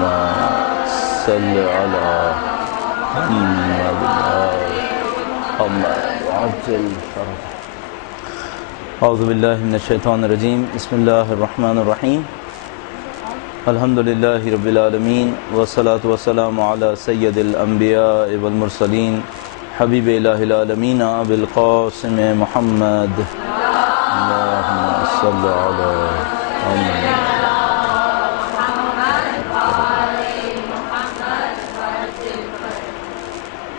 اللهم صل على محمد محمد وعجل فرجه. اعوذ باللہ من الشیطان الرجیم. بسم اللہ الرحمن الرحیم. الحمد للہ رب العالمین والصلاة والسلام علی سید الانبیاء والمرسلین حبیب الہ العالمین ابی القاسم محمد. اللہم صل علی محمد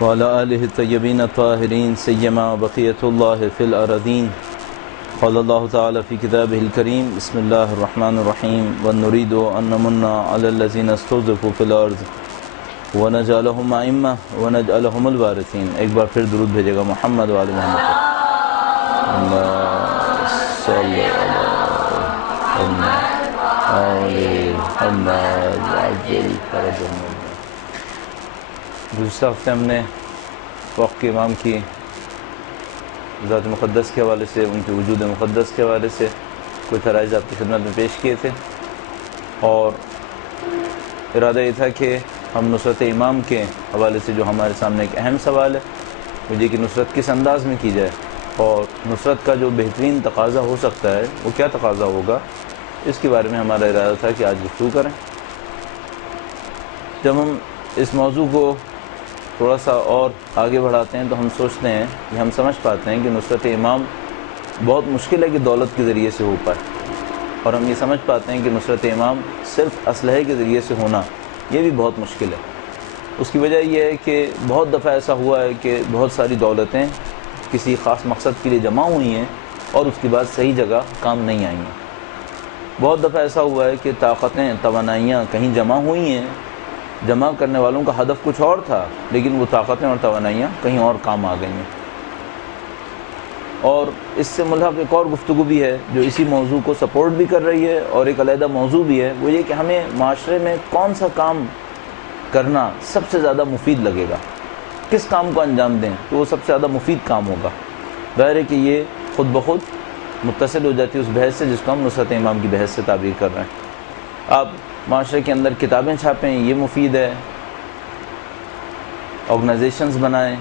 وعلى آله الطيبين الطاهرين سيما بقية الله في الأراضين. قال الله تعالى في كتابه الكريم بسم الله الرحمن الرحيم ونريد أن نمن على الذين استضعفوا في الأرض ونجعلهم أئمة ونجعلهم الوارثين. ایک بار پھر درود بھیجے گا محمد وعلى محمد. اللهم صل على محمد وعجل فرجهم. گزشتہ ہفتے ہم نے وقت کے امام کی ذات مقدس کے حوالے سے، ان کے وجود مقدس کے حوالے سے کچھ فرائض آپ کی خدمت میں پیش کیے تھے، اور ارادہ یہ تھا کہ ہم نصرت امام کے حوالے سے جو ہمارے سامنے ایک اہم سوال ہے وہ یہ کہ نصرت کس انداز میں کی جائے، اور نصرت کا جو بہترین تقاضا ہو سکتا ہے وہ کیا تقاضا ہوگا، اس کے بارے میں ہمارا ارادہ تھا کہ آج گفتگو کریں. جب ہم اس موضوع کو تھوڑا سا اور آگے بڑھاتے ہیں تو ہم سوچتے ہیں کہ ہم سمجھ پاتے ہیں کہ نصرت امام بہت مشکل ہے کہ دولت کے ذریعے سے ہو پائے، اور ہم یہ سمجھ پاتے ہیں کہ نصرت امام صرف اسلحے کے ذریعے سے ہونا یہ بھی بہت مشکل ہے. اس کی وجہ یہ ہے کہ بہت دفعہ ایسا ہوا ہے کہ بہت ساری دولتیں کسی خاص مقصد کے لیے جمع ہوئی ہیں اور اس کے بعد صحیح جگہ کام نہیں آئی ہیں. بہت دفعہ ایسا ہوا ہے کہ طاقتیں، توانائیاں کہیں جمع ہوئی ہیں، جمع کرنے والوں کا ہدف کچھ اور تھا لیکن وہ طاقتیں اور توانائیاں کہیں اور کام آ گئی ہیں. اور اس سے ملحق ایک اور گفتگو بھی ہے جو اسی موضوع کو سپورٹ بھی کر رہی ہے، اور ایک علیحدہ موضوع بھی ہے، وہ یہ کہ ہمیں معاشرے میں کون سا کام کرنا سب سے زیادہ مفید لگے گا، کس کام کو انجام دیں تو وہ سب سے زیادہ مفید کام ہوگا. ظاہر ہے کہ یہ خود بخود متصل ہو جاتی ہے اس بحث سے جس کو ہم نصرت امام کی بحث سے تعبیر کر رہے ہیں. آپ معاشرے کے اندر کتابیں چھاپیں، یہ مفید ہے، آرگنائزیشنز بنائیں،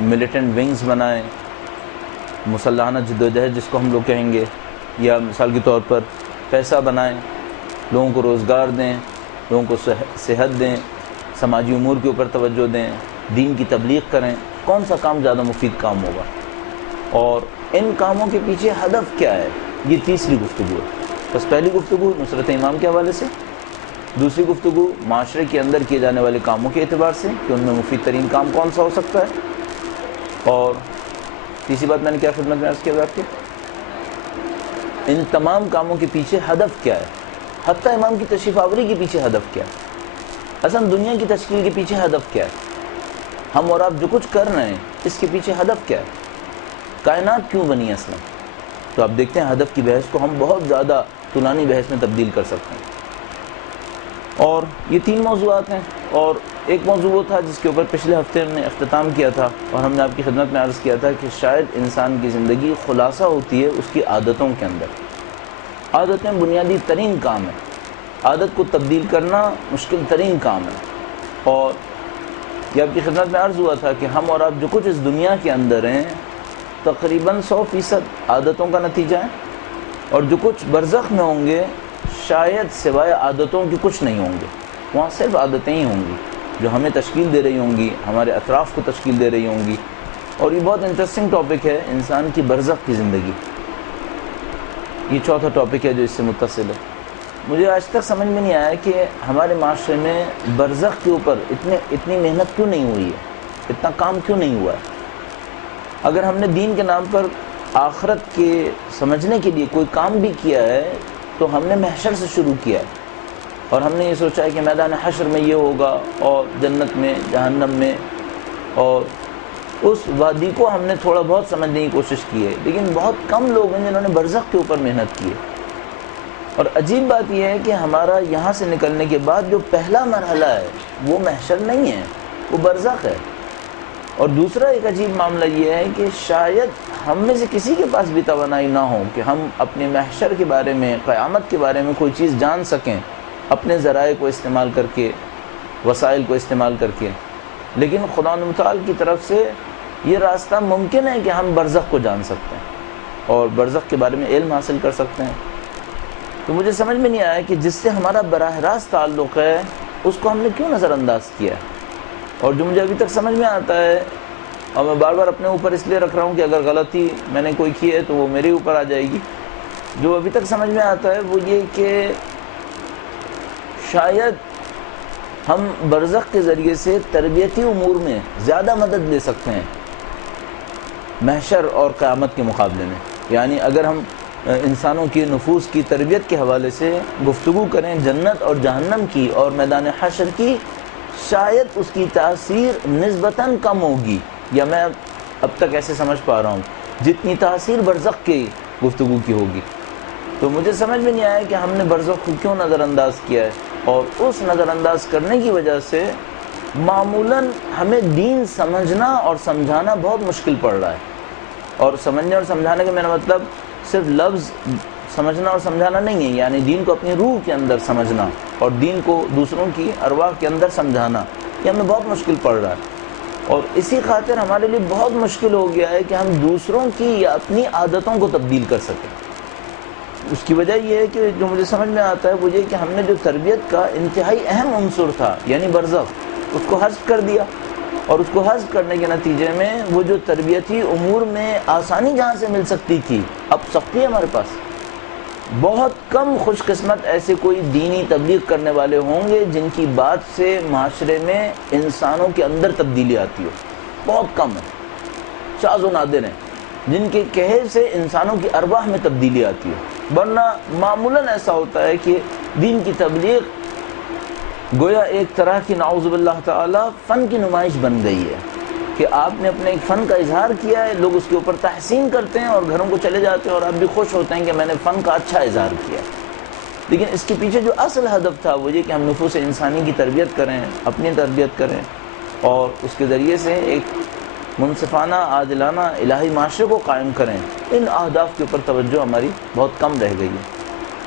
ملیٹنٹ ونگز بنائیں، مسلحانہ جدوجہد جس کو ہم لوگ کہیں گے، یا مثال کے طور پر پیسہ بنائیں، لوگوں کو روزگار دیں، لوگوں کو صحت دیں، سماجی امور کے اوپر توجہ دیں، دین کی تبلیغ کریں. کون سا کام زیادہ مفید کام ہوگا اور ان کاموں کے پیچھے ہدف کیا ہے، یہ تیسری گفتگو ہے. بس پہلی گفتگو نصرت امام کے حوالے سے، دوسری گفتگو معاشرے کے اندر کیے جانے والے کاموں کے اعتبار سے کہ ان میں مفید ترین کام کون سا ہو سکتا ہے، اور تیسری بات میں نے کیا خدمت میں عرض کیا آپ کے، ان تمام کاموں کے پیچھے ہدف کیا ہے، حتیٰ امام کی تشریف آوری کے پیچھے ہدف کیا ہے، اصل دنیا کی تشکیل کے پیچھے ہدف کیا ہے، ہم اور آپ جو کچھ کر رہے ہیں اس کے پیچھے ہدف کیا ہے، کائنات کیوں بنی اصلا. تو آپ دیکھتے ہیں ہدف کی بحث کو ہم بہت زیادہ طولانی بحث میں تبدیل کر سکتے ہیں. اور یہ تین موضوعات ہیں، اور ایک موضوع وہ تھا جس کے اوپر پچھلے ہفتے ہم نے اختتام کیا تھا، اور ہم نے آپ کی خدمت میں عرض کیا تھا کہ شاید انسان کی زندگی خلاصہ ہوتی ہے اس کی عادتوں کے اندر. عادتیں بنیادی ترین کام ہے، عادت کو تبدیل کرنا مشکل ترین کام ہے. اور یہ آپ کی خدمت میں عرض ہوا تھا کہ ہم اور آپ جو کچھ اس دنیا کے اندر ہیں تقریباً 100% عادتوں کا نتیجہ ہے، اور جو کچھ برزخ میں ہوں گے شاید سوائے عادتوں کے کچھ نہیں ہوں گے. وہاں صرف عادتیں ہی ہوں گی جو ہمیں تشکیل دے رہی ہوں گی، ہمارے اطراف کو تشکیل دے رہی ہوں گی. اور یہ بہت انٹرسٹنگ ٹاپک ہے، انسان کی برزخ کی زندگی. یہ چوتھا ٹاپک ہے جو اس سے متصل ہے. مجھے آج تک سمجھ میں نہیں آیا کہ ہمارے معاشرے میں برزخ کے اوپر اتنی محنت کیوں نہیں ہوئی ہے، اتنا کام کیوں نہیں ہوا ہے. اگر ہم نے دین کے نام پر آخرت کے سمجھنے کے لیے کوئی کام بھی کیا ہے تو ہم نے محشر سے شروع کیا ہے، اور ہم نے یہ سوچا ہے کہ میدان حشر میں یہ ہوگا اور جنت میں، جہنم میں، اور اس وادی کو ہم نے تھوڑا بہت سمجھنے کی کوشش کی ہے. لیکن بہت کم لوگ ہیں جنہوں نے برزخ کے اوپر محنت کی ہے. اور عجیب بات یہ ہے کہ ہمارا یہاں سے نکلنے کے بعد جو پہلا مرحلہ ہے وہ محشر نہیں ہے، وہ برزخ ہے. اور دوسرا ایک عجیب معاملہ یہ ہے کہ شاید ہم میں سے کسی کے پاس بھی توانائی نہ ہو کہ ہم اپنے محشر کے بارے میں، قیامت کے بارے میں کوئی چیز جان سکیں اپنے ذرائع کو استعمال کر کے، وسائل کو استعمال کر کے، لیکن خداوند متعال کی طرف سے یہ راستہ ممکن ہے کہ ہم برزخ کو جان سکتے ہیں اور برزخ کے بارے میں علم حاصل کر سکتے ہیں۔ تو مجھے سمجھ میں نہیں آیا کہ جس سے ہمارا براہ راست تعلق ہے اس کو ہم نے کیوں نظر انداز کیا ہے۔ اور جو مجھے ابھی تک سمجھ میں آتا ہے، اور میں بار بار اپنے اوپر اس لیے رکھ رہا ہوں کہ اگر غلطی میں نے کوئی کی ہے تو وہ میرے اوپر آ جائے گی، جو ابھی تک سمجھ میں آتا ہے وہ یہ کہ شاید ہم برزخ کے ذریعے سے تربیتی امور میں زیادہ مدد لے سکتے ہیں محشر اور قیامت کے مقابلے میں۔ یعنی اگر ہم انسانوں کی نفوس کی تربیت کے حوالے سے گفتگو کریں جنت اور جہنم کی اور میدان حشر کی، شاید اس کی تاثیر نسبتاً کم ہوگی، یا میں اب تک ایسے سمجھ پا رہا ہوں جتنی تاثیر برزخ کی گفتگو کی ہوگی۔ تو مجھے سمجھ میں نہیں آیا کہ ہم نے برزخ کو کیوں نظر انداز کیا ہے، اور اس نظر انداز کرنے کی وجہ سے معمولاً ہمیں دین سمجھنا اور سمجھانا بہت مشکل پڑ رہا ہے۔ اور سمجھنے اور سمجھانے کا میرا مطلب صرف لفظ سمجھنا اور سمجھانا نہیں ہے، یعنی دین کو اپنی روح کے اندر سمجھنا اور دین کو دوسروں کی ارواح کے اندر سمجھانا، یہ ہمیں بہت مشکل پڑ رہا ہے۔ اور اسی خاطر ہمارے لیے بہت مشکل ہو گیا ہے کہ ہم دوسروں کی یا اپنی عادتوں کو تبدیل کر سکیں۔ اس کی وجہ یہ ہے کہ جو مجھے سمجھ میں آتا ہے وہ یہ کہ ہم نے جو تربیت کا انتہائی اہم عنصر تھا یعنی برزخ، اس کو حذف کر دیا، اور اس کو حذف کرنے کے نتیجے میں وہ جو تربیتی امور میں آسانی جہاں سے مل سکتی تھی اب سختی ہے ہمارے پاس۔ بہت کم خوش قسمت ایسے کوئی دینی تبلیغ کرنے والے ہوں گے جن کی بات سے معاشرے میں انسانوں کے اندر تبدیلی آتی ہو، بہت کم ہے، شاذ و نادر ہیں جن کے کہے سے انسانوں کی ارواح میں تبدیلی آتی ہے، ورنہ معمولاً ایسا ہوتا ہے کہ دین کی تبلیغ گویا ایک طرح کی نعوذ باللہ تعالی فن کی نمائش بن گئی ہے کہ آپ نے اپنے ایک فن کا اظہار کیا ہے، لوگ اس کے اوپر تحسین کرتے ہیں اور گھروں کو چلے جاتے ہیں اور آپ بھی خوش ہوتے ہیں کہ میں نے فن کا اچھا اظہار کیا، لیکن اس کے پیچھے جو اصل ہدف تھا وہ یہ کہ ہم نفوس انسانی کی تربیت کریں، اپنی تربیت کریں، اور اس کے ذریعے سے ایک منصفانہ عادلانہ الہی معاشرے کو قائم کریں۔ ان اہداف کے اوپر توجہ ہماری بہت کم رہ گئی ہے،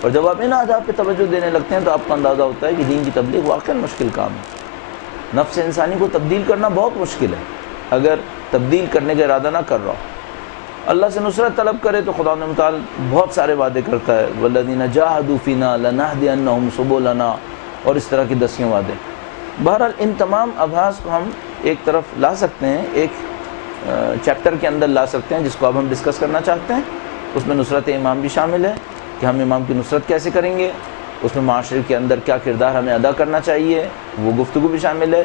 اور جب آپ ان اہداف پہ توجہ دینے لگتے ہیں تو آپ کو اندازہ ہوتا ہے کہ دین کی تبلیغ واقعاً مشکل کام ہے۔ نفس انسانی کو تبدیل کرنا بہت مشکل ہے اگر تبدیل کرنے کا ارادہ نہ کر رہا ہو۔ اللہ سے نصرت طلب کرے تو خدا متعال بہت سارے وعدے کرتا ہے، والذین جاہدوا فینا لنہدینہم سبلنا، اور اس طرح کی دسیوں وعدے۔ بہرحال ان تمام ابحاث کو ہم ایک طرف لا سکتے ہیں، ایک چیپٹر کے اندر لا سکتے ہیں جس کو اب ہم ڈسکس کرنا چاہتے ہیں۔ اس میں نصرت امام بھی شامل ہے کہ ہم امام کی نصرت کیسے کریں گے، اس میں معاشرے کے اندر کیا کردار ہمیں ادا کرنا چاہیے، وہ گفتگو بھی شامل ہے،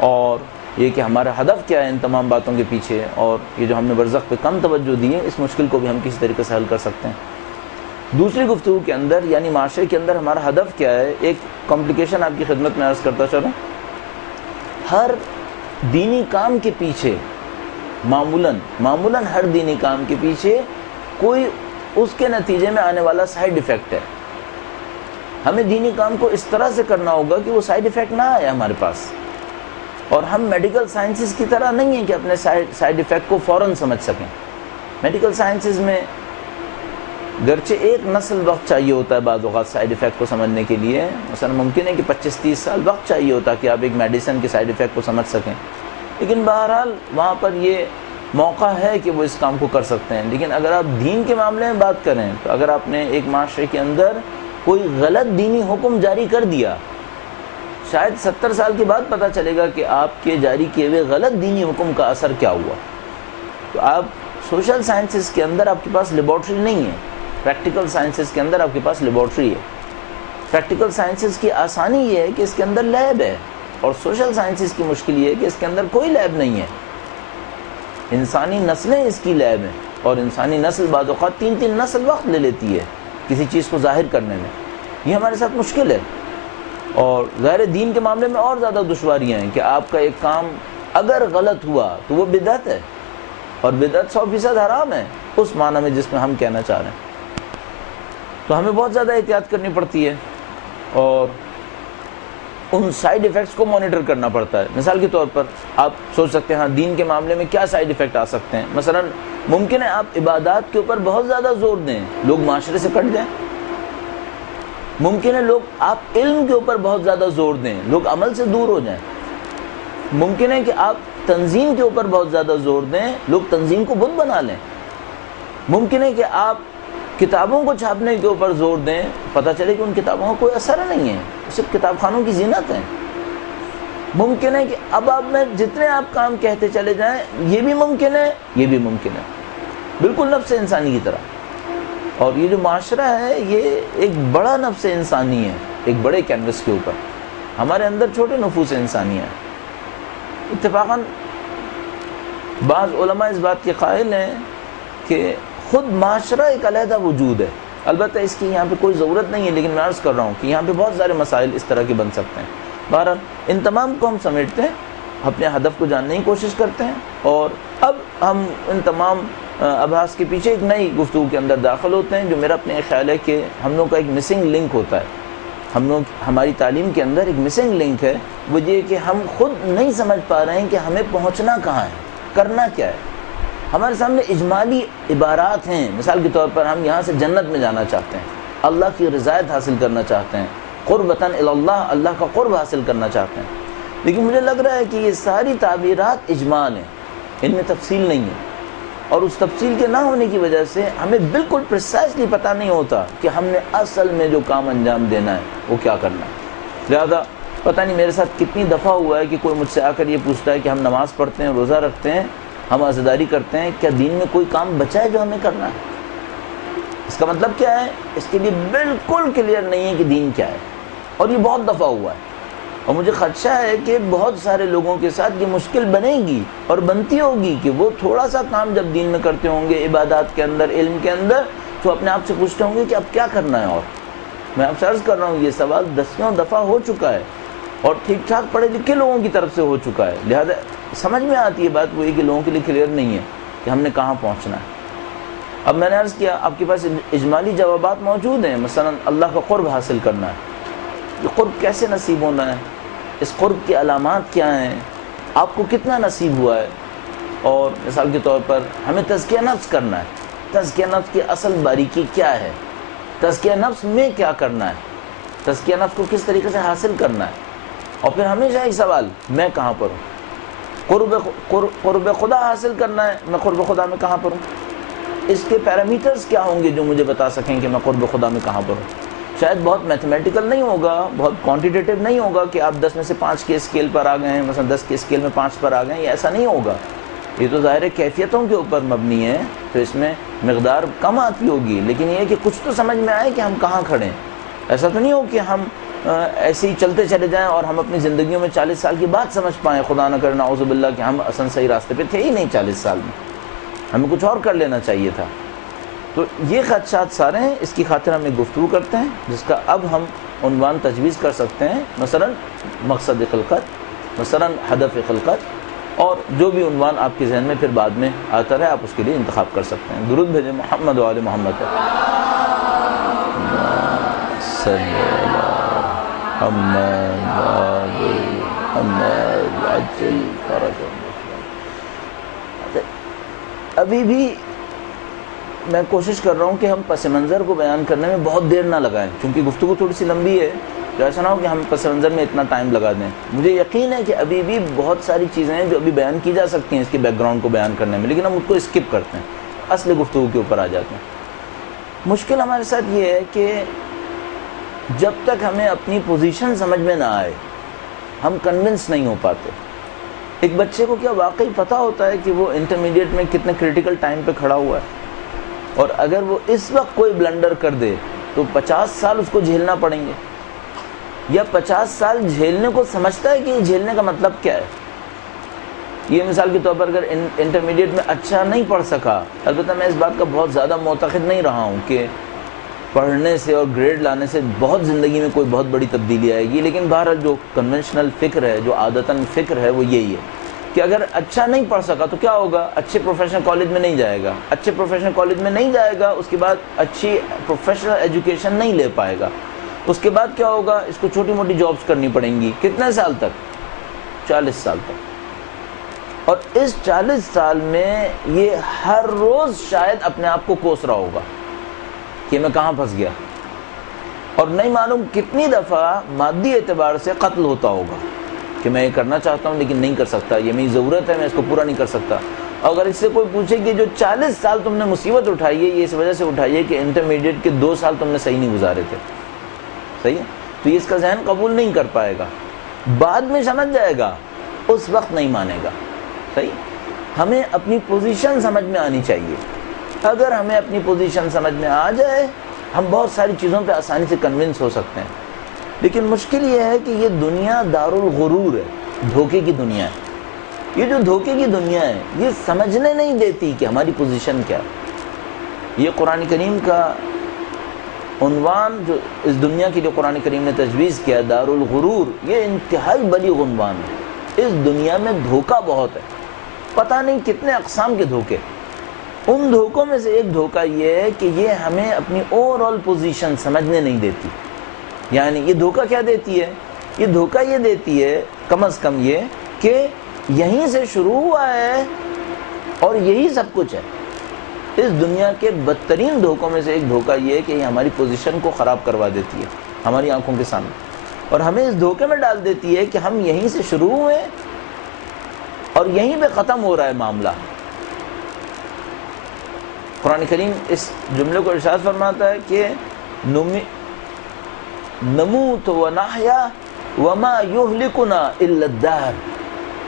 اور یہ کہ ہمارا ہدف کیا ہے ان تمام باتوں کے پیچھے، اور یہ جو ہم نے برزخ پہ کم توجہ دی ہے اس مشکل کو بھی ہم کسی طریقے سے حل کر سکتے ہیں۔ دوسری گفتگو کے اندر یعنی معاشرے کے اندر ہمارا ہدف کیا ہے، ایک کمپلیکیشن آپ کی خدمت میں عرض کرتا چلوں۔ ہر دینی کام کے پیچھے معمولاً ہر دینی کام کے پیچھے کوئی اس کے نتیجے میں آنے والا سائیڈ ایفیکٹ ہے۔ ہمیں دینی کام کو اس طرح سے کرنا ہوگا کہ وہ سائیڈ ایفیکٹ نہ آئے ہمارے پاس، اور ہم میڈیکل سائنسز کی طرح نہیں ہیں کہ اپنے سائیڈ ایفیکٹ کو فوراً سمجھ سکیں۔ میڈیکل سائنسز میں گرچہ ایک نسل وقت چاہیے ہوتا ہے بعض اوقات سائیڈ ایفیکٹ کو سمجھنے کے لیے، مثلا ممکن ہے کہ 25-30 سال وقت چاہیے ہوتا کہ آپ ایک میڈیسن کے سائیڈ ایفیکٹ کو سمجھ سکیں، لیکن بہرحال وہاں پر یہ موقع ہے کہ وہ اس کام کو کر سکتے ہیں۔ لیکن اگر آپ دین کے معاملے میں بات کریں تو اگر آپ نے ایک معاشرے کے اندر کوئی غلط دینی حکم جاری کر دیا، شاید 70 سال کے بعد پتہ چلے گا کہ آپ کے جاری کیے ہوئے غلط دینی حکم کا اثر کیا ہوا۔ تو آپ سوشل سائنسز کے اندر آپ کے پاس لیبارٹری نہیں ہے، پریکٹیکل سائنسز کے اندر آپ کے پاس لیبارٹری ہے۔ پریکٹیکل سائنسز کی آسانی یہ ہے کہ اس کے اندر لیب ہے، اور سوشل سائنسز کی مشکل یہ ہے کہ اس کے اندر کوئی لیب نہیں ہے۔ انسانی نسلیں اس کی لیب ہیں، اور انسانی نسل بعض اوقات 3 نسل وقت لے لیتی ہے کسی چیز کو ظاہر کرنے میں، یہ ہمارے ساتھ مشکل ہے۔ اور ظاہر دین کے معاملے میں اور زیادہ دشواریاں ہیں کہ آپ کا ایک کام اگر غلط ہوا تو وہ بدعت ہے، اور بدعت 100% حرام ہے اس معنی میں جس میں ہم کہنا چاہ رہے ہیں۔ تو ہمیں بہت زیادہ احتیاط کرنی پڑتی ہے، اور ان سائیڈ ایفیکٹس کو مانیٹر کرنا پڑتا ہے۔ مثال کے طور پر آپ سوچ سکتے ہیں ہاں دین کے معاملے میں کیا سائیڈ ایفیکٹ آ سکتے ہیں۔ مثلا ممکن ہے آپ عبادات کے اوپر بہت زیادہ زور دیں، لوگ معاشرے سے کٹ جائیں، ممکن ہے لوگ آپ علم کے اوپر بہت زیادہ زور دیں، لوگ عمل سے دور ہو جائیں۔ ممکن ہے کہ آپ تنظیم کے اوپر بہت زیادہ زور دیں، لوگ تنظیم کو بت بنا لیں۔ ممکن ہے کہ آپ کتابوں کو چھاپنے کے اوپر زور دیں، پتہ چلے کہ ان کتابوں کا کوئی اثر نہیں ہے، صرف کتاب خانوں کی زینت ہیں۔ ممکن ہے کہ اب آپ میں جتنے آپ کام کہتے چلے جائیں، یہ بھی ممکن ہے، یہ بھی ممکن ہے، بالکل نفس انسانی کی طرح۔ اور یہ جو معاشرہ ہے یہ ایک بڑا نفس انسانی ہے، ایک بڑے کینوس کے اوپر۔ ہمارے اندر چھوٹے نفوس انسانیہ ہیں۔ اتفاقاً بعض علماء اس بات کے قائل ہیں کہ خود معاشرہ ایک علیحدہ وجود ہے۔ البتہ اس کی یہاں پہ کوئی ضرورت نہیں ہے، لیکن میں عرض کر رہا ہوں کہ یہاں پہ بہت سارے مسائل اس طرح کے بن سکتے ہیں۔ بہرحال ان تمام کو ہم سمیٹتے ہیں، اپنے ہدف کو جاننے کی کوشش کرتے ہیں، اور اب ہم ان تمام ابحاث کے پیچھے ایک نئی گفتگو کے اندر داخل ہوتے ہیں، جو میرا اپنے خیال ہے کہ ہم لوگ کا ایک مسنگ لنک ہوتا ہے۔ ہماری تعلیم کے اندر ایک مسنگ لنک ہے، وہ یہ کہ ہم خود نہیں سمجھ پا رہے ہیں کہ ہمیں پہنچنا کہاں ہے، کرنا کیا ہے۔ ہمارے سامنے اجمالی عبارات ہیں، مثال کے طور پر ہم یہاں سے جنت میں جانا چاہتے ہیں، اللہ کی رضایت حاصل کرنا چاہتے ہیں، قربتاً اللہ، اللہ کا قرب حاصل کرنا چاہتے ہیں، لیکن مجھے لگ رہا ہے کہ یہ ساری تعبیرات اجمال ہیں، ان میں تفصیل نہیں ہے، اور اس تفصیل کے نہ ہونے کی وجہ سے ہمیں بالکل پریسائزلی پتہ نہیں ہوتا کہ ہم نے اصل میں جو کام انجام دینا ہے وہ کیا کرنا ہے۔ لہذا پتہ نہیں میرے ساتھ کتنی دفعہ ہوا ہے کہ کوئی مجھ سے آ کر یہ پوچھتا ہے کہ ہم نماز پڑھتے ہیں، روزہ رکھتے ہیں، ہم عزاداری کرتے ہیں، کیا دین میں کوئی کام بچا ہے جو ہمیں کرنا ہے؟ اس کا مطلب کیا ہے؟ اس کے لیے بالکل کلیئر نہیں ہے کہ دین کیا ہے، اور یہ بہت دفعہ ہوا ہے، اور مجھے خدشہ ہے کہ بہت سارے لوگوں کے ساتھ یہ مشکل بنے گی اور بنتی ہوگی کہ وہ تھوڑا سا کام جب دین میں کرتے ہوں گے، عبادات کے اندر، علم کے اندر، تو اپنے آپ سے پوچھتے ہوں گے کہ اب کیا کرنا ہے۔ اور میں آپ سے عرض کر رہا ہوں یہ سوال دسیوں دفعہ ہو چکا ہے، اور ٹھیک ٹھاک پڑھے لکھے لوگوں کی طرف سے ہو چکا ہے، لہذا سمجھ میں آتی ہے بات وہی کہ لوگوں کے لیے کلیئر نہیں ہے کہ ہم نے کہاں پہنچنا ہے۔ اب میں نے عرض کیا آپ کے پاس اجمالی جوابات موجود ہیں، مثلا اللہ کا قرب حاصل کرنا ہے، یہ قرب کیسے نصیب ہونا ہے، اس قرب کی علامات کیا ہیں، آپ کو کتنا نصیب ہوا ہے، اور مثال کے طور پر ہمیں تزکیہ نفس کرنا ہے، تزکیہ نفس کی اصل باریکی کیا ہے، تزکیہ نفس میں کیا کرنا ہے، تزکیہ نفس کو کس طریقے سے حاصل کرنا ہے، اور پھر ہمیشہ ایک سوال، میں کہاں پر ہوں؟ قرب خدا حاصل کرنا ہے، میں قرب خدا میں کہاں پر ہوں؟ اس کے پیرامیٹرز کیا ہوں گے جو مجھے بتا سکیں کہ میں قرب خدا میں کہاں پر ہوں؟ شاید بہت میتھمیٹیکل نہیں ہوگا، بہت کوانٹیٹیو نہیں ہوگا کہ آپ 10 میں سے 5 کے اسکیل پر آ گئے ہیں، مثلا 10 کے اسکیل میں 5 پر آ گئے ہیں، یہ ایسا نہیں ہوگا۔ یہ تو ظاہر کیفیتوں کے اوپر مبنی ہے، تو اس میں مقدار کم آتی ہوگی، لیکن یہ ہے کہ کچھ تو سمجھ میں آئے کہ ہم کہاں کھڑے ہیں۔ ایسا تو نہیں ہو کہ ہم ایسے ہی چلتے چلے جائیں اور ہم اپنی زندگیوں میں 40 سال کی بات سمجھ پائیں، خدا نہ کرے نعوذ باللہ کہ ہم اصلا صحیح راستے پہ تھے ہی نہیں 40 سال میں، ہمیں کچھ اور کر لینا چاہیے تھا۔ تو یہ خدشات سارے ہیں، اس کی خاطر ہم ایک گفتگو کرتے ہیں جس کا اب ہم عنوان تجویز کر سکتے ہیں، مثلا مقصد خلقت، مثلا ہدف خلقت، اور جو بھی عنوان آپ کے ذہن میں پھر بعد میں آتا رہے آپ اس کے لیے انتخاب کر سکتے ہیں۔ درود بھیجیں محمد و آل محمد۔ ابھی بھی میں کوشش کر رہا ہوں کہ ہم پس منظر کو بیان کرنے میں بہت دیر نہ لگائیں، کیونکہ گفتگو تھوڑی سی لمبی ہے، تو ایسا نہ ہو کہ ہم پس منظر میں اتنا ٹائم لگا دیں۔ مجھے یقین ہے کہ ابھی بھی بہت ساری چیزیں ہیں جو ابھی بیان کی جا سکتی ہیں اس کے بیک گراؤنڈ کو بیان کرنے میں، لیکن ہم اس کو اسکپ کرتے ہیں، اصل گفتگو کے اوپر آ جاتے ہیں۔ مشکل ہمارے ساتھ یہ ہے کہ جب تک ہمیں اپنی پوزیشن سمجھ میں نہ آئے ہم کنونس نہیں ہو پاتے۔ ایک بچے کو کیا واقعی پتہ ہوتا ہے کہ وہ انٹرمیڈیٹ میں کتنے کریٹیکل ٹائم پہ کھڑا ہوا ہے، اور اگر وہ اس وقت کوئی بلنڈر کر دے تو 50 سال اس کو جھیلنا پڑیں گے، یا 50 سال جھیلنے کو سمجھتا ہے کہ یہ جھیلنے کا مطلب کیا ہے؟ یہ مثال کے طور پر اگر انٹرمیڈیٹ میں اچھا نہیں پڑھ سکا، البتہ میں اس بات کا بہت زیادہ معتقد نہیں رہا ہوں کہ پڑھنے سے اور گریڈ لانے سے بہت زندگی میں کوئی بہت بڑی تبدیلی آئے گی، لیکن بہرحال جو کنونشنل فکر ہے، جو عادتاً فکر ہے، وہ یہی ہے کہ اگر اچھا نہیں پڑھ سکا تو کیا ہوگا؟ اچھے پروفیشنل کالج میں نہیں جائے گا، اچھے پروفیشنل کالج میں نہیں جائے گا، اس کے بعد اچھی پروفیشنل ایجوکیشن نہیں لے پائے گا، اس کے بعد کیا ہوگا؟ اس کو چھوٹی موٹی جابس کرنی پڑیں گی، کتنے سال تک؟ 40 سال تک، اور اس 40 سال میں یہ ہر روز شاید اپنے آپ کو کوس رہا ہوگا کہ میں کہاں پھنس گیا، اور نہیں معلوم کتنی دفعہ مادی اعتبار سے قتل ہوتا ہوگا کہ میں یہ کرنا چاہتا ہوں لیکن نہیں کر سکتا، یہ میری ضرورت ہے، میں اس کو پورا نہیں کر سکتا۔ اگر اس سے کوئی پوچھے کہ جو 40 سال تم نے مصیبت اٹھائی ہے یہ اس وجہ سے اٹھائی ہے کہ انٹرمیڈیٹ کے 2 سال تم نے صحیح نہیں گزارے تھے، صحیح ہے، تو یہ اس کا ذہن قبول نہیں کر پائے گا، بعد میں سمجھ جائے گا، اس وقت نہیں مانے گا، صحیح۔ ہمیں اپنی پوزیشن سمجھ میں آنی چاہیے، اگر ہمیں اپنی پوزیشن سمجھ میں آ جائے ہم بہت ساری چیزوں پہ آسانی سے کنونس ہو سکتے ہیں۔ لیکن مشکل یہ ہے کہ یہ دنیا دارالغرور ہے، دھوکے کی دنیا ہے۔ یہ جو دھوکے کی دنیا ہے یہ سمجھنے نہیں دیتی کہ ہماری پوزیشن کیا ہے۔ یہ قرآن کریم کا عنوان جو اس دنیا کی جو قرآن کریم نے تجویز کیا دارالغرور، یہ انتہائی بلیغ عنوان ہے۔ اس دنیا میں دھوکہ بہت ہے، پتہ نہیں کتنے اقسام کے دھوکے۔ ان دھوکوں میں سے ایک دھوکہ یہ ہے کہ یہ ہمیں اپنی اوور آل پوزیشن سمجھنے نہیں دیتی۔ یعنی یہ دھوکہ کیا دیتی ہے؟ یہ دھوکہ یہ دیتی ہے کم از کم یہ کہ یہیں سے شروع ہوا ہے اور یہی سب کچھ ہے۔ اس دنیا کے بدترین دھوکوں میں سے ایک دھوکہ یہ ہے کہ یہ ہماری پوزیشن کو خراب کروا دیتی ہے ہماری آنکھوں کے سامنے، اور ہمیں اس دھوکے میں ڈال دیتی ہے کہ ہم یہیں سے شروع ہوئے اور یہیں پہ ختم ہو رہا ہے معاملہ۔ قرآن کریم اس جملے کو ارشاد فرماتا ہے کہ نموت ونحیا وما یہلکنا الا الدہر۔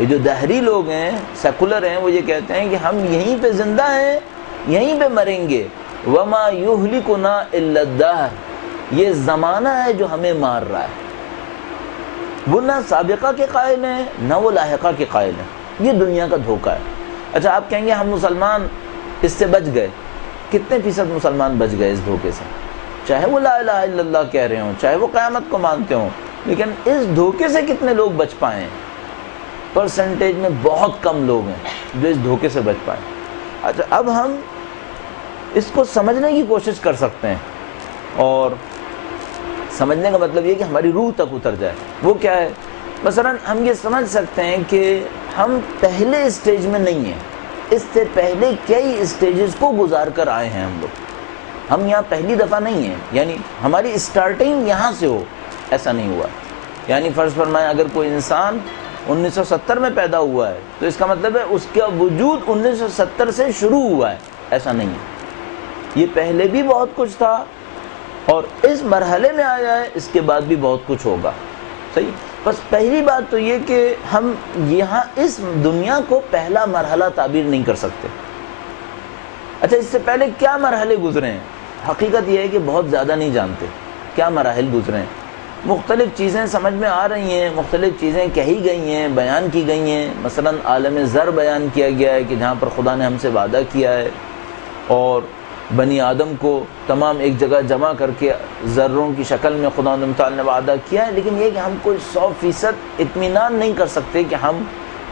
یہ جو دہری لوگ ہیں، سیکولر ہیں، وہ یہ کہتے ہیں کہ ہم یہیں پہ زندہ ہیں، یہیں پہ مریں گے۔ وما یہلکنا الا الدہر، یہ زمانہ ہے جو ہمیں مار رہا ہے۔ وہ نہ سابقہ کے قائل ہیں نہ وہ لاحقہ کے قائل ہیں۔ یہ دنیا کا دھوکہ ہے۔ اچھا آپ کہیں گے ہم مسلمان اس سے بچ گئے، کتنے فیصد مسلمان بچ گئے اس دھوکے سے؟ چاہے وہ لا الہ الا اللہ کہہ رہے ہوں، چاہے وہ قیامت کو مانتے ہوں، لیکن اس دھوکے سے کتنے لوگ بچ پائے ہیں؟ پرسنٹیج میں بہت کم لوگ ہیں جو اس دھوکے سے بچ پائے۔ اچھا اب ہم اس کو سمجھنے کی کوشش کر سکتے ہیں، اور سمجھنے کا مطلب یہ کہ ہماری روح تک اتر جائے۔ وہ کیا ہے؟ مثلا ہم یہ سمجھ سکتے ہیں کہ ہم پہلے اسٹیج میں نہیں ہیں، اس سے پہلے کئی اسٹیجز کو گزار کر آئے ہیں ہم لوگ۔ ہم یہاں پہلی دفعہ نہیں ہیں، یعنی ہماری اسٹارٹنگ یہاں سے ہو، ایسا نہیں ہوا۔ یعنی فرض فرمائیں اگر کوئی انسان 1970 میں پیدا ہوا ہے تو اس کا مطلب ہے اس کا وجود 1970 سے شروع ہوا ہے، ایسا نہیں ہے۔ یہ پہلے بھی بہت کچھ تھا اور اس مرحلے میں آیا ہے، اس کے بعد بھی بہت کچھ ہوگا، صحیح۔ بس پہلی بات تو یہ کہ ہم یہاں اس دنیا کو پہلا مرحلہ تعبیر نہیں کر سکتے۔ اچھا اس سے پہلے کیا مرحلے گزرے ہیں؟ حقیقت یہ ہے کہ بہت زیادہ نہیں جانتے کیا مراحل گزرے ہیں۔ مختلف چیزیں سمجھ میں آ رہی ہیں، مختلف چیزیں کہی گئی ہیں، بیان کی گئی ہیں۔ مثلا عالم زر بیان کیا گیا ہے کہ جہاں پر خدا نے ہم سے وعدہ کیا ہے اور بنی آدم کو تمام ایک جگہ جمع کر کے ذروں کی شکل میں خدا تعالیٰ نے وعدہ کیا ہے، لیکن یہ کہ ہم کوئی 100% اطمینان نہیں کر سکتے کہ ہم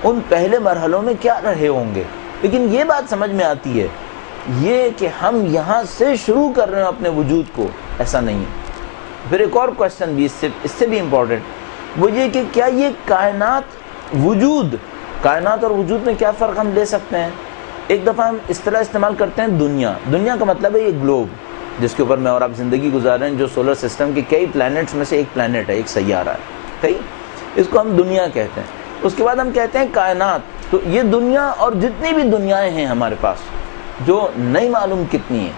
ان پہلے مرحلوں میں کیا رہے ہوں گے۔ لیکن یہ بات سمجھ میں آتی ہے یہ کہ ہم یہاں سے شروع کر رہے ہیں اپنے وجود کو، ایسا نہیں ہے۔ پھر ایک اور کوشچن بھی اس سے بھی امپورٹنٹ، وہ یہ کہ کیا یہ کائنات اور وجود میں کیا فرق ہم لے سکتے ہیں؟ ایک دفعہ ہم اصطلاح استعمال کرتے ہیں دنیا کا مطلب ہے یہ گلوب جس کے اوپر میں اور آپ زندگی گزار رہے ہیں، جو سولر سسٹم کے کئی پلانٹس میں سے ایک پلانٹ ہے، ایک سیارہ ہے، صحیح، اس کو ہم دنیا کہتے ہیں۔ اس کے بعد ہم کہتے ہیں کائنات، تو یہ دنیا اور جتنی بھی دنیایں ہیں ہمارے پاس جو نہیں معلوم کتنی ہیں،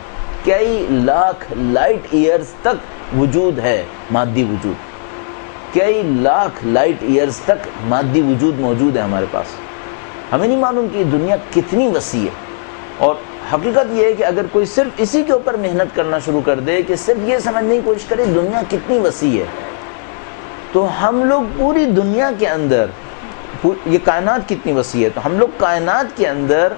کئی لاکھ لائٹ ایئرز تک وجود ہے، مادی وجود، کئی لاکھ لائٹ ایئرز تک مادی وجود موجود ہے ہمارے پاس۔ ہمیں نہیں معلوم کہ یہ دنیا کتنی وسیع ہے، اور حقیقت یہ ہے کہ اگر کوئی صرف اسی کے اوپر محنت کرنا شروع کر دے کہ صرف یہ سمجھنے کی کوشش کرے دنیا کتنی وسیع ہے، تو ہم لوگ پوری دنیا کے اندر، یہ کائنات کتنی وسیع ہے، تو ہم لوگ کائنات کے اندر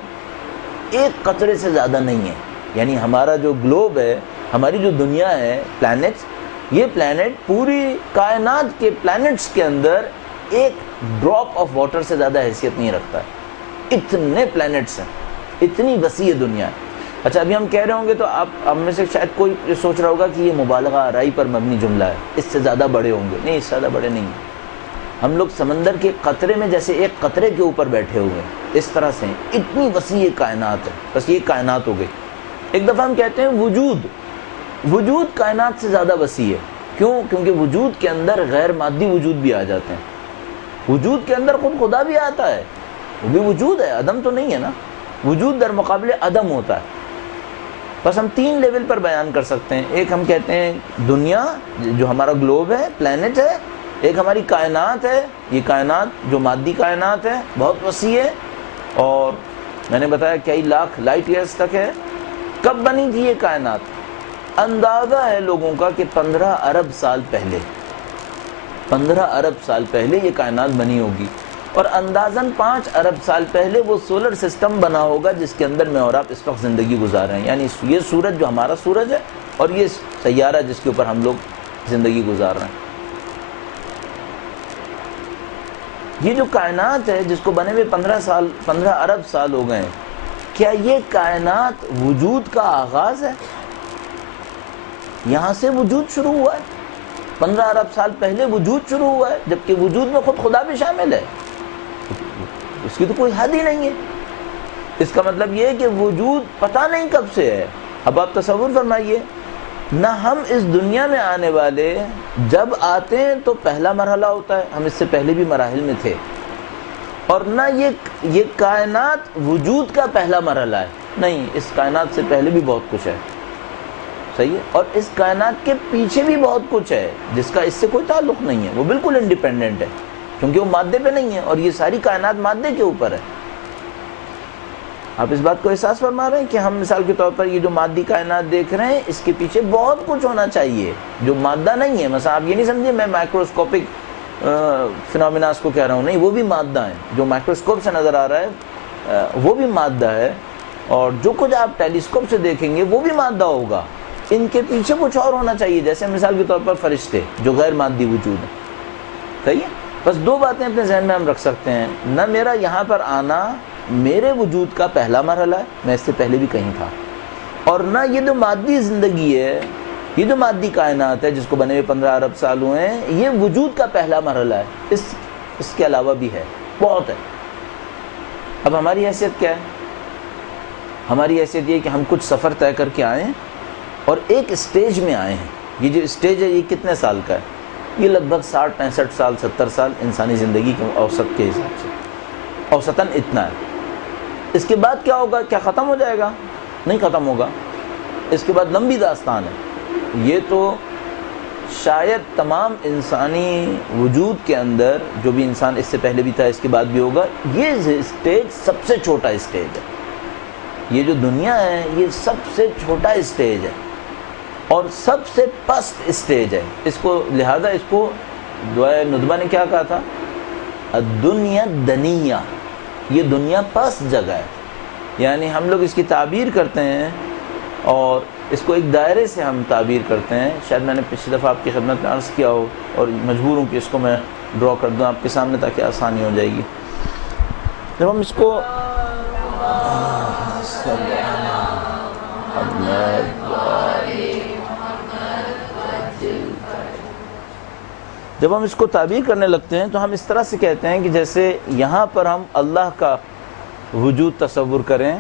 ایک قطرے سے زیادہ نہیں ہے۔ یعنی ہمارا جو گلوب ہے، ہماری جو دنیا ہے، پلانٹس، یہ پلانٹ پوری کائنات کے پلانٹس کے اندر ایک ڈراپ آف واٹر سے زیادہ حیثیت نہیں رکھتا ہے۔ اتنے پلانٹس ہیں، اتنی وسیع دنیا ہے۔ اچھا ابھی ہم کہہ رہے ہوں گے تو آپ میں سے شاید کوئی سوچ رہا ہوگا کہ یہ مبالغہ آرائی پر مبنی جملہ ہے، اس سے زیادہ بڑے ہوں گے۔ نہیں، اس سے زیادہ بڑے نہیں ہیں۔ ہم لوگ سمندر کے قطرے میں جیسے ایک قطرے کے اوپر بیٹھے ہوئے ہیں، اس طرح سے اتنی وسیع کائنات ہے۔ بس یہ کائنات ہو گئی۔ ایک دفعہ ہم کہتے ہیں وجود کائنات سے زیادہ وسیع ہے۔ کیوں؟ کیونکہ وجود کے اندر غیر مادی وجود بھی آ جاتے ہیں. وجود کے اندر خود خدا بھی آتا ہے، وہ بھی وجود ہے، عدم تو نہیں ہے نا. وجود در مقابل عدم ہوتا ہے. بس ہم 3 لیول پر بیان کر سکتے ہیں. ایک ہم کہتے ہیں دنیا جو ہمارا گلوب ہے، پلانٹ ہے. ایک ہماری کائنات ہے، یہ کائنات جو مادی کائنات ہے بہت وسیع ہے، اور میں نے بتایا کئی لاکھ لائٹ ایئرز تک ہے. کب بنی تھی یہ کائنات؟ اندازہ ہے لوگوں کا کہ 15 ارب سال پہلے، 15 ارب سال پہلے یہ کائنات بنی ہوگی. اور اندازاً 5 ارب سال پہلے وہ سولر سسٹم بنا ہوگا جس کے اندر میں اور آپ اس وقت زندگی گزار رہے ہیں. یعنی یہ سورج جو ہمارا سورج ہے، اور یہ سیارہ جس کے اوپر ہم لوگ زندگی گزار رہے ہیں. یہ جو کائنات ہے جس کو بنے ہوئے 15 ارب سال ہو گئے ہیں، کیا یہ کائنات وجود کا آغاز ہے؟ یہاں سے وجود شروع ہوا ہے. 15 ارب سال پہلے وجود شروع ہوا ہے، جبکہ وجود میں خود خدا بھی شامل ہے. اس کی تو کوئی حد ہی نہیں ہے. اس کا مطلب یہ ہے کہ وجود پتہ نہیں کب سے ہے. اب آپ تصور فرمائیے، نہ ہم اس دنیا میں آنے والے جب آتے ہیں تو پہلا مرحلہ ہوتا ہے، ہم اس سے پہلے بھی مراحل میں تھے، اور نہ یہ کائنات وجود کا پہلا مرحلہ ہے. نہیں، اس کائنات سے پہلے بھی بہت کچھ ہے. صحیح ہے. اور اس کائنات کے پیچھے بھی بہت کچھ ہے جس کا اس سے کوئی تعلق نہیں ہے. وہ بالکل انڈیپینڈنٹ ہے، کیونکہ وہ مادے پہ نہیں ہے، اور یہ ساری کائنات مادے کے اوپر ہے. آپ اس بات کو احساس فرما رہے ہیں کہ ہم مثال کے طور پر یہ جو مادی کائنات دیکھ رہے ہیں، اس کے پیچھے بہت کچھ ہونا چاہیے جو مادہ نہیں ہے. مثلا آپ یہ نہیں سمجھے میں مائکروسکوپک فنومیناز کو کہہ رہا ہوں، نہیں، وہ بھی مادہ ہیں. جو مائکروسکوپ سے نظر آ رہا ہے وہ بھی مادہ ہے، اور جو کچھ آپ ٹیلیسکوپ سے دیکھیں گے وہ بھی مادہ ہوگا. ان کے پیچھے کچھ اور ہونا چاہیے، جیسے مثال کے طور پر فرشتے جو غیر مادی وجود ہیں. صحیح ہے. بس 2 باتیں اپنے ذہن میں ہم رکھ سکتے ہیں، نہ میرا یہاں پر آنا میرے وجود کا پہلا مرحلہ ہے، میں اس سے پہلے بھی کہیں تھا، اور نہ یہ جو مادی زندگی ہے، یہ جو مادی کائنات ہے جس کو بنے ہوئے 15 ارب سال ہوئے ہیں، یہ وجود کا پہلا مرحلہ ہے. اس کے علاوہ بھی ہے، بہت ہے. اب ہماری حیثیت کیا ہے؟ ہماری حیثیت یہ کہ ہم کچھ سفر طے کر کے آئے ہیں اور ایک اسٹیج میں آئے ہیں. یہ جو اسٹیج ہے یہ کتنے سال کا ہے؟ یہ لگ بھگ 60 65 سال 70 سال انسانی زندگی کے اوسط کے حساب سے، اوسطاً اتنا ہے. اس کے بعد کیا ہوگا؟ کیا ختم ہو جائے گا؟ نہیں ختم ہوگا. اس کے بعد لمبی داستان ہے. یہ تو شاید تمام انسانی وجود کے اندر جو بھی انسان اس سے پہلے بھی تھا اس کے بعد بھی ہوگا، یہ اسٹیج سب سے چھوٹا اسٹیج ہے. یہ جو دنیا ہے یہ سب سے چھوٹا اسٹیج ہے اور سب سے پست اسٹیج ہے. اس کو لہذا اس کو دعائے ندبہ نے کیا کہا تھا؟ الدنیا دنیا، یہ دنیا پست جگہ ہے. یعنی ہم لوگ اس کی تعبیر کرتے ہیں اور اس کو ایک دائرے سے ہم تعبیر کرتے ہیں. شاید میں نے پچھلی دفعہ آپ کی خدمت میں عرض کیا ہو، اور مجبور ہوں کہ اس کو میں ڈرا کر دوں آپ کے سامنے تاکہ آسانی ہو جائے گی. جب ہم اس کو تعبیر کرنے لگتے ہیں تو ہم اس طرح سے کہتے ہیں کہ جیسے یہاں پر ہم اللہ کا وجود تصور کریں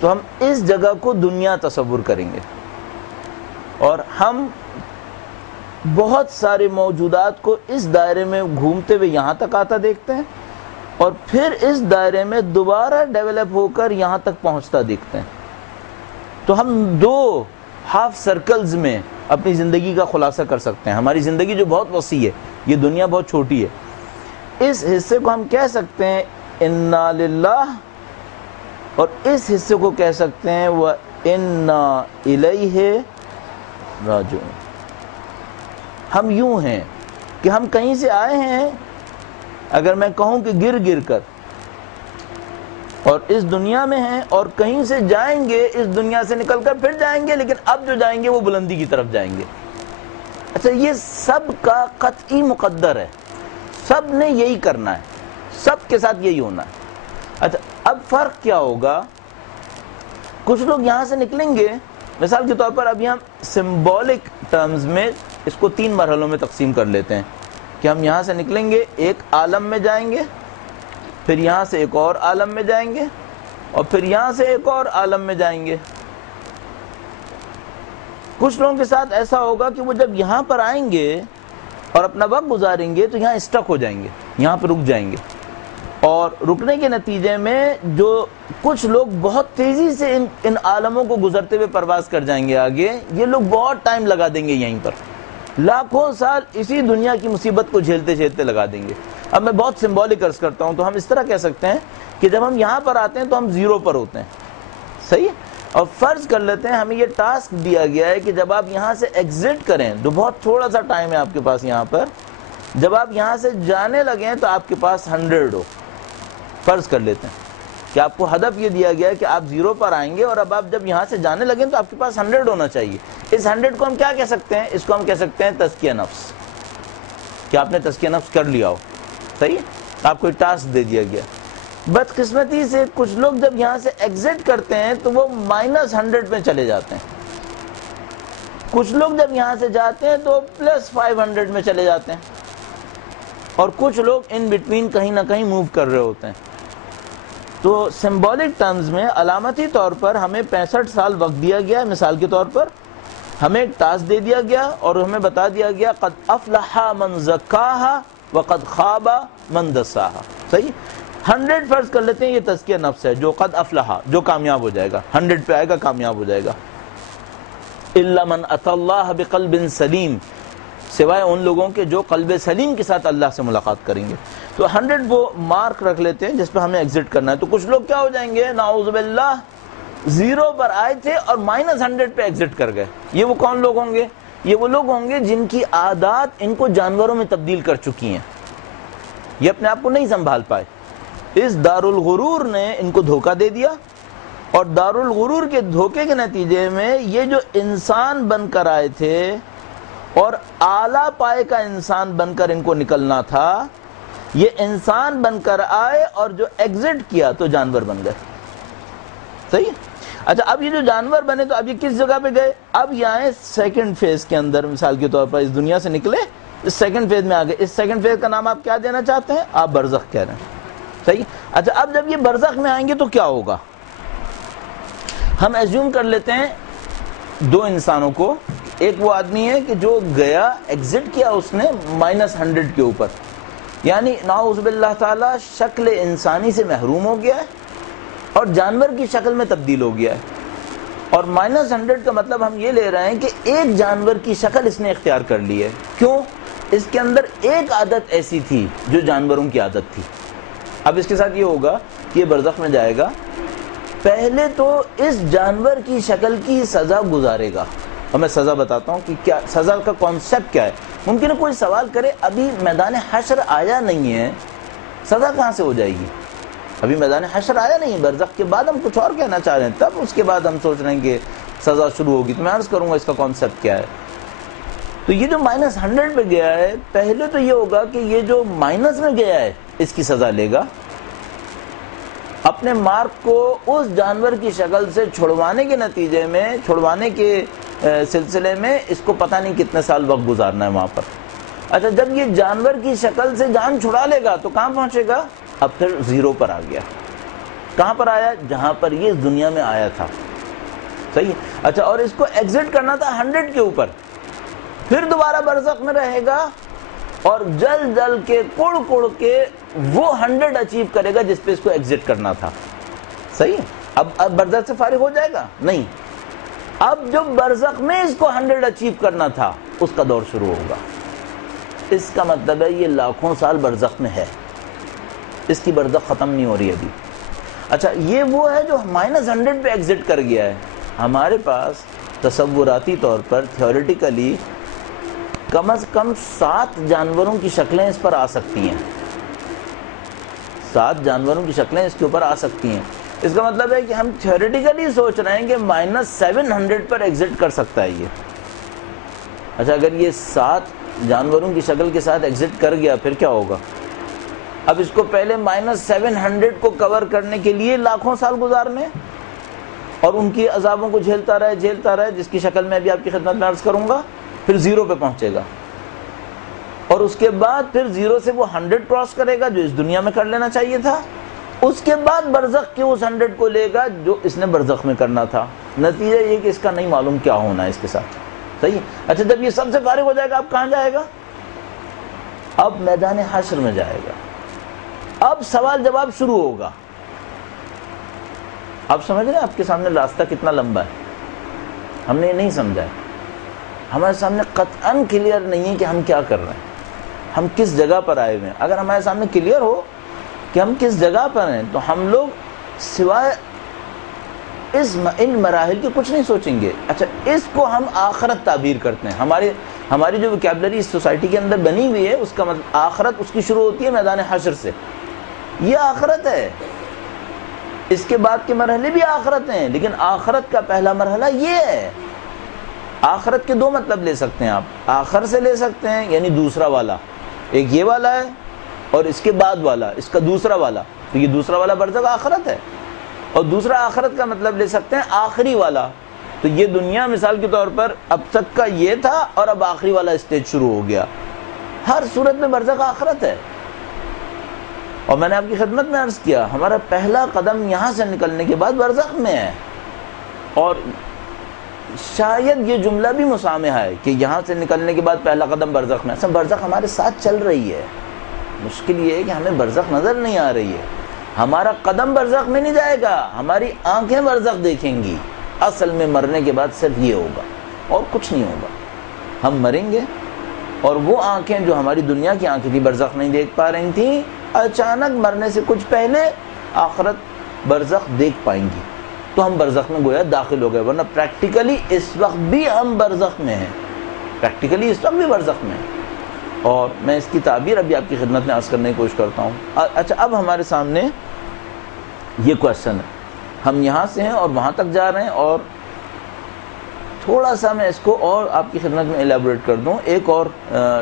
تو ہم اس جگہ کو دنیا تصور کریں گے، اور ہم بہت سارے موجودات کو اس دائرے میں گھومتے ہوئے یہاں تک آتا دیکھتے ہیں، اور پھر اس دائرے میں دوبارہ ڈیولپ ہو کر یہاں تک پہنچتا دیکھتے ہیں. تو ہم 2 ہاف سرکلز میں اپنی زندگی کا خلاصہ کر سکتے ہیں. ہماری زندگی جو بہت وسیع ہے، یہ دنیا بہت چھوٹی ہے. اس حصے کو ہم کہہ سکتے ہیں انا للہ، اور اس حصے کو کہہ سکتے ہیں وَإِنَّا إِلَيْهِ راجعون. ہم یوں ہیں کہ ہم کہیں سے آئے ہیں، اگر میں کہوں کہ گر کر، اور اس دنیا میں ہیں، اور کہیں سے جائیں گے، اس دنیا سے نکل کر پھر جائیں گے، لیکن اب جو جائیں گے وہ بلندی کی طرف جائیں گے. اچھا، یہ سب کا قطعی مقدر ہے، سب نے یہی کرنا ہے، سب کے ساتھ یہی ہونا ہے. اچھا، اب فرق کیا ہوگا؟ کچھ لوگ یہاں سے نکلیں گے، مثال کے طور پر ابھی ہم سمبولک ٹرمز میں اس کو 3 مرحلوں میں تقسیم کر لیتے ہیں کہ ہم یہاں سے نکلیں گے، ایک عالم میں جائیں گے، پھر یہاں سے ایک اور عالم میں جائیں گے، اور پھر یہاں سے ایک اور عالم میں جائیں گے. کچھ لوگوں کے ساتھ ایسا ہوگا کہ وہ جب یہاں پر آئیں گے اور اپنا وقت گزاریں گے تو یہاں اسٹک ہو جائیں گے، یہاں پہ رک جائیں گے، اور رکنے کے نتیجے میں جو کچھ لوگ بہت تیزی سے ان عالموں کو گزرتے ہوئے پرواز کر جائیں گے آگے، یہ لوگ بہت ٹائم لگا دیں گے یہیں پر، لاکھوں سال اسی دنیا کی مصیبت کو جھیلتے جھیلتے لگا دیں گے۔ اب میں بہت سمبولک عرض کرتا ہوں، تو ہم اس طرح کہہ سکتے ہیں کہ جب ہم یہاں پر آتے ہیں تو ہم زیرو پر ہوتے ہیں، صحیح ہے؟ اور فرض کر لیتے ہیں ہمیں یہ ٹاسک دیا گیا ہے کہ جب آپ یہاں سے ایگزٹ کریں، تو بہت تھوڑا سا ٹائم ہے آپ کے پاس یہاں پر، جب آپ یہاں سے جانے لگیں تو آپ کے پاس 100 ہو۔ فرض کر لیتے ہیں کہ آپ کو ہدف یہ دیا گیا ہے کہ آپ زیرو پر آئیں گے، اور اب آپ جب یہاں سے جانے لگیں تو آپ کے پاس 100 ہونا چاہیے۔ اس 100 کو ہم کیا کہہ سکتے ہیں؟ اس کو ہم کہہ سکتے ہیں تزکیہ نفس، کہ آپ نے تزکیہ نفس کر لیا ہو، صحیح ہے؟ آپ کو ایک ٹاسک دے دیا گیا۔ بدقسمتی سے کچھ لوگ جب یہاں سے ایگزٹ کرتے ہیں تو وہ -100 میں چلے جاتے ہیں، کچھ لوگ جب یہاں سے جاتے ہیں تو +500 میں چلے جاتے ہیں، اور کچھ لوگ ان بٹوین کہیں نہ کہیں موو کر رہے ہوتے ہیں۔ تو سمبولک ٹرمز میں علامتی طور پر ہمیں 65 سال وقت دیا گیا ہے، مثال کے طور پر ہمیں ایک ٹاسک دے دیا گیا اور ہمیں بتا دیا گیا قد افلح من زکاہا وقد خاب من دساہا، صحیح؟ 100 فرض کر لیتے ہیں یہ تزکیہ نفس ہے، جو قد افلح، جو کامیاب ہو جائے گا، 100 پہ آئے گا، کامیاب ہو جائے گا۔ الا من اتى اللہ بقلب سلیم، سوائے ان لوگوں کے جو قلب سلیم کے ساتھ اللہ سے ملاقات کریں گے۔ تو 100 وہ مارک رکھ لیتے ہیں جس پہ ہمیں ایگزٹ کرنا ہے۔ تو کچھ لوگ کیا ہو جائیں گے؟ نعوذ باللہ، زیرو پر آئے تھے اور -100 پہ ایگزٹ کر گئے۔ یہ وہ کون لوگ ہوں گے؟ یہ وہ لوگ ہوں گے جن کی عادات ان کو جانوروں میں تبدیل کر چکی ہیں، یہ اپنے آپ کو نہیں سنبھال پائے، اس دارالغرور نے ان کو دھوکہ دے دیا، اور دارالغرور کے دھوکے کے نتیجے میں یہ جو انسان بن کر آئے تھے اور اعلیٰ پائے کا انسان بن کر ان کو نکلنا تھا، یہ انسان بن کر آئے اور جو ایگزٹ کیا تو جانور بن گئے، صحیح ہے؟ اچھا، اب یہ جو جانور بنے تو اب یہ کس جگہ پہ گئے؟ اب یہ آئے سیکنڈ فیز کے اندر، مثال کے طور پر اس دنیا سے نکلے، اس سیکنڈ فیز میں آ گئے۔ اس سیکنڈ فیز کا نام آپ کیا دینا چاہتے ہیں؟ آپ برزخ کہہ رہے ہیں، صحیح؟ اچھا، اب جب یہ برزخ میں آئیں گے تو کیا ہوگا؟ ہم ایزیوم کر لیتے ہیں دو انسانوں کو، ایک وہ آدمی ہے کہ جو گیا ایگزٹ کیا اس نے -100 کے اوپر، یعنی نعوذ باللہ تعالی شکل انسانی سے محروم ہو گیا ہے اور جانور کی شکل میں تبدیل ہو گیا ہے، اور -100 کا مطلب ہم یہ لے رہے ہیں کہ ایک جانور کی شکل اس نے اختیار کر لی ہے۔ کیوں؟ اس کے اندر ایک عادت ایسی تھی جو جانوروں کی عادت تھی۔ اب اس کے ساتھ یہ ہوگا کہ یہ برزخ میں جائے گا، پہلے تو اس جانور کی شکل کی سزا گزارے گا، اور میں سزا بتاتا ہوں کہ کیا سزا کا کانسیپٹ کیا ہے۔ ممکن ہے کوئی سوال کرے ابھی میدان حشر آیا نہیں ہے، سزا کہاں سے ہو جائے گی؟ ابھی میدان حشر آیا نہیں ہے، برزخ کے بعد ہم کچھ اور کہنا چاہ رہے ہیں، تب اس کے بعد ہم سوچ رہے ہیں کہ سزا شروع ہوگی۔ تو میں عرض کروں گا اس کا کانسیپٹ کیا ہے۔ تو یہ جو -100 پہ گیا ہے، پہلے تو یہ ہوگا کہ یہ جو مائنس میں گیا ہے اس کی سزا لے گا، اپنے مارک کو اس جانور کی شکل سے چھڑوانے کے نتیجے میں، چھڑوانے کے سلسلے میں اس کو پتہ نہیں کتنے سال وقت گزارنا ہے وہاں پر۔ اچھا، جب یہ جانور کی شکل سے جان چھڑا لے گا تو کہاں پہنچے گا؟ اب پھر زیرو پر آ گیا۔ کہاں پر آیا؟ جہاں پر یہ اس دنیا میں آیا تھا، صحیح ہے؟ اچھا، اور اس کو ایگزٹ کرنا تھا 100 کے اوپر، پھر دوبارہ برزخ میں رہے گا اور جل جل کے کڑ کڑ کے وہ 100 اچیو کرے گا جس پہ اس کو ایگزٹ کرنا تھا، صحیح ہے؟ اب برزخ سے فارغ ہو جائے گا؟ نہیں، اب جو برزخ میں اس کو 100 اچیو کرنا تھا اس کا دور شروع ہوگا۔ اس کا مطلب ہے یہ لاکھوں سال برزخ میں ہے، اس کی برزخ ختم نہیں ہو رہی ابھی۔ اچھا، یہ وہ ہے جو -100 پہ ایگزٹ کر گیا ہے۔ ہمارے پاس تصوراتی طور پر تھیوریٹیکلی کم از کم 7 جانوروں کی شکلیں اس پر آ سکتی ہیں، 7 جانوروں کی شکلیں اس کے اوپر آ سکتی ہیں۔ اس کا مطلب ہے کہ ہم تھیوریٹیکلی سوچ رہے ہیں کہ -700 پر ایگزٹ کر سکتا ہے یہ۔ اچھا، اگر یہ 7 جانوروں کی شکل کے ساتھ ایگزٹ کر گیا پھر کیا ہوگا؟ اب اس کو پہلے -700 کو کور کرنے کے لیے لاکھوں سال گزارنے، اور ان کی عذابوں کو جھیلتا رہے، جس کی شکل میں ابھی آپ کی خدمت میں عرض کروں گا، پھر زیرو پہ پہنچے گا، اور اس کے بعد پھر زیرو سے وہ 100 کراس کرے گا جو اس دنیا میں کر لینا چاہیے تھا، اس کے بعد برزخ کے اس 100 کو لے گا جو اس نے برزخ میں کرنا تھا۔ نتیجہ یہ کہ اس کا نہیں معلوم کیا ہونا ہے اس کے ساتھ، صحیح ہے. اچھا جب یہ سب سے فارغ ہو جائے گا اب کہاں جائے گا؟ اب میدان حشر میں جائے گا. اب سوال جواب شروع ہوگا. آپ سمجھ رہے ہیں آپ کے سامنے راستہ کتنا لمبا ہے؟ ہم نے یہ نہیں سمجھا ہے. ہمارے سامنے قطعاً کلیئر نہیں ہے کہ ہم کیا کر رہے ہیں, ہم کس جگہ پر آئے ہوئے ہیں. اگر ہمارے سامنے کلیئر ہو کہ ہم کس جگہ پر ہیں تو ہم لوگ سوائے ان مراحل کے کچھ نہیں سوچیں گے. اچھا اس کو ہم آخرت تعبیر کرتے ہیں. ہماری جو ویکیبلری اس سوسائٹی کے اندر بنی ہوئی ہے اس کا مطلب آخرت اس کی شروع ہوتی ہے میدان حشر سے. یہ آخرت ہے, اس کے بعد کے مرحلے بھی آخرت ہیں, لیکن آخرت کا پہلا مرحلہ یہ ہے. آخرت کے دو مطلب لے سکتے ہیں آپ. آخر سے لے سکتے ہیں یعنی دوسرا والا, ایک یہ والا ہے اور اس کے بعد والا اس کا دوسرا والا, تو یہ دوسرا والا برزخ آخرت ہے. اور دوسرا آخرت کا مطلب لے سکتے ہیں آخری والا, تو یہ دنیا مثال کے طور پر اب تک کا یہ تھا اور اب آخری والا اسٹیج شروع ہو گیا. ہر صورت میں برزخ آخرت ہے. اور میں نے آپ کی خدمت میں عرض کیا ہمارا پہلا قدم یہاں سے نکلنے کے بعد برزخ میں ہے. اور شاید یہ جملہ بھی مسامحہ ہے کہ یہاں سے نکلنے کے بعد پہلا قدم برزخ میں. اصل برزخ ہمارے ساتھ چل رہی ہے. مشکل یہ ہے کہ ہمیں برزخ نظر نہیں آ رہی ہے. ہمارا قدم برزخ میں نہیں جائے گا, ہماری آنکھیں برزخ دیکھیں گی. اصل میں مرنے کے بعد صرف یہ ہوگا اور کچھ نہیں ہوگا. ہم مریں گے اور وہ آنکھیں جو ہماری دنیا کی آنکھیں تھی برزخ نہیں دیکھ پا رہی تھیں, اچانک مرنے سے کچھ پہلے آخرت برزخ دیکھ پائیں گی. تو ہم برزخ میں گویا داخل ہو گئے. ورنہ پریکٹیکلی اس وقت بھی ہم برزخ میں ہیں, پریکٹیکلی اس وقت بھی برزخ میں ہیں. اور میں اس کی تعبیر ابھی آپ کی خدمت میں عرض کرنے کی کوشش کرتا ہوں. اچھا اب ہمارے سامنے یہ کویسچن ہے, ہم یہاں سے ہیں اور وہاں تک جا رہے ہیں, اور تھوڑا سا میں اس کو اور آپ کی خدمت میں ایلیبوریٹ کر دوں ایک اور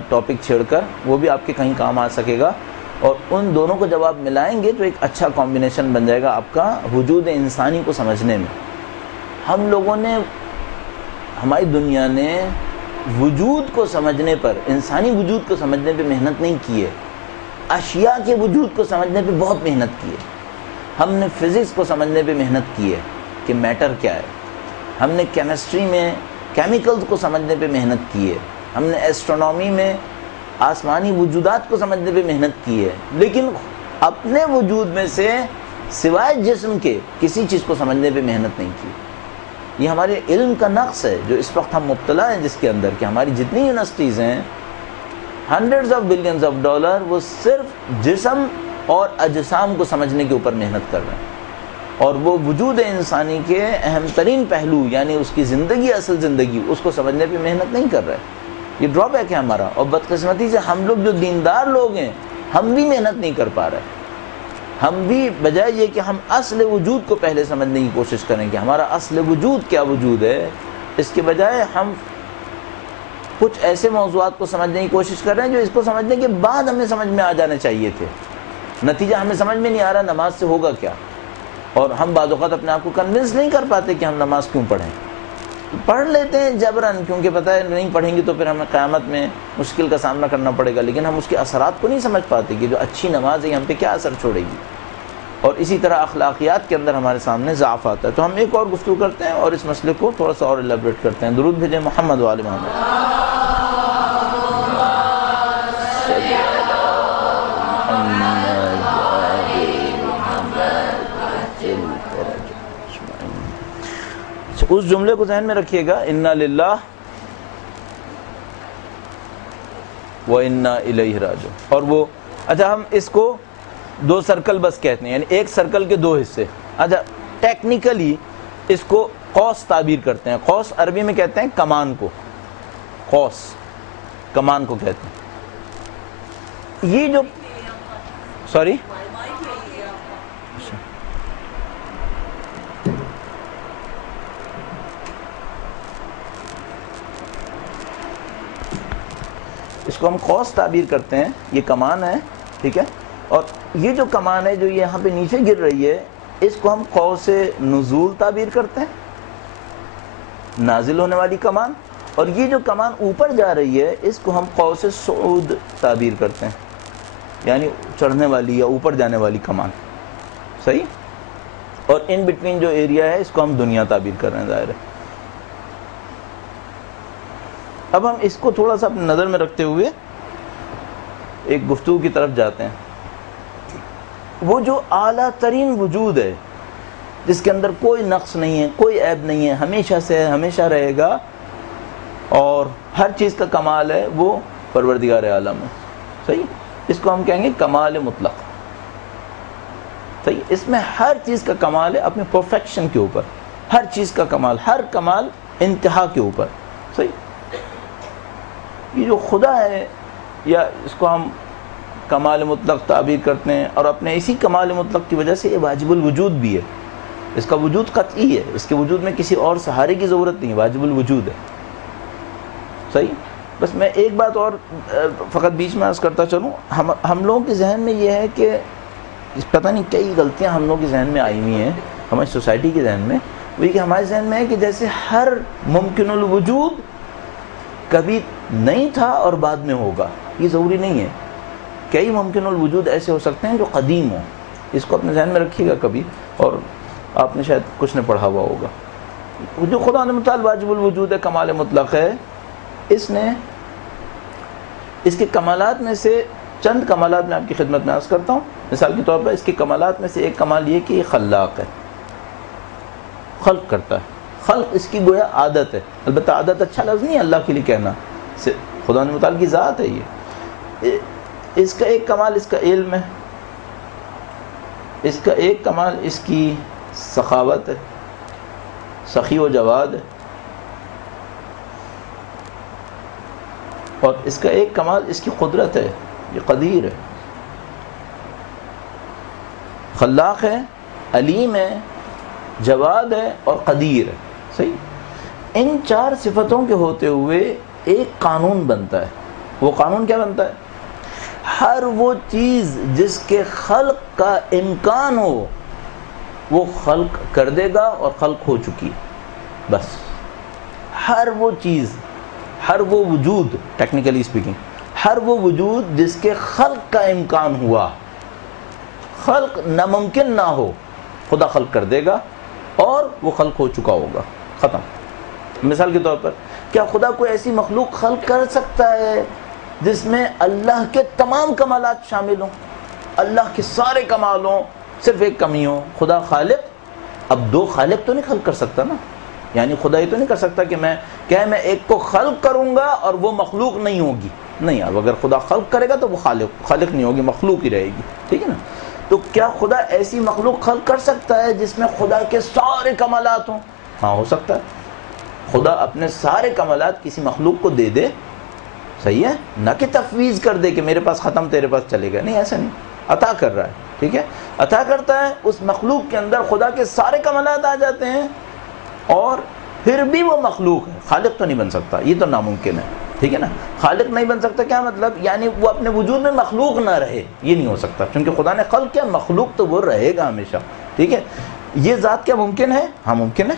ٹاپک چھیڑ کر, وہ بھی آپ کے کہیں کام آ سکے گا. اور ان دونوں کو جب آپ ملائیں گے تو ایک اچھا کمبینیشن بن جائے گا آپ کا وجود انسانی کو سمجھنے میں. ہم لوگوں نے, ہماری دنیا نے وجود کو سمجھنے پر, انسانی وجود کو سمجھنے پہ محنت نہیں کی ہے. اشیاء کے وجود کو سمجھنے پہ بہت محنت کی ہے. ہم نے فزکس کو سمجھنے پہ محنت کی ہے کہ میٹر کیا ہے. ہم نے کیمسٹری میں کیمیکلز کو سمجھنے پہ محنت کی ہے. ہم نے ایسٹرونومی میں آسمانی وجودات کو سمجھنے پہ محنت کی ہے. لیکن اپنے وجود میں سے سوائے جسم کے کسی چیز کو سمجھنے پہ محنت نہیں کی. یہ ہمارے علم کا نقص ہے جو اس وقت ہم مبتلا ہیں, جس کے اندر کہ ہماری جتنی یونیورسٹیز ہیں hundreds of billions of dollar وہ صرف جسم اور اجسام کو سمجھنے کے اوپر محنت کر رہے ہیں. اور وہ وجود انسانی کے اہم ترین پہلو یعنی اس کی زندگی, اصل زندگی, اس کو سمجھنے پہ محنت نہیں کر رہے. یہ ڈرا بیک ہے ہمارا. اور بدقسمتی سے ہم لوگ جو دیندار لوگ ہیں ہم بھی محنت نہیں کر پا رہے. ہم بھی بجائے یہ کہ ہم اصل وجود کو پہلے سمجھنے کی کوشش کریں کہ ہمارا اصل وجود کیا وجود ہے, اس کے بجائے ہم کچھ ایسے موضوعات کو سمجھنے کی کوشش کر رہے ہیں جو اس کو سمجھنے کے بعد ہمیں سمجھ میں آ جانے چاہیے تھے. نتیجہ ہمیں سمجھ میں نہیں آ رہا نماز سے ہوگا کیا, اور ہم بعض اوقات اپنے آپ کو کنونس نہیں کر پاتے کہ ہم نماز کیوں پڑھیں. پڑھ لیتے ہیں جبراً کیونکہ پتہ ہے نہیں پڑھیں گے تو پھر ہمیں قیامت میں مشکل کا سامنا کرنا پڑے گا. لیکن ہم اس کے اثرات کو نہیں سمجھ پاتے کہ جو اچھی نماز ہے ہم پہ کیا اثر چھوڑے گی. اور اسی طرح اخلاقیات کے اندر ہمارے سامنے ضعف آتا ہے. تو ہم ایک اور گفتگو کرتے ہیں اور اس مسئلے کو تھوڑا سا اور ایلیبریٹ کرتے ہیں. درود بھیجیں محمد و آل محمد. اس جملے کو ذہن میں رکھیے گا, انا للہ و انا الیہ راجعون. اور وہ اچھا ہم اس کو دو سرکل بس کہتے ہیں, یعنی ایک سرکل کے دو حصے. اچھا ٹیکنیکلی اس کو قوس تعبیر کرتے ہیں. قوس عربی میں کہتے ہیں کمان کو, قوس کمان کو کہتے ہیں. یہ جو سوری اس کو ہم قوس تعبیر کرتے ہیں. یہ کمان ہے, ٹھیک ہے. اور یہ جو کمان ہے جو یہاں پہ نیچے گر رہی ہے اس کو ہم قوس نزول تعبیر کرتے ہیں, نازل ہونے والی کمان. اور یہ جو کمان اوپر جا رہی ہے اس کو ہم قوس صعود تعبیر کرتے ہیں, یعنی چڑھنے والی یا اوپر جانے والی کمان. صحیح. اور ان بٹوین جو ایریا ہے اس کو ہم دنیا تعبیر کر رہے ہیں. ظاہر ہے اب ہم اس کو تھوڑا سا اپنی نظر میں رکھتے ہوئے ایک گفتگو کی طرف جاتے ہیں. وہ جو اعلیٰ ترین وجود ہے جس کے اندر کوئی نقص نہیں ہے، کوئی عیب نہیں ہے، ہمیشہ سے ہے، ہمیشہ رہے گا، اور ہر چیز کا کمال ہے، وہ پروردگار عالم ہے. صحیح، اس کو ہم کہیں گے کمال مطلق. صحیح، اس میں ہر چیز کا کمال ہے اپنے پرفیکشن کے اوپر، ہر چیز کا کمال، ہر کمال انتہا کے اوپر. صحیح، یہ جو خدا ہے، یا اس کو ہم کمال مطلق تعبیر کرتے ہیں، اور اپنے اسی کمال مطلق کی وجہ سے یہ واجب الوجود بھی ہے. اس کا وجود قطعی ہے، اس کے وجود میں کسی اور سہارے کی ضرورت نہیں، واجب الوجود ہے. صحیح. بس میں ایک بات اور فقط بیچ میں عرض کرتا چلوں. ہم لوگوں کے ذہن میں یہ ہے کہ پتہ نہیں کئی غلطیاں ہم لوگوں کے ذہن میں آئی ہوئی ہیں، ہماری سوسائٹی کے ذہن میں. وہ یہ کہ ہمارے ذہن میں ہے کہ جیسے ہر ممکن الوجود کبھی نہیں تھا اور بعد میں ہوگا. یہ ضروری نہیں ہے. کئی ممکن الوجود ایسے ہو سکتے ہیں جو قدیم ہوں. اس کو اپنے ذہن میں رکھیے گا کبھی، اور آپ نے شاید کچھ نے پڑھا ہوا ہوگا. جو خدا نے متعال واجب الوجود ہے، کمال مطلق ہے، اس نے اس کے کمالات میں سے چند کمالات میں آپ کی خدمت میں عرض کرتا ہوں. مثال کے طور پر اس کے کمالات میں سے ایک کمال یہ کہ یہ خلاق ہے، خلق کرتا ہے. خلق اس کی گویا عادت ہے. البتہ عادت اچھا لفظ نہیں ہے اللہ کے لیے کہنا، خدا نے متعال کی ذات ہے. یہ اس کا ایک کمال اس کا علم ہے، اس کا ایک کمال اس کی سخاوت ہے، سخی و جواد ہے، اور اس کا ایک کمال اس کی قدرت ہے، یہ قدیر ہے. خلاق ہے، علیم ہے، جواد ہے اور قدیر ہے. صحیح. ان چار صفتوں کے ہوتے ہوئے ایک قانون بنتا ہے. وہ قانون کیا بنتا ہے؟ ہر وہ چیز جس کے خلق کا امکان ہو وہ خلق کر دے گا، اور خلق ہو چکی ہے. بس ہر وہ چیز، ہر وہ وجود، ٹیکنیکلی اسپیکنگ، ہر وہ وجود جس کے خلق کا امکان ہوا، خلق ناممکن نہ ہو، خدا خلق کر دے گا اور وہ خلق ہو چکا ہوگا. ختم. مثال کے طور پر کیا خدا کوئی ایسی مخلوق خلق کر سکتا ہے جس میں اللہ کے تمام کمالات شامل ہوں، اللہ کے سارے کمال ہوں، صرف ایک کمی ہو؟ خدا خالق. اب دو خالق تو نہیں خلق کر سکتا نا. یعنی خدا یہ تو نہیں کر سکتا کہ میں ایک کو خلق کروں گا اور وہ مخلوق نہیں ہوگی. نہیں، اب اگر خدا خلق کرے گا تو وہ خالق نہیں ہوگی، مخلوق ہی رہے گی. ٹھیک ہے نا. تو کیا خدا ایسی مخلوق خلق کر سکتا ہے جس میں خدا کے سارے کمالات ہوں؟ ہاں، ہو سکتا ہے. خدا اپنے سارے کمالات کسی مخلوق کو دے دے. صحیح ہے، نہ کہ تفویض کر دے کہ میرے پاس ختم تیرے پاس چلے گا. نہیں، ایسا نہیں. عطا کر رہا ہے. ٹھیک ہے، عطا کرتا ہے. اس مخلوق کے اندر خدا کے سارے کمالات آ جاتے ہیں، اور پھر بھی وہ مخلوق ہے. خالق تو نہیں بن سکتا، یہ تو ناممکن ہے. ٹھیک ہے نا. خالق نہیں بن سکتا کیا مطلب؟ یعنی وہ اپنے وجود میں مخلوق نہ رہے، یہ نہیں ہو سکتا. چونکہ خدا نے خلق کیا، مخلوق تو وہ رہے گا ہمیشہ. ٹھیک ہے. یہ ذات کیا ممکن ہے؟ ہاں ممکن ہے.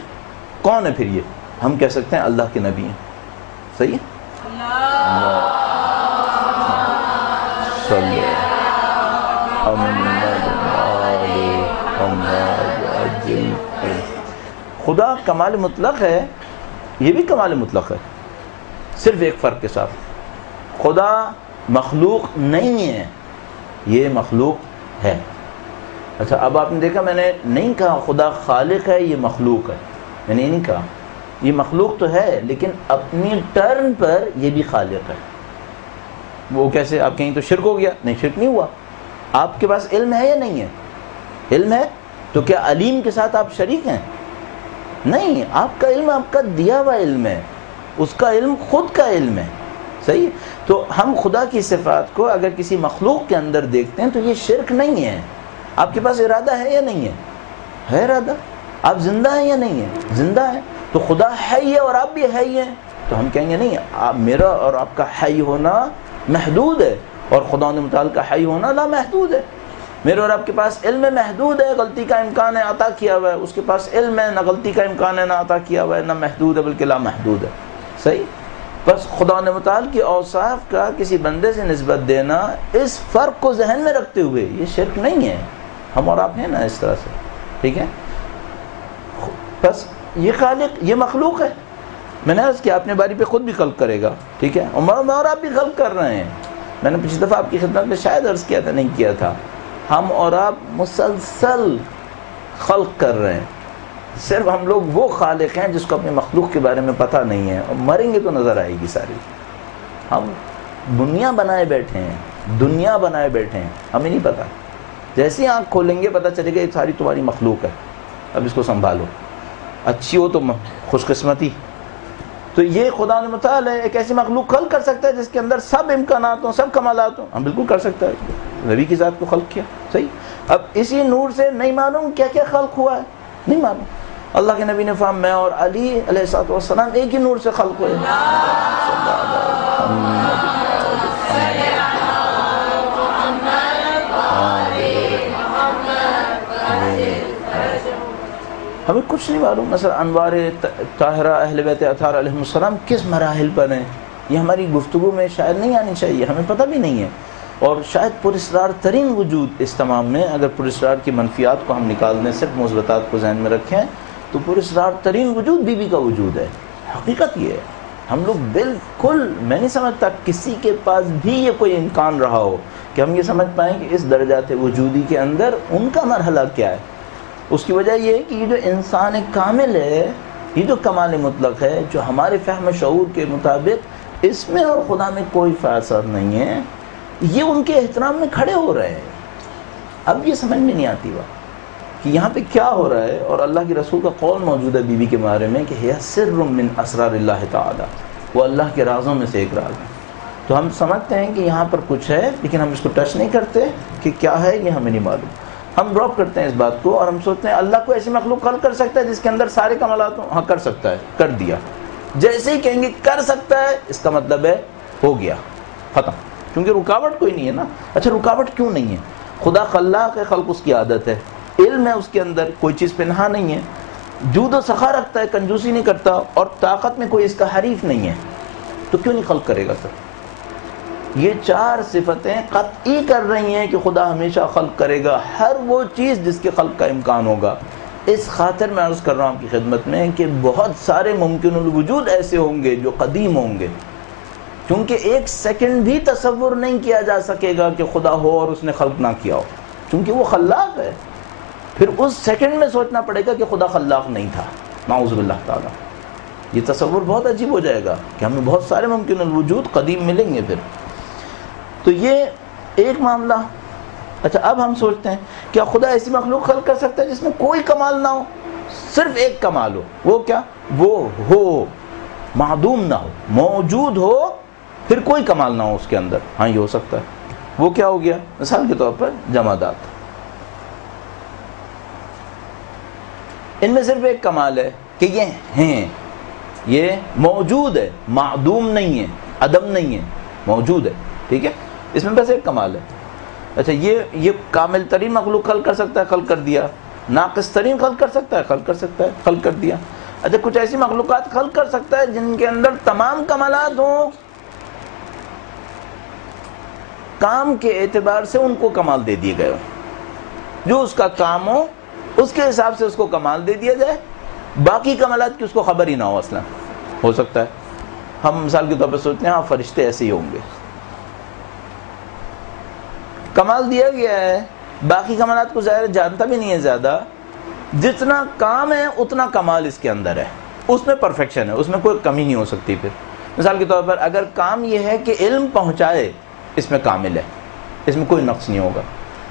کون ہے پھر یہ؟ ہم کہہ سکتے ہیں اللہ کے نبی ہیں. صحیح ہے. خدا کمال مطلق ہے، یہ بھی کمال مطلق ہے، صرف ایک فرق کے ساتھ. خدا مخلوق نہیں ہے، یہ مخلوق ہے. اچھا، اب آپ نے دیکھا میں نے نہیں کہا خدا خالق ہے، یہ مخلوق ہے. میں نے نہیں کہا. یہ مخلوق تو ہے لیکن اپنی ٹرن پر یہ بھی خالق ہے. وہ کیسے؟ آپ کہیں تو شرک ہو گیا. نہیں، شرک نہیں ہوا. آپ کے پاس علم ہے یا نہیں ہے؟ علم ہے. تو کیا علیم کے ساتھ آپ شریک ہیں؟ نہیں. آپ کا علم آپ کا دیا ہوا علم ہے، اس کا علم خود کا علم ہے. صحیح. تو ہم خدا کی صفات کو اگر کسی مخلوق کے اندر دیکھتے ہیں تو یہ شرک نہیں ہے. آپ کے پاس ارادہ ہے یا نہیں ہے؟ ہے ارادہ. آپ زندہ ہیں یا نہیں ہیں؟ زندہ ہیں. تو خدا حی ہے اور آپ بھی حی ہیں. تو ہم کہیں گے نہیں، میرا اور آپ کا حی ہونا محدود ہے، اور خدا نے متعال کا حی ہونا لا محدود ہے. میرے اور آپ کے پاس علم محدود ہے، غلطی کا امکان ہے، عطا کیا ہوا ہے. اس کے پاس علم ہے، نہ غلطی کا امکان ہے، نہ عطا کیا ہوا ہے، نہ محدود ہے بلکہ لا محدود ہے. صحیح. بس خدا نے متعال کی اوصاف کا کسی بندے سے نسبت دینا، اس فرق کو ذہن میں رکھتے ہوئے، یہ شرک نہیں ہے. ہم اور آپ ہیں نا اس طرح سے. ٹھیک ہے. بس یہ خالق، یہ مخلوق ہے. میں نے عرض کیا اپنے باری پہ خود بھی خلق کرے گا، ٹھیک ہے، اور آپ بھی خلق کر رہے ہیں. میں نے پچھلی دفعہ آپ کی خدمت میں شاید عرض کیا تھا، نہیں کیا تھا، ہم اور آپ مسلسل خلق کر رہے ہیں. صرف ہم لوگ وہ خالق ہیں جس کو اپنے مخلوق کے بارے میں پتہ نہیں ہے، اور مریں گے تو نظر آئے گی ساری. ہم دنیا بنائے بیٹھے ہیں، دنیا بنائے بیٹھے ہیں، ہمیں نہیں پتہ. جیسے آنکھ کھولیں گے پتہ چلے گا یہ ساری تمہاری مخلوق ہے، اب اس کو سنبھالو، اچھی ہو تو خوش قسمتی. تو یہ خدا متعال ہے، ایک ایسی مخلوق خلق کر سکتا ہے جس کے اندر سب امکانات ہوں، سب کمالات ہوں. ہم بالکل کر سکتا ہے. نبی کی ذات کو خلق کیا، صحیح. اب اسی نور سے نہیں معلوم کیا کیا خلق ہوا ہے، نہیں معلوم. اللہ کے نبی نے فرمایا میں اور علی علیہ السلام ایک ہی نور سے خلق ہوئے. ہمیں کچھ نہیں معلوم. مثلا انوار طاہرہ اہل بیت اطہار علیہ السلام کس مراحل پر ہیں، یہ ہماری گفتگو میں شاید نہیں آنی چاہیے، ہمیں پتہ بھی نہیں ہے. اور شاید پراسرار ترین وجود اس تمام میں، اگر پراسرار کی منفیات کو ہم نکال دیں، صرف مثبتات کو ذہن میں رکھیں، تو پراسرار ترین وجود بی بی کا وجود ہے. حقیقت یہ ہے. ہم لوگ بالکل، میں نہیں سمجھتا کسی کے پاس بھی یہ کوئی امکان رہا ہو کہ ہم یہ سمجھ پائیں کہ اس درجات وجودی کے اندر ان کا مرحلہ کیا ہے. اس کی وجہ یہ ہے کہ یہ جو انسان کامل ہے، یہ جو کمال مطلق ہے، جو ہمارے فہم شعور کے مطابق اس میں اور خدا میں کوئی فاصلہ نہیں ہے، یہ ان کے احترام میں کھڑے ہو رہے ہیں. اب یہ سمجھ میں نہیں آتی بات کہ یہاں پہ کیا ہو رہا ہے. اور اللہ کے رسول کا قول موجود ہے بی بی کے بارے میں کہ یہ سر من اسرار اللہ تعالی، وہ اللہ کے رازوں میں سے ایک راز ہے. تو ہم سمجھتے ہیں کہ یہاں پر کچھ ہے، لیکن ہم اس کو ٹچ نہیں کرتے کہ کیا ہے، یہ ہمیں نہیں معلوم. ہم ڈراپ کرتے ہیں اس بات کو، اور ہم سوچتے ہیں اللہ کو ایسی مخلوق خلق کر سکتا ہے جس کے اندر سارے کمالات ہوں. ہاں کر سکتا ہے، کر دیا. جیسے ہی کہیں گے کر سکتا ہے، اس کا مطلب ہے ہو گیا، ختم. کیونکہ رکاوٹ کوئی نہیں ہے نا. اچھا رکاوٹ کیوں نہیں ہے؟ خدا خلاق ہے، خلق اس کی عادت ہے، علم ہے اس کے اندر، کوئی چیز پنہا نہیں ہے، جود و سخا رکھتا ہے، کنجوسی نہیں کرتا، اور طاقت میں کوئی اس کا حریف نہیں ہے. تو کیوں نہیں خلق کرے گا سر؟ یہ چار صفتیں قطعی کر رہی ہیں کہ خدا ہمیشہ خلق کرے گا ہر وہ چیز جس کے خلق کا امکان ہوگا. اس خاطر میں عرض کر رہا ہوں آپ کی خدمت میں کہ بہت سارے ممکن الوجود ایسے ہوں گے جو قدیم ہوں گے، کیونکہ ایک سیکنڈ بھی تصور نہیں کیا جا سکے گا کہ خدا ہو اور اس نے خلق نہ کیا ہو، کیونکہ وہ خلاق ہے. پھر اس سیکنڈ میں سوچنا پڑے گا کہ خدا خلاق نہیں تھا، نعوذ باللہ تعالیٰ. یہ تصور بہت عجیب ہو جائے گا کہ ہمیں بہت سارے ممکن الوجود قدیم ملیں گے. پھر تو یہ ایک معاملہ. اچھا اب ہم سوچتے ہیں کیا خدا ایسی مخلوق خلق کر سکتا ہے جس میں کوئی کمال نہ ہو، صرف ایک کمال ہو؟ وہ کیا؟ وہ ہو، معدوم نہ ہو، موجود ہو، پھر کوئی کمال نہ ہو اس کے اندر. ہاں یہ ہو سکتا ہے. وہ کیا ہو گیا؟ مثال کے طور پر جمادات. ان میں صرف ایک کمال ہے کہ یہ ہیں، یہ موجود ہے، معدوم نہیں ہے، عدم نہیں ہے، موجود ہے. ٹھیک ہے، اس میں بس ایک کمال ہے. اچھا یہ کامل ترین مخلوق خلق کر سکتا ہے، خلق کر دیا. ناقص ترین خلق کر سکتا ہے، خلق کر سکتا ہے، خلق کر دیا. اچھا کچھ ایسی مخلوقات خلق کر سکتا ہے جن کے اندر تمام کمالات ہوں، کام کے اعتبار سے ان کو کمال دے دیے گئے ہوں، جو اس کا کام ہو اس کے حساب سے اس کو کمال دے دیا جائے، باقی کمالات کی اس کو خبر ہی نہ ہو اصلا. ہو سکتا ہے. ہم مثال کے طور پر سوچتے ہیں ہاں فرشتے ایسے ہی ہوں گے، کمال دیا گیا ہے، باقی کمالات کو ظاہر جانتا بھی نہیں ہے زیادہ. جتنا کام ہے اتنا کمال اس کے اندر ہے، اس میں پرفیکشن ہے، اس میں کوئی کمی نہیں ہو سکتی. پھر مثال کے طور پر اگر کام یہ ہے کہ علم پہنچائے، اس میں کامل ہے، اس میں کوئی نقص نہیں ہوگا.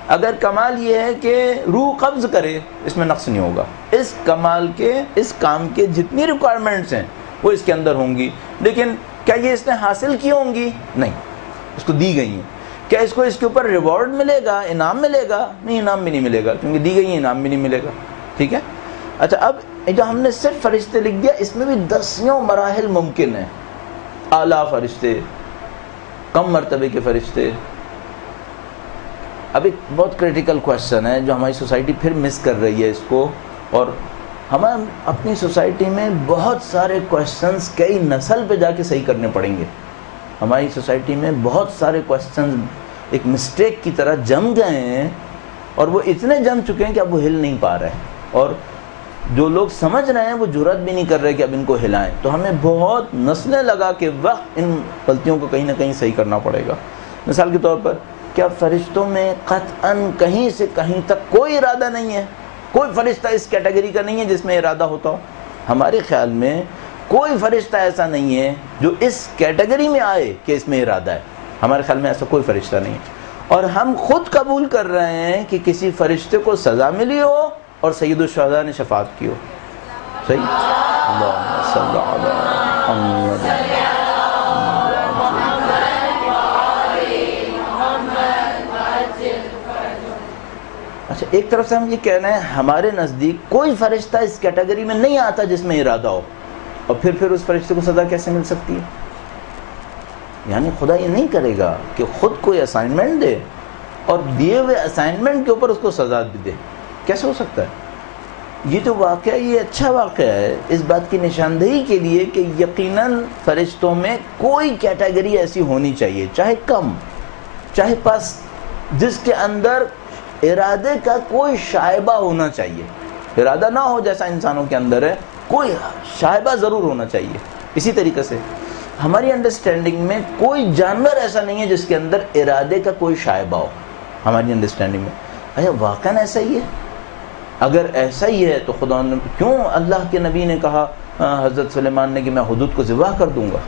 اگر کمال یہ ہے کہ روح قبض کرے، اس میں نقص نہیں ہوگا. اس کمال کے، اس کام کے جتنی ریکوائرمنٹس ہیں وہ اس کے اندر ہوں گی. لیکن کیا یہ اس نے حاصل کی ہوں گی؟ نہیں، اس کو دی گئی ہیں. کیا اس کو اس کے اوپر ریوارڈ ملے گا، انعام ملے گا؟ نہیں، انعام بھی نہیں ملے گا، کیونکہ دی گئی ہیں، انعام بھی نہیں ملے گا. ٹھیک ہے. اچھا اب جو ہم نے صرف فرشتے لکھ دیا، اس میں بھی دسیوں مراحل ممکن ہیں. اعلیٰ فرشتے، کم مرتبے کے فرشتے. اب ایک بہت کریٹیکل کویشچن ہے جو ہماری سوسائٹی پھر مس کر رہی ہے اس کو، اور ہمیں اپنی سوسائٹی میں بہت سارے کویشچنز کئی نسل پہ جا کے صحیح کرنے پڑیں گے. ہماری سوسائٹی میں بہت سارے کویشچنز ایک مسٹیک کی طرح جم گئے ہیں، اور وہ اتنے جم چکے ہیں کہ اب وہ ہل نہیں پا رہے ہیں. اور جو لوگ سمجھ رہے ہیں وہ جرأت بھی نہیں کر رہے کہ اب ان کو ہلائیں. تو ہمیں بہت نسلیں لگا کے وقت ان غلطیوں کو کہیں نہ کہیں صحیح کرنا پڑے گا. مثال کے طور پر کیا فرشتوں میں قطعاً کہیں سے کہیں تک کوئی ارادہ نہیں ہے؟ کوئی فرشتہ اس کیٹیگری کا نہیں ہے جس میں ارادہ ہوتا ہو. ہمارے خیال میں کوئی فرشتہ ایسا نہیں ہے جو اس کیٹیگری میں آئے کہ اس میں ارادہ ہے. ہمارے خیال میں ایسا کوئی فرشتہ نہیں ہے. اور ہم خود قبول کر رہے ہیں کہ کسی فرشتے کو سزا ملی ہو اور سید الشہداء نے شفاعت کی ہو. صحیح؟ اللہم صلی علی محمد. اچھا، ایک طرف سے ہم یہ کہہ رہے ہیں ہمارے نزدیک کوئی فرشتہ اس کیٹیگری میں نہیں آتا جس میں ارادہ ہو، اور پھر اس فرشتے کو سزا کیسے مل سکتی ہے؟ یعنی خدا یہ نہیں کرے گا کہ خود کوئی اسائنمنٹ دے اور دیے ہوئے اسائنمنٹ کے اوپر اس کو سزا بھی دے. کیسے ہو سکتا ہے؟ یہ جو واقعہ یہ اچھا واقعہ ہے اس بات کی نشاندہی کے لیے کہ یقیناً فرشتوں میں کوئی کیٹیگری ایسی ہونی چاہیے، چاہے کم چاہے پس، جس کے اندر ارادے کا کوئی شائبہ ہونا چاہیے. ارادہ نہ ہو جیسا انسانوں کے اندر ہے، کوئی شائبہ ضرور ہونا چاہیے. اسی طریقے سے ہماری انڈرسٹینڈنگ میں کوئی جانور ایسا نہیں ہے جس کے اندر ارادے کا کوئی شائبہ ہو. ہماری انڈرسٹینڈنگ میں اچھا واقعاً ایسا ہی ہے؟ اگر ایسا ہی ہے تو خدا نے کیوں اللہ کے نبی نے کہا حضرت سلیمان نے کہ میں حدود کو ذبح کر دوں گا؟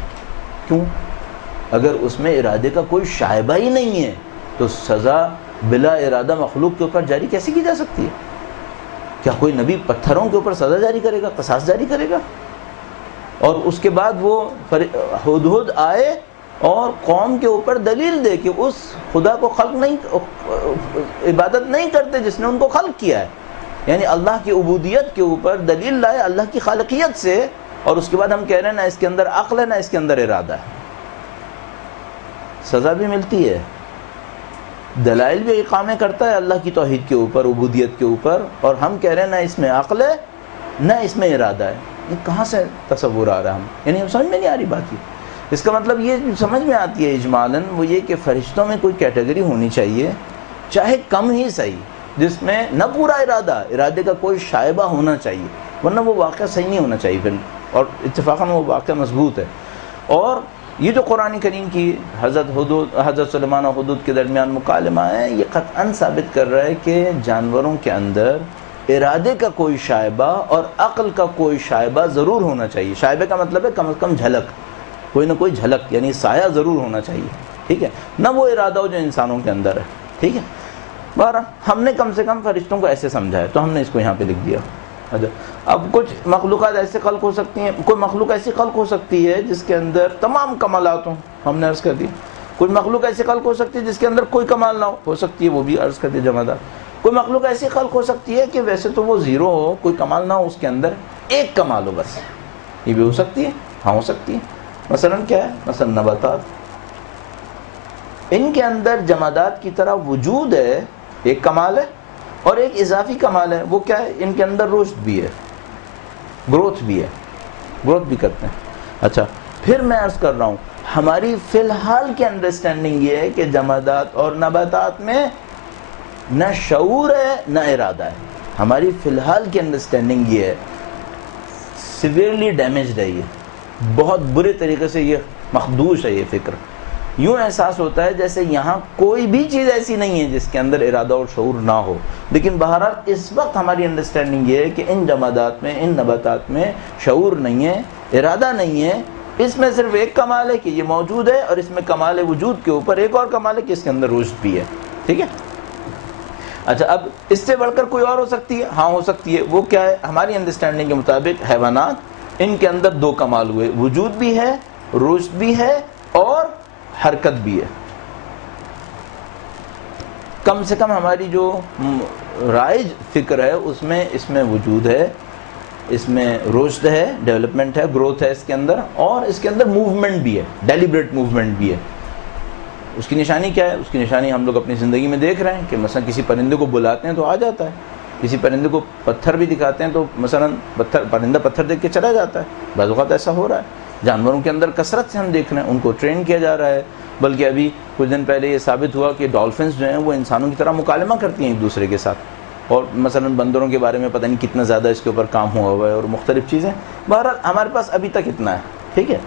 کیوں؟ اگر اس میں ارادے کا کوئی شائبہ ہی نہیں ہے تو سزا بلا ارادہ مخلوق کے اوپر جاری کیسے کی جا سکتی ہے؟ کیا کوئی نبی پتھروں کے اوپر سزا جاری کرے گا، قصاص جاری کرے گا؟ اور اس کے بعد وہ ہدہد آئے اور قوم کے اوپر دلیل دے کہ اس خدا کو خلق نہیں، عبادت نہیں کرتے جس نے ان کو خلق کیا ہے. یعنی اللہ کی عبودیت کے اوپر دلیل لائے اللہ کی خالقیت سے، اور اس کے بعد ہم کہہ رہے ہیں نہ اس کے اندر عقل ہے نہ اس کے اندر ارادہ ہے. سزا بھی ملتی ہے، دلائل بھی اقامے کرتا ہے اللہ کی توحید کے اوپر، عبودیت کے اوپر، اور ہم کہہ رہے ہیں نہ اس میں عقل ہے نہ اس میں ارادہ ہے. یہ کہاں سے تصور آ رہا ہے؟ ہم یعنی ہم سمجھ میں نہیں آ رہی بات. اس کا مطلب یہ سمجھ میں آتی ہے اجمالاً وہ یہ کہ فرشتوں میں کوئی کیٹیگری ہونی چاہیے، چاہے کم ہی صحیح، جس میں نہ پورا ارادے کا کوئی شائبہ ہونا چاہیے، ورنہ وہ واقعہ صحیح نہیں ہونا چاہیے پھر. اور اتفاقاً وہ واقعہ مضبوط ہے. اور یہ جو قرآن کریم کی حضرت سلیمان اور حدود کے درمیان مکالمہ ہے، یہ قطعاً ثابت کر رہا ہے کہ جانوروں کے اندر ارادے کا کوئی شائبہ اور عقل کا کوئی شائبہ ضرور ہونا چاہیے. شائبے کا مطلب ہے کم از کم جھلک، کوئی نہ کوئی جھلک، یعنی سایہ ضرور ہونا چاہیے. ٹھیک ہے، نہ وہ ارادہ ہو جو انسانوں کے اندر ہے. ٹھیک ہے، بہرحال ہم نے کم سے کم فرشتوں کو ایسے سمجھا ہے تو ہم نے اس کو یہاں پہ لکھ دیا. اب کچھ مخلوقات ایسے خلق ہو سکتی ہیں، کوئی مخلوق ایسی خلق ہو سکتی ہے جس کے اندر تمام کمالات ہوں، ہم نے عرض کر دی. کوئی مخلوق ایسی خلق ہو سکتی ہے جس کے اندر کوئی کمال نہ ہو سکتی ہے، وہ بھی عرض کر دی جمادات. کوئی مخلوق ایسی خلق ہو سکتی ہے کہ ویسے تو وہ زیرو ہو، کوئی کمال نہ ہو، اس کے اندر ایک کمال ہو بس. یہ بھی ہو سکتی ہے، ہاں ہو سکتی ہے. مثلا کیا ہے؟ مثلا نباتات، ان کے اندر جمادات کی طرح وجود ہے، ایک کمال ہے، اور ایک اضافی کمال ہے. وہ کیا ہے؟ ان کے اندر رشد بھی ہے، گروتھ بھی ہے، گروتھ بھی کرتے ہیں. اچھا پھر میں عرض کر رہا ہوں ہماری فی الحال کی انڈرسٹینڈنگ یہ ہے کہ جمادات اور نباتات میں نہ شعور ہے نہ ارادہ ہے. ہماری فی الحال کی انڈرسٹینڈنگ یہ ہے، سیویئرلی ڈیمیجڈ ہے، یہ بہت برے طریقے سے یہ مخدوش ہے. یہ فکر یوں احساس ہوتا ہے جیسے یہاں کوئی بھی چیز ایسی نہیں ہے جس کے اندر ارادہ اور شعور نہ ہو. لیکن بہرحال اس وقت ہماری انڈرسٹینڈنگ یہ ہے کہ ان جمادات میں، ان نباتات میں شعور نہیں ہے، ارادہ نہیں ہے. اس میں صرف ایک کمال ہے کہ یہ موجود ہے، اور اس میں کمال وجود کے اوپر ایک اور کمال ہے کہ اس کے اندر رشد بھی ہے. ٹھیک ہے. اچھا اب اس سے بڑھ کر کوئی اور ہو سکتی ہے؟ ہاں ہو سکتی ہے. وہ کیا ہے؟ ہماری انڈرسٹینڈنگ کے مطابق حیوانات، ان کے اندر دو کمال ہوئے، وجود بھی ہے، رشد بھی ہے، اور حرکت بھی ہے. کم سے کم ہماری جو رائج فکر ہے اس میں وجود ہے، اس میں رشد ہے، ڈیولپمنٹ ہے، گروتھ ہے اس کے اندر، اور اس کے اندر موومنٹ بھی ہے، ڈیلیبریٹ موومنٹ بھی ہے. اس کی نشانی کیا ہے؟ اس کی نشانی ہم لوگ اپنی زندگی میں دیکھ رہے ہیں کہ مثلا کسی پرندے کو بلاتے ہیں تو آ جاتا ہے، کسی پرندے کو پتھر بھی دکھاتے ہیں تو مثلا پرندہ پتھر دیکھ کے چلا جاتا ہے. بعض اوقات ایسا ہو رہا ہے. جانوروں کے اندر کثرت سے ہم دیکھ رہے ہیں، ان کو ٹرین کیا جا رہا ہے. بلکہ ابھی کچھ دن پہلے یہ ثابت ہوا کہ ڈالفنس جو ہیں وہ انسانوں کی طرح مکالمہ کرتی ہیں ایک دوسرے کے ساتھ. اور مثلا بندروں کے بارے میں پتہ نہیں کتنا زیادہ اس کے اوپر کام ہوا ہے اور مختلف چیزیں. بہرحال ہمارے پاس ابھی تک اتنا ہے. ٹھیک ہے.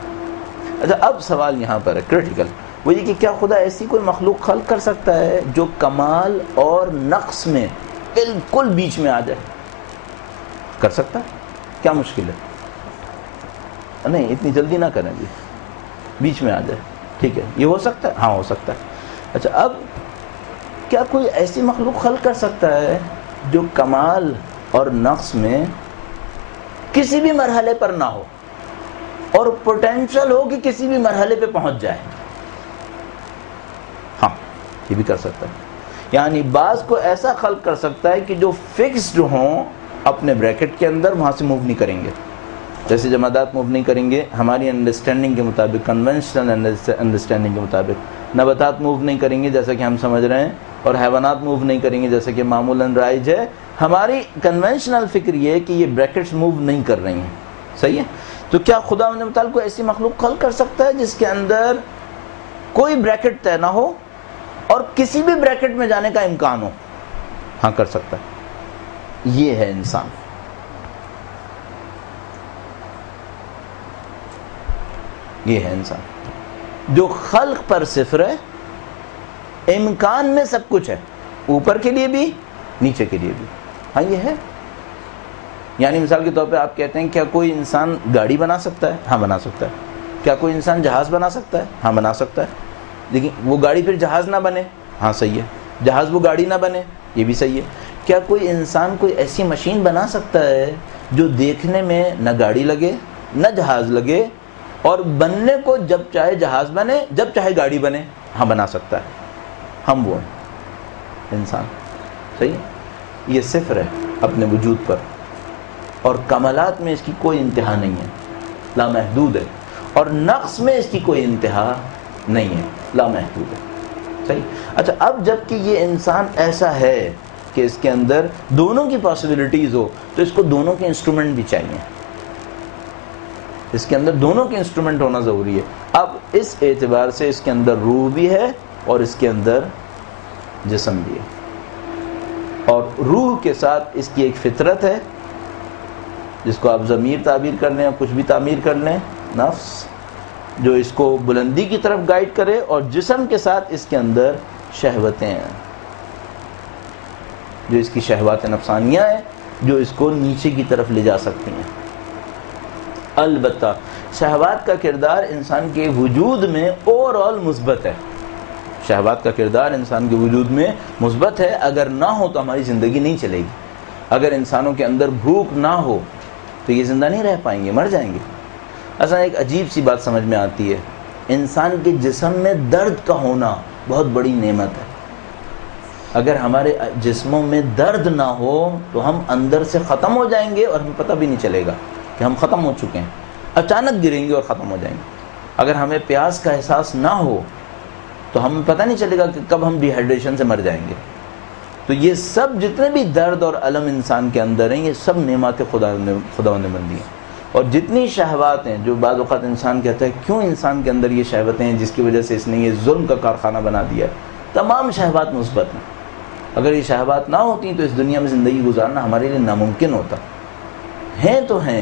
اچھا اب سوال یہاں پر ہے کرٹیکل، وہ یہ کہ کیا خدا ایسی کوئی مخلوق خلق کر سکتا ہے جو کمال اور نقص میں بالکل بیچ میں آ جائے؟ کر سکتا ہے؟ کیا مشکل ہے؟ نہیں اتنی جلدی نہ کریں جی، بیچ میں آ جائے. ٹھیک ہے یہ ہو سکتا ہے؟ ہاں ہو سکتا ہے. اچھا اب کیا کوئی ایسی مخلوق خلق کر سکتا ہے جو کمال اور نقص میں کسی بھی مرحلے پر نہ ہو اور پوٹینشل ہو کہ کسی بھی مرحلے پہ پہنچ جائے؟ ہاں یہ بھی کر سکتا ہے. یعنی بعض کو ایسا خلق کر سکتا ہے کہ جو فکسڈ ہوں اپنے بریکٹ کے اندر، وہاں سے موو نہیں کریں گے. جیسے جمادات موو نہیں کریں گے ہماری انڈرسٹینڈنگ کے مطابق، کنونشنل انڈرسٹینڈنگ کے مطابق. نباتات موو نہیں کریں گے جیسا کہ ہم سمجھ رہے ہیں، اور حیوانات موو نہیں کریں گے جیسا کہ معمولاً رائج ہے. ہماری کنونشنل فکر یہ ہے کہ یہ بریکٹس موو نہیں کر رہی ہیں. صحیح ہے. تو کیا خدا متعال کو ایسی مخلوق خلق کر سکتا ہے جس کے اندر کوئی بریکٹ طے نہ ہو اور کسی بھی بریکٹ میں جانے کا امکان ہو؟ ہاں کر سکتا ہے. یہ ہے انسان. یہ ہے انسان جو خلق پر صفر ہے، امکان میں سب کچھ ہے، اوپر کے لیے بھی نیچے کے لیے بھی. ہاں یہ ہے. یعنی مثال کے طور پہ آپ کہتے ہیں کیا کوئی انسان گاڑی بنا سکتا ہے؟ ہاں بنا سکتا ہے. کیا کوئی انسان جہاز بنا سکتا ہے؟ ہاں بنا سکتا ہے. لیکن وہ گاڑی پھر جہاز نہ بنے؟ ہاں صحیح ہے. جہاز وہ گاڑی نہ بنے؟ یہ بھی صحیح ہے. کیا کوئی انسان کوئی ایسی مشین بنا سکتا ہے جو دیکھنے میں نہ گاڑی لگے نہ جہاز لگے اور بننے کو جب چاہے جہاز بنے جب چاہے گاڑی بنے؟ ہاں بنا سکتا ہے. ہم وہ ہیں انسان. صحیح ہے. یہ صفر ہے اپنے وجود پر اور کمالات میں اس کی کوئی انتہا نہیں ہے، لامحدود ہے. اور نقص میں اس کی کوئی انتہا نہیں ہے، لامحدود ہے. صحیح. اچھا اب جب کہ یہ انسان ایسا ہے کہ اس کے اندر دونوں کی پاسبلٹیز ہو تو اس کو دونوں کے انسٹرومنٹ بھی چاہیے. اس کے اندر دونوں کے انسٹرومنٹ ہونا ضروری ہے. اب اس اعتبار سے اس کے اندر روح بھی ہے اور اس کے اندر جسم بھی ہے. اور روح کے ساتھ اس کی ایک فطرت ہے جس کو آپ ضمیر تعبیر کر لیں یا کچھ بھی تعمیر کر لیں، نفس، جو اس کو بلندی کی طرف گائیڈ کرے. اور جسم کے ساتھ اس کے اندر شہوتیں ہیں، جو اس کی شہوات نفسانیہ ہیں، جو اس کو نیچے کی طرف لے جا سکتی ہیں. البتہ شہوات کا کردار انسان کے وجود میں اوور آل مثبت ہے. شہوات کا کردار انسان کے وجود میں مثبت ہے. اگر نہ ہو تو ہماری زندگی نہیں چلے گی. اگر انسانوں کے اندر بھوک نہ ہو تو یہ زندہ نہیں رہ پائیں گے، مر جائیں گے. اصلا ایک عجیب سی بات سمجھ میں آتی ہے، انسان کے جسم میں درد کا ہونا بہت بڑی نعمت ہے. اگر ہمارے جسموں میں درد نہ ہو تو ہم اندر سے ختم ہو جائیں گے اور ہمیں پتہ بھی نہیں چلے گا کہ ہم ختم ہو چکے ہیں. اچانک گریں گے اور ختم ہو جائیں گے. اگر ہمیں پیاس کا احساس نہ ہو تو ہمیں پتہ نہیں چلے گا کہ کب ہم ڈی ہائیڈریشن سے مر جائیں گے. تو یہ سب جتنے بھی درد اور الم انسان کے اندر ہیں، یہ سب نعمت خدا نے بندی ہیں. اور جتنی شہوات ہیں، جو بعض اوقات انسان کہتا ہے کیوں انسان کے اندر یہ شہوتیں ہیں جس کی وجہ سے اس نے یہ ظلم کا کارخانہ بنا دیا ہے، تمام شہوات مثبت ہیں. اگر یہ شہوات نہ ہوتی تو اس دنیا میں زندگی گزارنا ہمارے لیے ناممکن ہوتا. ہیں تو ہیں.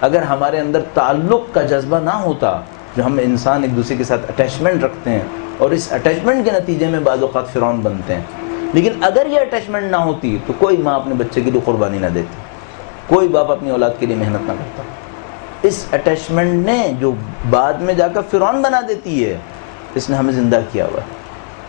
اگر ہمارے اندر تعلق کا جذبہ نہ ہوتا، جو ہم انسان ایک دوسرے کے ساتھ اٹیچمنٹ رکھتے ہیں اور اس اٹیچمنٹ کے نتیجے میں بعض اوقات فرعون بنتے ہیں، لیکن اگر یہ اٹیچمنٹ نہ ہوتی تو کوئی ماں اپنے بچے کے لیے قربانی نہ دیتی، کوئی باپ اپنی اولاد کے لیے محنت نہ کرتا. اس اٹیچمنٹ نے جو بعد میں جا کر فرعون بنا دیتی ہے، اس نے ہمیں زندہ کیا ہوا ہے.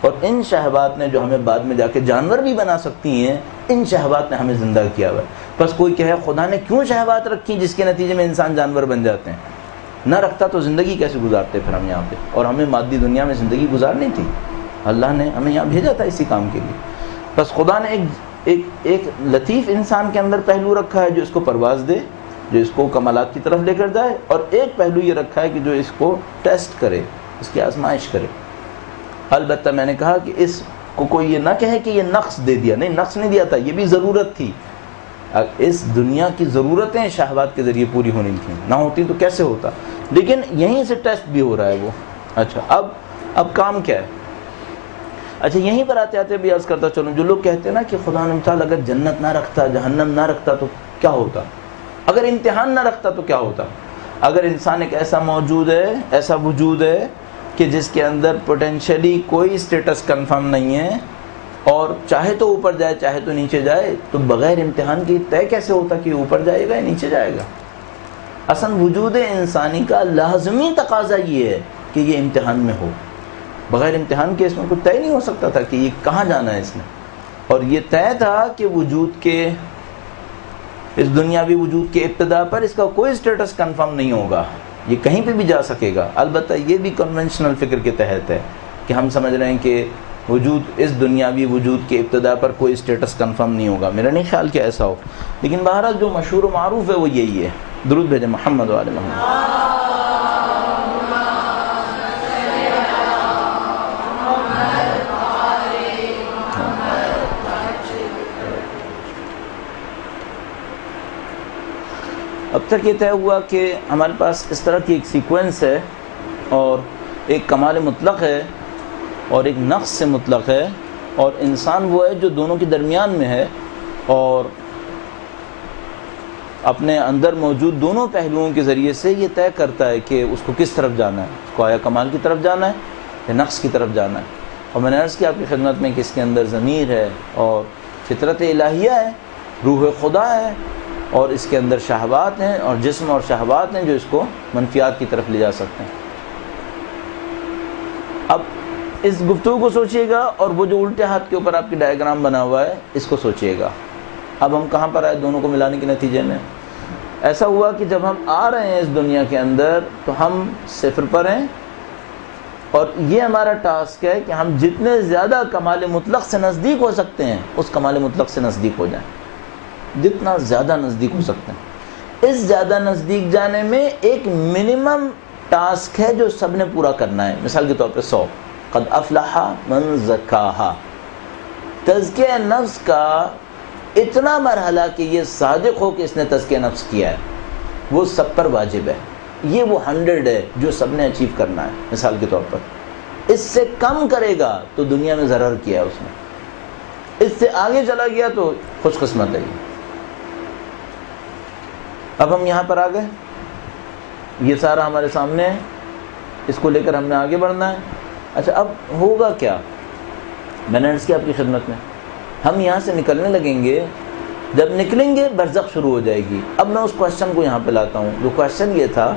اور ان شہوات نے جو ہمیں بعد میں جا کے جانور بھی بنا سکتی ہیں، ان شہوات نے ہمیں زندہ کیا ہوا ہے. بس کوئی کہے خدا نے کیوں شہوات رکھی جس کے نتیجے میں انسان جانور بن جاتے ہیں؟ نہ رکھتا تو زندگی کیسے گزارتے پھر ہم یہاں پہ؟ اور ہمیں مادی دنیا میں زندگی گزارنی تھی. اللہ نے ہمیں یہاں بھیجا تھا اسی کام کے لیے. بس خدا نے ایک لطیف انسان کے اندر پہلو رکھا ہے جو اس کو پرواز دے، جو اس کو کمالات کی طرف لے کر جائے، اور ایک پہلو یہ رکھا ہے کہ جو اس کو ٹیسٹ کرے، اس کی آزمائش کرے. البتہ میں نے کہا کہ اس کو کوئی یہ نہ کہے کہ یہ نقص دے دیا. نہیں، نقص نہیں دیا تھا، یہ بھی ضرورت تھی. اس دنیا کی ضرورتیں شہوات کے ذریعے پوری ہونی تھیں، نہ ہوتی تو کیسے ہوتا. لیکن یہیں سے ٹیسٹ بھی ہو رہا ہے وہ. اچھا اب کام کیا ہے؟ اچھا یہیں پر آتے آتے بھی عرض کرتا چلوں، جو لوگ کہتے ہیں نا کہ خدا نے تعالیٰ اگر جنت نہ رکھتا، جہنم نہ رکھتا تو کیا ہوتا، اگر امتحان نہ رکھتا تو کیا ہوتا؟ اگر انسان ایک ایسا موجود ہے، ایسا وجود ہے کہ جس کے اندر پوٹینشلی کوئی اسٹیٹس کنفرم نہیں ہے اور چاہے تو اوپر جائے چاہے تو نیچے جائے، تو بغیر امتحان کی طے کیسے ہوتا کہ اوپر جائے گا یا نیچے جائے گا؟ اصل وجود انسانی کا لازمی تقاضا یہ ہے کہ یہ امتحان میں ہو، بغیر امتحان کے اس میں کوئی طے نہیں ہو سکتا تھا کہ یہ کہاں جانا ہے اس نے. اور یہ طے تھا کہ وجود کے اس دنیاوی وجود کے ابتدا پر اس کا کوئی سٹیٹس کنفرم نہیں ہوگا، یہ کہیں پہ بھی جا سکے گا. البتہ یہ بھی کنونشنل فکر کے تحت ہے کہ ہم سمجھ رہے ہیں کہ وجود اس دنیاوی وجود کے ابتدا پر کوئی سٹیٹس کنفرم نہیں ہوگا. میرا نہیں خیال کہ ایسا ہو، لیکن بہرحال جو مشہور و معروف ہے وہ یہی ہے. درود بھیجیں محمد و آل محمد. اب تک یہ طے ہوا کہ ہمارے پاس اس طرح کی ایک سیکوینس ہے اور ایک کمال مطلق ہے اور ایک نقص سے مطلق ہے، اور انسان وہ ہے جو دونوں کے درمیان میں ہے اور اپنے اندر موجود دونوں پہلوؤں کے ذریعے سے یہ طے کرتا ہے کہ اس کو کس طرف جانا ہے، اس کو آیا کمال کی طرف جانا ہے یا نقص کی طرف جانا ہے. اور میں نے عرض کیا آپ کی خدمت میں کہ اس کے اندر ضمیر ہے اور فطرت الہیہ ہے، روح خدا ہے، اور اس کے اندر شہوات ہیں اور جسم اور شہوات ہیں جو اس کو منفیات کی طرف لے جا سکتے ہیں. اب اس گفتگو کو سوچئے گا اور وہ جو الٹے ہاتھ کے اوپر آپ کی ڈائیگرام بنا ہوا ہے اس کو سوچئے گا. اب ہم کہاں پر آئے دونوں کو ملانے کے نتیجے میں؟ ایسا ہوا کہ جب ہم آ رہے ہیں اس دنیا کے اندر تو ہم صفر پر ہیں، اور یہ ہمارا ٹاسک ہے کہ ہم جتنے زیادہ کمال مطلق سے نزدیک ہو سکتے ہیں اس کمال مطلق سے نزدیک ہو جائیں، جتنا زیادہ نزدیک ہو سکتے ہیں. اس زیادہ نزدیک جانے میں ایک منیمم ٹاسک ہے جو سب نے پورا کرنا ہے. مثال کے طور پہ 100 قد افلح من زکاہا، تزکیہ نفس کا اتنا مرحلہ کہ یہ صادق ہو کہ اس نے تزکیہ نفس کیا ہے وہ سب پر واجب ہے. یہ وہ 100 ہے جو سب نے اچیو کرنا ہے. مثال کے طور پر اس سے کم کرے گا تو دنیا میں ضرر کیا ہے اس نے، اس سے آگے چلا گیا تو خوش قسمت ہے. اب ہم یہاں پر آ گئے، یہ سارا ہمارے سامنے ہے، اس کو لے کر ہم نے آگے بڑھنا ہے. اچھا اب ہوگا کیا؟ میں نے عرض کیا آپ کی خدمت میں ہم یہاں سے نکلنے لگیں گے، جب نکلیں گے برزخ شروع ہو جائے گی. اب میں اس کوشچن کو یہاں پہ لاتا ہوں. جو کوشچن یہ تھا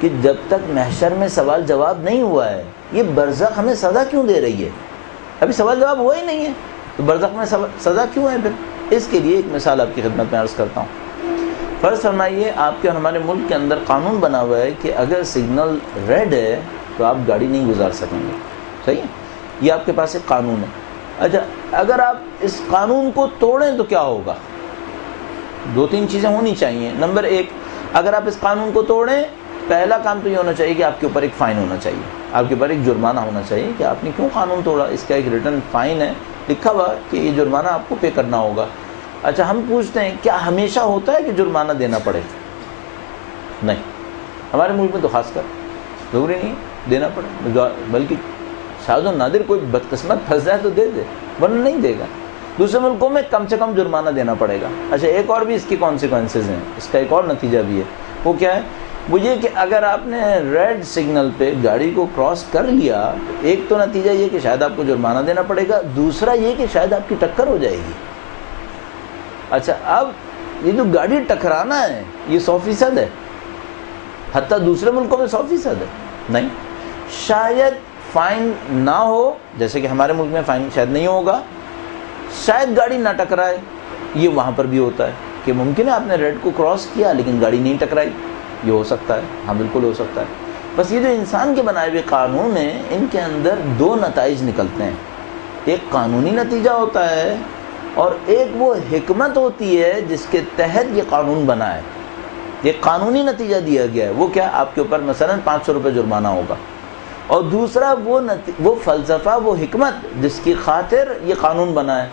کہ جب تک محشر میں سوال جواب نہیں ہوا ہے یہ برزخ ہمیں سزا کیوں دے رہی ہے؟ ابھی سوال جواب ہوا ہی نہیں ہے تو برزخ میں سزا کیوں ہے پھر؟ اس کے لیے ایک مثال آپ کی خدمت میں عرض کرتا ہوں. فرض فرمائیے آپ کے اور ہمارے ملک کے اندر قانون بنا ہوا ہے کہ اگر سگنل ریڈ ہے تو آپ گاڑی نہیں گزار سکیں گے. صحیح ہے؟ یہ آپ کے پاس ایک قانون ہے. اچھا اگر آپ اس قانون کو توڑیں تو کیا ہوگا؟ 2-3 چیزیں ہونی چاہیے. نمبر 1، اگر آپ اس قانون کو توڑیں پہلا کام تو یہ ہونا چاہیے کہ آپ کے اوپر ایک فائن ہونا چاہیے، آپ کے اوپر ایک جرمانہ ہونا چاہیے کہ آپ نے کیوں قانون توڑا. اس کا ایک ریٹن فائن ہے، لکھا ہوا کہ یہ جرمانہ آپ کو پے کرنا ہوگا. اچھا ہم پوچھتے ہیں کیا ہمیشہ ہوتا ہے کہ جرمانہ دینا پڑے؟ نہیں، ہمارے ملک میں تو خاص کر ضروری نہیں دینا پڑے، بلکہ شاذ و نادر کوئی بدقسمت پھنس جائے تو دے دے، ورنہ نہیں دے گا. دوسرے ملکوں میں کم سے کم جرمانہ دینا پڑے گا. اچھا ایک اور بھی اس کی کانسیکوینسز ہیں، اس کا ایک اور نتیجہ بھی ہے. وہ کیا ہے؟ وہ یہ کہ اگر آپ نے ریڈ سگنل پہ گاڑی کو کراس کر لیا تو ایک تو نتیجہ یہ کہ شاید آپ کو جرمانہ دینا پڑے گا، دوسرا یہ کہ شاید آپ کی ٹکر ہو جائے گی. اچھا اب یہ جو گاڑی ٹکرانا ہے یہ 100% ہے، حتیٰ دوسرے ملکوں میں 100% ہے. نہیں، شاید فائن نہ ہو، جیسے کہ ہمارے ملک میں فائن شاید نہیں ہوگا، شاید گاڑی نہ ٹکرائے. یہ وہاں پر بھی ہوتا ہے کہ ممکن ہے آپ نے ریڈ کو کراس کیا لیکن گاڑی نہیں ٹکرائی، یہ ہو سکتا ہے. ہاں بالکل ہو سکتا ہے. بس یہ جو انسان کے بنائے ہوئے قانون ہیں ان کے اندر 2 نتائج نکلتے ہیں. ایک قانونی نتیجہ ہوتا ہے اور ایک وہ حکمت ہوتی ہے جس کے تحت یہ قانون بنا ہے. یہ قانونی نتیجہ دیا گیا ہے، وہ کیا؟ آپ کے اوپر مثلا 500 روپے جرمانہ ہوگا. اور دوسرا وہ فلسفہ، وہ حکمت جس کی خاطر یہ قانون بنا ہے.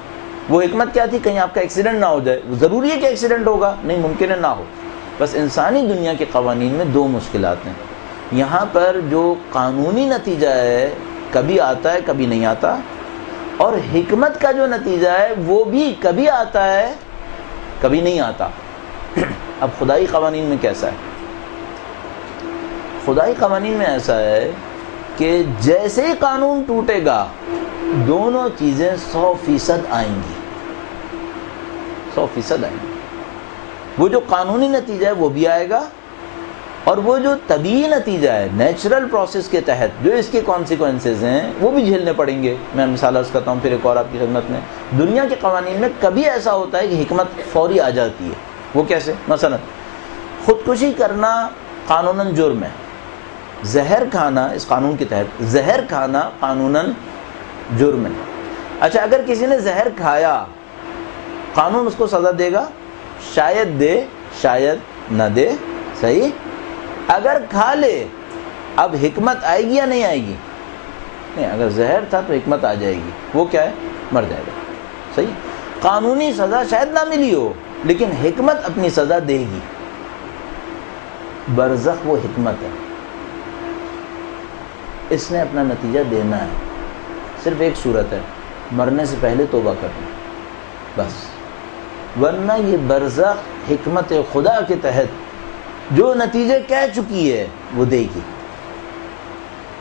وہ حکمت کیا تھی؟ کہیں آپ کا ایکسیڈنٹ نہ ہو جائے. ضروری ہے کہ ایکسیڈنٹ ہوگا؟ نہیں، ممکن ہے نہ ہو. بس انسانی دنیا کے قوانین میں 2 مشکلات ہیں. یہاں پر جو قانونی نتیجہ ہے کبھی آتا ہے کبھی نہیں آتا، اور حکمت کا جو نتیجہ ہے وہ بھی کبھی آتا ہے کبھی نہیں آتا۔ اب خدائی قوانین میں کیسا ہے؟ خدائی قوانین میں ایسا ہے کہ جیسے ہی قانون ٹوٹے گا دونوں چیزیں 100% آئیں گی، 100% آئیں گی۔ وہ جو قانونی نتیجہ ہے وہ بھی آئے گا، اور وہ جو طبیعی نتیجہ ہے نیچرل پروسیس کے تحت جو اس کے کانسیکوینسز ہیں وہ بھی جھیلنے پڑیں گے۔ میں مثال عرض کرتا ہوں پھر ایک اور آپ کی خدمت میں۔ دنیا کے قوانین میں کبھی ایسا ہوتا ہے کہ حکمت فوری آ جاتی ہے۔ وہ کیسے؟ مثلا خودکشی کرنا قانوناً جرم ہے، زہر کھانا اس قانون کے تحت زہر کھانا قانوناً جرم ہے۔ اچھا اگر کسی نے زہر کھایا قانون اس کو سزا دے گا؟ شاید دے شاید نہ دے، صحیح؟ اگر کھا لے اب حکمت آئے گی یا نہیں آئے گی؟ نہیں، اگر زہر تھا تو حکمت آ جائے گی، وہ کیا ہے؟ مر جائے گا، صحیح؟ قانونی سزا شاید نہ ملی ہو لیکن حکمت اپنی سزا دے گی۔ برزخ وہ حکمت ہے، اس نے اپنا نتیجہ دینا ہے۔ صرف ایک صورت ہے، مرنے سے پہلے توبہ کرنا، بس، ورنہ یہ برزخ حکمت خدا کے تحت جو نتیجے کہہ چکی ہے وہ دے گی۔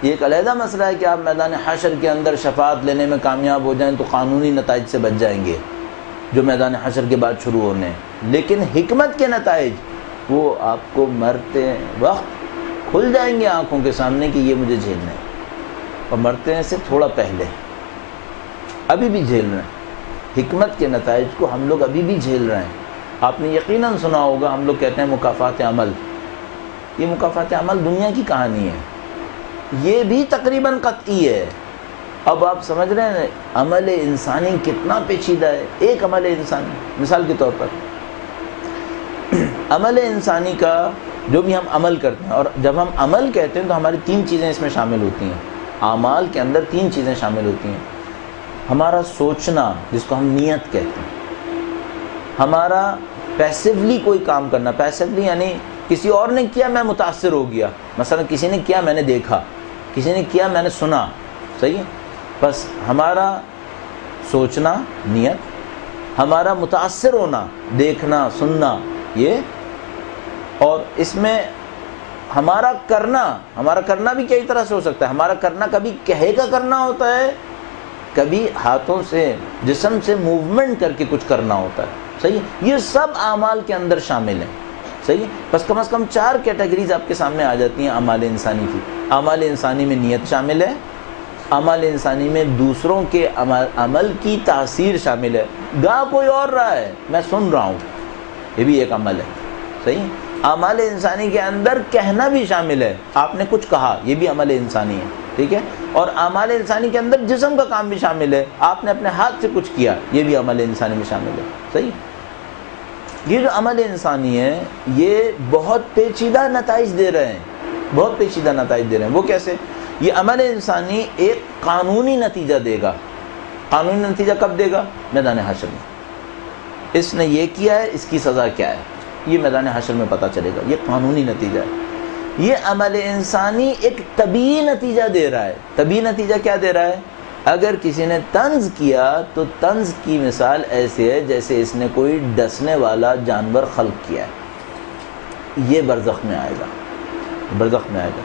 یہ ایک علیحدہ مسئلہ ہے کہ آپ میدان حشر کے اندر شفاعت لینے میں کامیاب ہو جائیں تو قانونی نتائج سے بچ جائیں گے جو میدان حشر کے بعد شروع ہونے ہیں، لیکن حکمت کے نتائج وہ آپ کو مرتے وقت کھل جائیں گے آنکھوں کے سامنے کہ یہ مجھے جھیلنا ہے، اور مرتے سے تھوڑا پہلے ابھی بھی جھیل رہے ہیں۔ حکمت کے نتائج کو ہم لوگ ابھی بھی جھیل رہے ہیں۔ آپ نے یقیناً سنا ہوگا ہم لوگ کہتے ہیں مکافات عمل، یہ مکافات عمل دنیا کی کہانی ہے، یہ بھی تقریباً قطعی ہے۔ اب آپ سمجھ رہے ہیں عمل انسانی کتنا پیچیدہ ہے۔ ایک عمل انسانی مثال کے طور پر عمل انسانی کا جو بھی ہم عمل کرتے ہیں، اور جب ہم عمل کہتے ہیں تو ہماری 3 چیزیں اس میں شامل ہوتی ہیں۔ اعمال کے اندر 3 چیزیں شامل ہوتی ہیں۔ ہمارا سوچنا جس کو ہم نیت کہتے ہیں، ہمارا پیسیولی کوئی کام کرنا، پیسیولی یعنی کسی اور نے کیا میں متاثر ہو گیا، مثلا کسی نے کیا میں نے دیکھا، کسی نے کیا میں نے سنا، صحیح ہے؟ بس ہمارا سوچنا نیت، ہمارا متاثر ہونا دیکھنا سننا یہ، اور اس میں ہمارا کرنا بھی کئی طرح سے ہو سکتا ہے۔ ہمارا کرنا کبھی کہے کا کرنا ہوتا ہے، کبھی ہاتھوں سے جسم سے موومنٹ کر کے کچھ کرنا ہوتا ہے، صحیح؟ یہ سب اعمال کے اندر شامل ہیں، صحیح؟ بس کم از کم 4 کیٹیگریز آپ کے سامنے آ جاتی ہیں اعمال انسانی کی۔ اعمال انسانی میں نیت شامل ہے، اعمال انسانی میں دوسروں کے عمل کی تاثیر شامل ہے، گا کوئی اور رہا ہے میں سن رہا ہوں، یہ بھی ایک عمل ہے، صحیح؟ اعمال انسانی کے اندر کہنا بھی شامل ہے، آپ نے کچھ کہا، یہ بھی عمل انسانی ہے، ٹھیک ہے؟ اور اعمال انسانی کے اندر جسم کا کام بھی شامل ہے، آپ نے اپنے ہاتھ سے کچھ کیا، یہ بھی عمل انسانی میں شامل ہے، صحیح؟ یہ جو عمل انسانی ہے یہ بہت پیچیدہ نتائج دے رہے ہیں، بہت پیچیدہ نتائج دے رہے ہیں۔ وہ کیسے؟ یہ عمل انسانی ایک قانونی نتیجہ دے گا۔ قانونی نتیجہ کب دے گا؟ میدان حشر میں۔ اس نے یہ کیا ہے، اس کی سزا کیا ہے، یہ میدان حشر میں پتہ چلے گا، یہ قانونی نتیجہ ہے۔ یہ عمل انسانی ایک طبیعی نتیجہ دے رہا ہے۔ طبیعی نتیجہ کیا دے رہا ہے؟ اگر کسی نے طنز کیا تو طنز کی مثال ایسے ہے جیسے اس نے کوئی ڈسنے والا جانور خلق کیا ہے، یہ برزخ میں آئے گا، برزخ میں آئے گا۔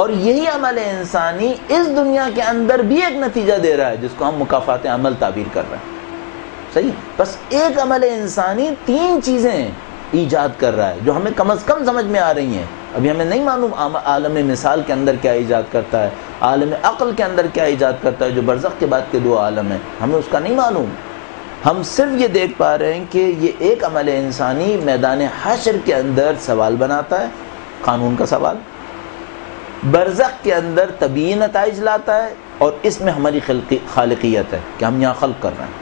اور یہی عمل انسانی اس دنیا کے اندر بھی ایک نتیجہ دے رہا ہے جس کو ہم مکافات عمل تعبیر کر رہے ہیں، صحیح؟ بس ایک عمل انسانی 3 چیزیں ایجاد کر رہا ہے جو ہمیں کم از کم سمجھ میں آ رہی ہیں۔ ابھی ہمیں نہیں معلوم عالم مثال کے اندر کیا ایجاد کرتا ہے، عالم عقل کے اندر کیا ایجاد کرتا ہے، جو برزخ کے بعد کے 2 عالم ہیں، ہمیں اس کا نہیں معلوم۔ ہم صرف یہ دیکھ پا رہے ہیں کہ یہ ایک عمل انسانی میدان حشر کے اندر سوال بناتا ہے، قانون کا سوال، برزخ کے اندر طبیعی نتائج لاتا ہے، اور اس میں ہماری خالقیت ہے کہ ہم یہاں خلق کر رہے ہیں،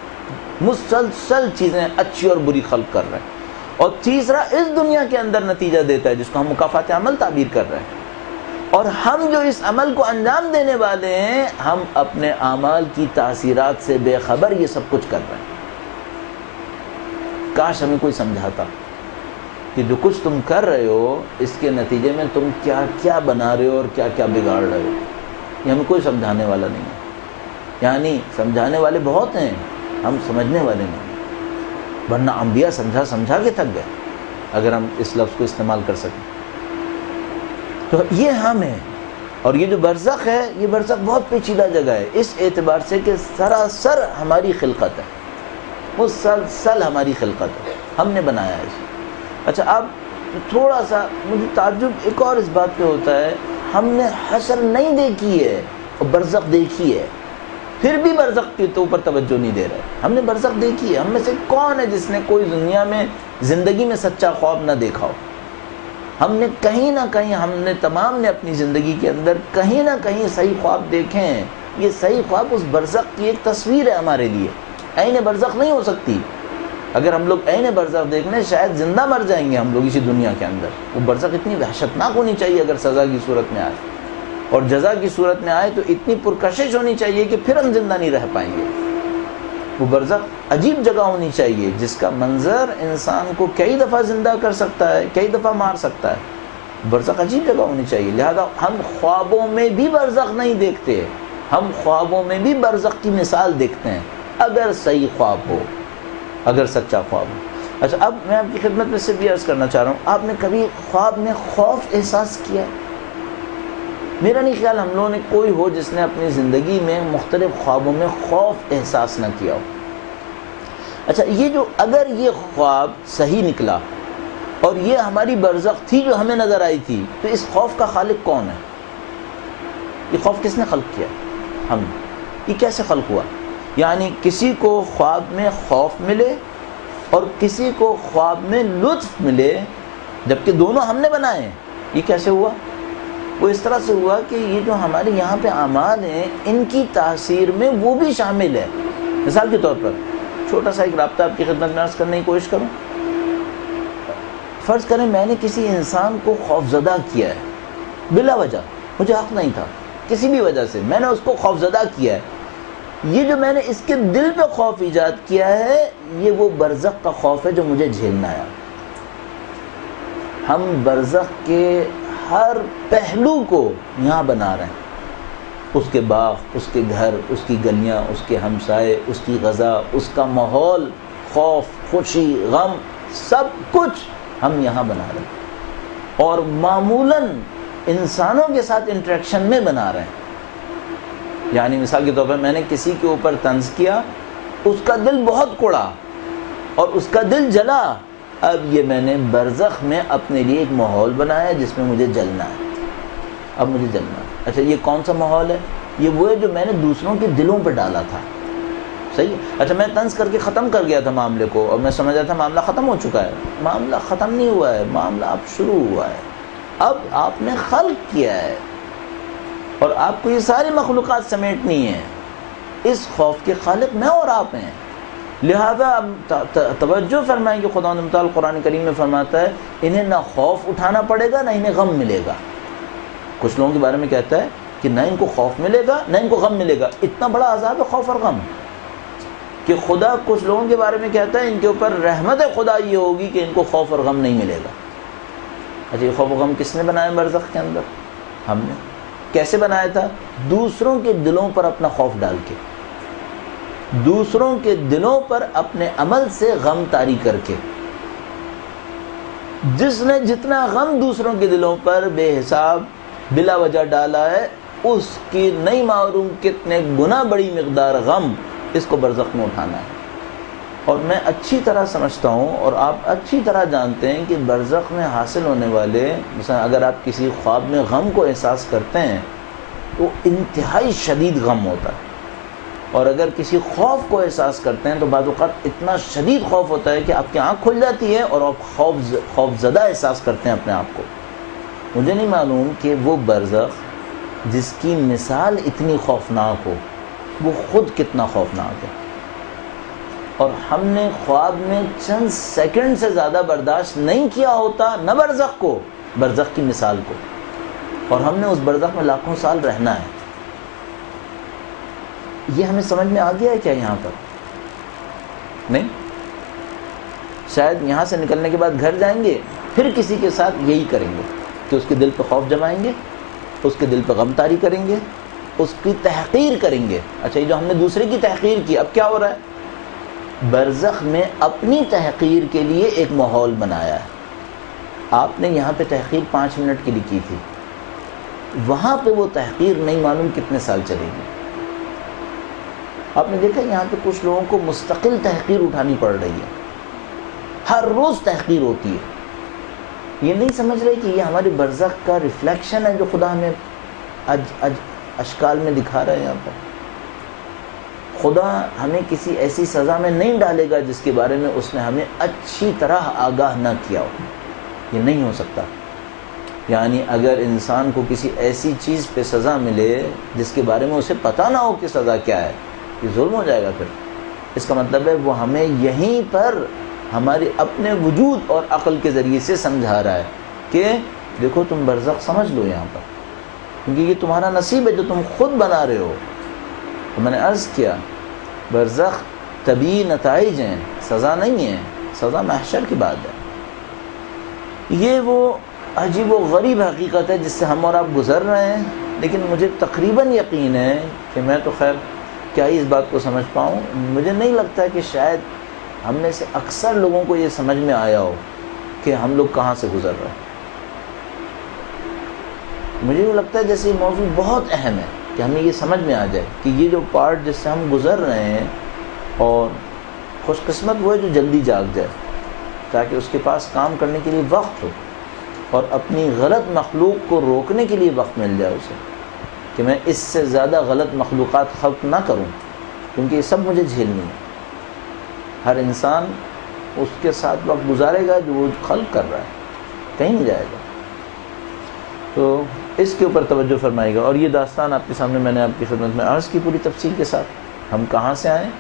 مسلسل چیزیں اچھی اور بری خلق کر رہے ہیں۔ اور تیسرا اس دنیا کے اندر نتیجہ دیتا ہے جس کو ہم مکافات عمل تعبیر کر رہے ہیں، اور ہم جو اس عمل کو انجام دینے والے ہیں ہم اپنے اعمال کی تاثیرات سے بے خبر یہ سب کچھ کر رہے ہیں۔ کاش ہمیں کوئی سمجھاتا کہ جو کچھ تم کر رہے ہو اس کے نتیجے میں تم کیا کیا بنا رہے ہو اور کیا کیا بگاڑ رہے ہو، یہ ہمیں کوئی سمجھانے والا نہیں ہے۔ یعنی سمجھانے والے بہت ہیں، ہم سمجھنے والے نہیں، ورنہ انبیاء سمجھا کے تھک گئے اگر ہم اس لفظ کو استعمال کر سکیں۔ تو یہ ہم ہیں، اور یہ جو برزخ ہے، یہ برزخ بہت پیچیدہ جگہ ہے اس اعتبار سے کہ سراسر ہماری خلقت ہے، مسلسل ہماری خلقت ہے، ہم نے بنایا ہے اسے۔ اچھا اب تھوڑا سا مجھے تعجب ایک اور اس بات پہ ہوتا ہے، ہم نے حشر نہیں دیکھی ہے اور برزخ دیکھی ہے، پھر بھی برزخ کے تو اوپر توجہ نہیں دے رہے۔ ہم نے برزخ دیکھی ہے، ہم میں سے کون ہے جس نے کوئی دنیا میں زندگی میں سچا خواب نہ دیکھا ہو؟ ہم نے کہیں نہ کہیں، ہم نے تمام نے اپنی زندگی کے اندر کہیں نہ کہیں صحیح خواب دیکھے ہیں۔ یہ صحیح خواب اس برزخ کی ایک تصویر ہے ہمارے لیے، عین برزخ نہیں ہو سکتی۔ اگر ہم لوگ عین برزخ دیکھنے شاید زندہ مر جائیں گے ہم لوگ اسی دنیا کے اندر۔ وہ برزخ اتنی وحشتناک ہونی چاہیے اگر سزا کی صورت میں آئے، اور جزا کی صورت میں آئے تو اتنی پرکشش ہونی چاہیے کہ پھر ہم زندہ نہیں رہ پائیں گے۔ وہ برزخ عجیب جگہ ہونی چاہیے جس کا منظر انسان کو کئی دفعہ زندہ کر سکتا ہے، کئی دفعہ مار سکتا ہے۔ برزخ عجیب جگہ ہونی چاہیے، لہذا ہم خوابوں میں بھی برزخ نہیں دیکھتے، ہم خوابوں میں بھی برزخ کی مثال دیکھتے ہیں اگر صحیح خواب ہو، اگر سچا خواب ہو۔ اچھا اب میں آپ کی خدمت میں صرف یہ عرض کرنا چاہ رہا ہوں، آپ نے کبھی خواب میں خوف احساس کیا ہے؟ میرا نہیں خیال ہم لوگوں نے کوئی ہو جس نے اپنی زندگی میں مختلف خوابوں میں خوف احساس نہ کیا ہو۔ اچھا یہ جو اگر یہ خواب صحیح نکلا اور یہ ہماری برزخ تھی جو ہمیں نظر آئی تھی، تو اس خوف کا خالق کون ہے؟ یہ خوف کس نے خلق کیا؟ ہم نے۔ یہ کیسے خلق ہوا؟ یعنی کسی کو خواب میں خوف ملے اور کسی کو خواب میں لطف ملے، جبکہ دونوں ہم نے بنائے ہیں۔ یہ کیسے ہوا؟ وہ اس طرح سے ہوا کہ یہ جو ہمارے یہاں پہ اعمال ہیں ان کی تاثیر میں وہ بھی شامل ہے۔ مثال کے طور پر چھوٹا سا ایک رابطہ آپ کی خدمت میں عرض کرنے کی کوشش کروں۔ فرض کریں میں نے کسی انسان کو خوفزدہ کیا ہے بلا وجہ، مجھے حق نہیں تھا، کسی بھی وجہ سے میں نے اس کو خوفزدہ کیا ہے۔ یہ جو میں نے اس کے دل پہ خوف ایجاد کیا ہے، یہ وہ برزخ کا خوف ہے جو مجھے جھیلنا ہے۔ ہم برزخ کے ہر پہلو کو یہاں بنا رہے ہیں، اس کے باغ، اس کے گھر، اس کی گلیاں، اس کے ہمسائے، اس کی غذا، اس کا ماحول، خوف، خوشی، غم، سب کچھ ہم یہاں بنا رہے ہیں، اور معمولاً انسانوں کے ساتھ انٹریکشن میں بنا رہے ہیں۔ یعنی مثال کے طور پر میں نے کسی کے اوپر طنز کیا، اس کا دل بہت کوڑا اور اس کا دل جلا، اب یہ میں نے برزخ میں اپنے لیے ایک ماحول بنایا جس میں مجھے جلنا ہے، اب مجھے جلنا ہے۔ اچھا یہ کون سا ماحول ہے؟ یہ وہ ہے جو میں نے دوسروں کے دلوں پہ ڈالا تھا، صحیح ہے؟ اچھا میں طنز کر کے ختم کر گیا تھا معاملے کو اور میں سمجھا تھا معاملہ ختم ہو چکا ہے، معاملہ ختم نہیں ہوا ہے، معاملہ اب شروع ہوا ہے۔ اب آپ نے خلق کیا ہے اور آپ کو یہ ساری مخلوقات سمیٹنی ہے، اس خوف کے خالق میں اور آپ ہیں۔ لہذا توجہ فرمائیں کہ خدا متعال قرآن کریم میں فرماتا ہے انہیں نہ خوف اٹھانا پڑے گا نہ انہیں غم ملے گا۔ کچھ لوگوں کے بارے میں کہتا ہے کہ نہ ان کو خوف ملے گا نہ ان کو غم ملے گا۔ اتنا بڑا عذاب ہے خوف اور غم کہ خدا کچھ لوگوں کے بارے میں کہتا ہے ان کے اوپر رحمت خدا یہ ہوگی کہ ان کو خوف اور غم نہیں ملے گا۔ اچھا یہ خوف و غم کس نے بنایا برزخ کے اندر؟ ہم نے۔ کیسے بنایا تھا؟ دوسروں کے دلوں پر اپنا خوف ڈال کے، دوسروں کے دلوں پر اپنے عمل سے غم طاری کر کے۔ جس نے جتنا غم دوسروں کے دلوں پر بے حساب بلا وجہ ڈالا ہے، اس کی نہیں معلوم کتنے گنا بڑی مقدار غم اس کو برزخ میں اٹھانا ہے۔ اور میں اچھی طرح سمجھتا ہوں اور آپ اچھی طرح جانتے ہیں کہ برزخ میں حاصل ہونے والے، مثلا اگر آپ کسی خواب میں غم کو احساس کرتے ہیں تو انتہائی شدید غم ہوتا ہے، اور اگر کسی خوف کو احساس کرتے ہیں تو بعض اوقات اتنا شدید خوف ہوتا ہے کہ آپ کی آنکھ کھل جاتی ہے اور آپ خوف زدہ احساس کرتے ہیں اپنے آپ کو۔ مجھے نہیں معلوم کہ وہ برزخ جس کی مثال اتنی خوفناک ہو وہ خود کتنا خوفناک ہے، اور ہم نے خواب میں چند سیکنڈ سے زیادہ برداشت نہیں کیا ہوتا، نہ برزخ کو، برزخ کی مثال کو، اور ہم نے اس برزخ میں لاکھوں سال رہنا ہے۔ یہ ہمیں سمجھ میں آ گیا ہے کیا یہاں پر؟ نہیں؟ شاید یہاں سے نکلنے کے بعد گھر جائیں گے پھر کسی کے ساتھ یہی کریں گے کہ اس کے دل پہ خوف جمائیں گے، اس کے دل پہ غم طاری کریں گے، اس کی تحقیر کریں گے. اچھا یہ جو ہم نے دوسرے کی تحقیر کی، اب کیا ہو رہا ہے؟ برزخ میں اپنی تحقیر کے لیے ایک ماحول بنایا ہے. آپ نے یہاں پہ تحقیر 5 منٹ کے لیے کی تھی، وہاں پہ وہ تحقیر نہیں معلوم کتنے سال چلے گی. آپ نے دیکھا یہاں پہ کچھ لوگوں کو مستقل تحقیر اٹھانی پڑ رہی ہے، ہر روز تحقیر ہوتی ہے. یہ نہیں سمجھ رہے کہ یہ ہماری برزخ کا ریفلیکشن ہے جو خدا ہمیں اشکال میں دکھا رہا ہے. یہاں پر خدا ہمیں کسی ایسی سزا میں نہیں ڈالے گا جس کے بارے میں اس نے ہمیں اچھی طرح آگاہ نہ کیا ہو. یہ نہیں ہو سکتا. یعنی اگر انسان کو کسی ایسی چیز پہ سزا ملے جس کے بارے میں اسے پتہ نہ ہو کہ سزا کیا ہے، یہ ظلم ہو جائے گا. پھر اس کا مطلب ہے وہ ہمیں یہیں پر ہمارے اپنے وجود اور عقل کے ذریعے سے سمجھا رہا ہے کہ دیکھو تم برزخ سمجھ لو یہاں پر، کیونکہ یہ تمہارا نصیب ہے جو تم خود بنا رہے ہو. تو میں نے عرض کیا برزخ طبعی نتائج ہیں، سزا نہیں ہے. سزا محشر کی بات ہے. یہ وہ عجیب و غریب حقیقت ہے جس سے ہم اور آپ گزر رہے ہیں، لیکن مجھے تقریباً یقین ہے کہ میں تو خیر کیا ہی اس بات کو سمجھ پاؤں. مجھے نہیں لگتا کہ شاید ہم میں سے اکثر لوگوں کو یہ سمجھ میں آیا ہو کہ ہم لوگ کہاں سے گزر رہے ہیں. مجھے یہ لگتا ہے جیسے یہ موضوع بہت اہم ہے کہ ہمیں یہ سمجھ میں آ جائے کہ یہ جو پارٹ جس سے ہم گزر رہے ہیں، اور خوش قسمت وہ ہے جو جلدی جاگ جائے تاکہ اس کے پاس کام کرنے کے لیے وقت ہو اور اپنی غلط مخلوق کو روکنے کے لیے وقت مل جائے اسے، کہ میں اس سے زیادہ غلط مخلوقات خلق نہ کروں، کیونکہ یہ سب مجھے جھیلنی ہے. ہر انسان اس کے ساتھ وقت گزارے گا جو وہ خلق کر رہا ہے، کہیں نہیں جائے گا. تو اس کے اوپر توجہ فرمائے گا. اور یہ داستان آپ کے سامنے میں نے آپ کی خدمت میں عرض کی پوری تفصیل کے ساتھ. ہم کہاں سے آئیں،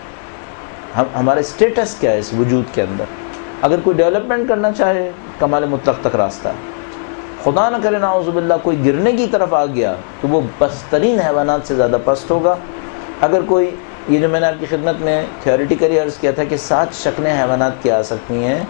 ہمارا اسٹیٹس کیا ہے اس وجود کے اندر. اگر کوئی ڈیولپمنٹ کرنا چاہے کمال مطلق تک راستہ ہے. خدا نہ کرے نعوذ باللہ کوئی گرنے کی طرف آ گیا تو وہ پسترین حیوانات سے زیادہ پست ہوگا. اگر کوئی یہ جو میں نے آپ کی خدمت میں تھیوریٹیکلی عرض کیا تھا کہ 7 شکلیں حیوانات کی آ سکتی ہیں،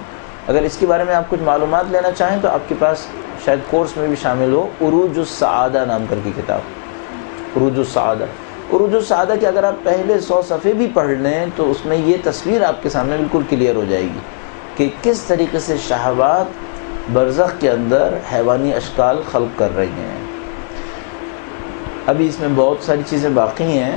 اگر اس کے بارے میں آپ کچھ معلومات لینا چاہیں تو آپ کے پاس شاید کورس میں بھی شامل ہو عروج السعادہ نام کر کی کتاب. عروج السعادہ، عروج السعادہ کہ اگر آپ پہلے 100 صفحے بھی پڑھ لیں تو اس میں یہ تصویر آپ کے سامنے بالکل کلیئر ہو جائے گی کہ کس طریقے سے شہوات برزخ کے اندر حیوانی اشکال خلق کر رہی ہیں. ابھی اس میں بہت ساری چیزیں باقی ہیں،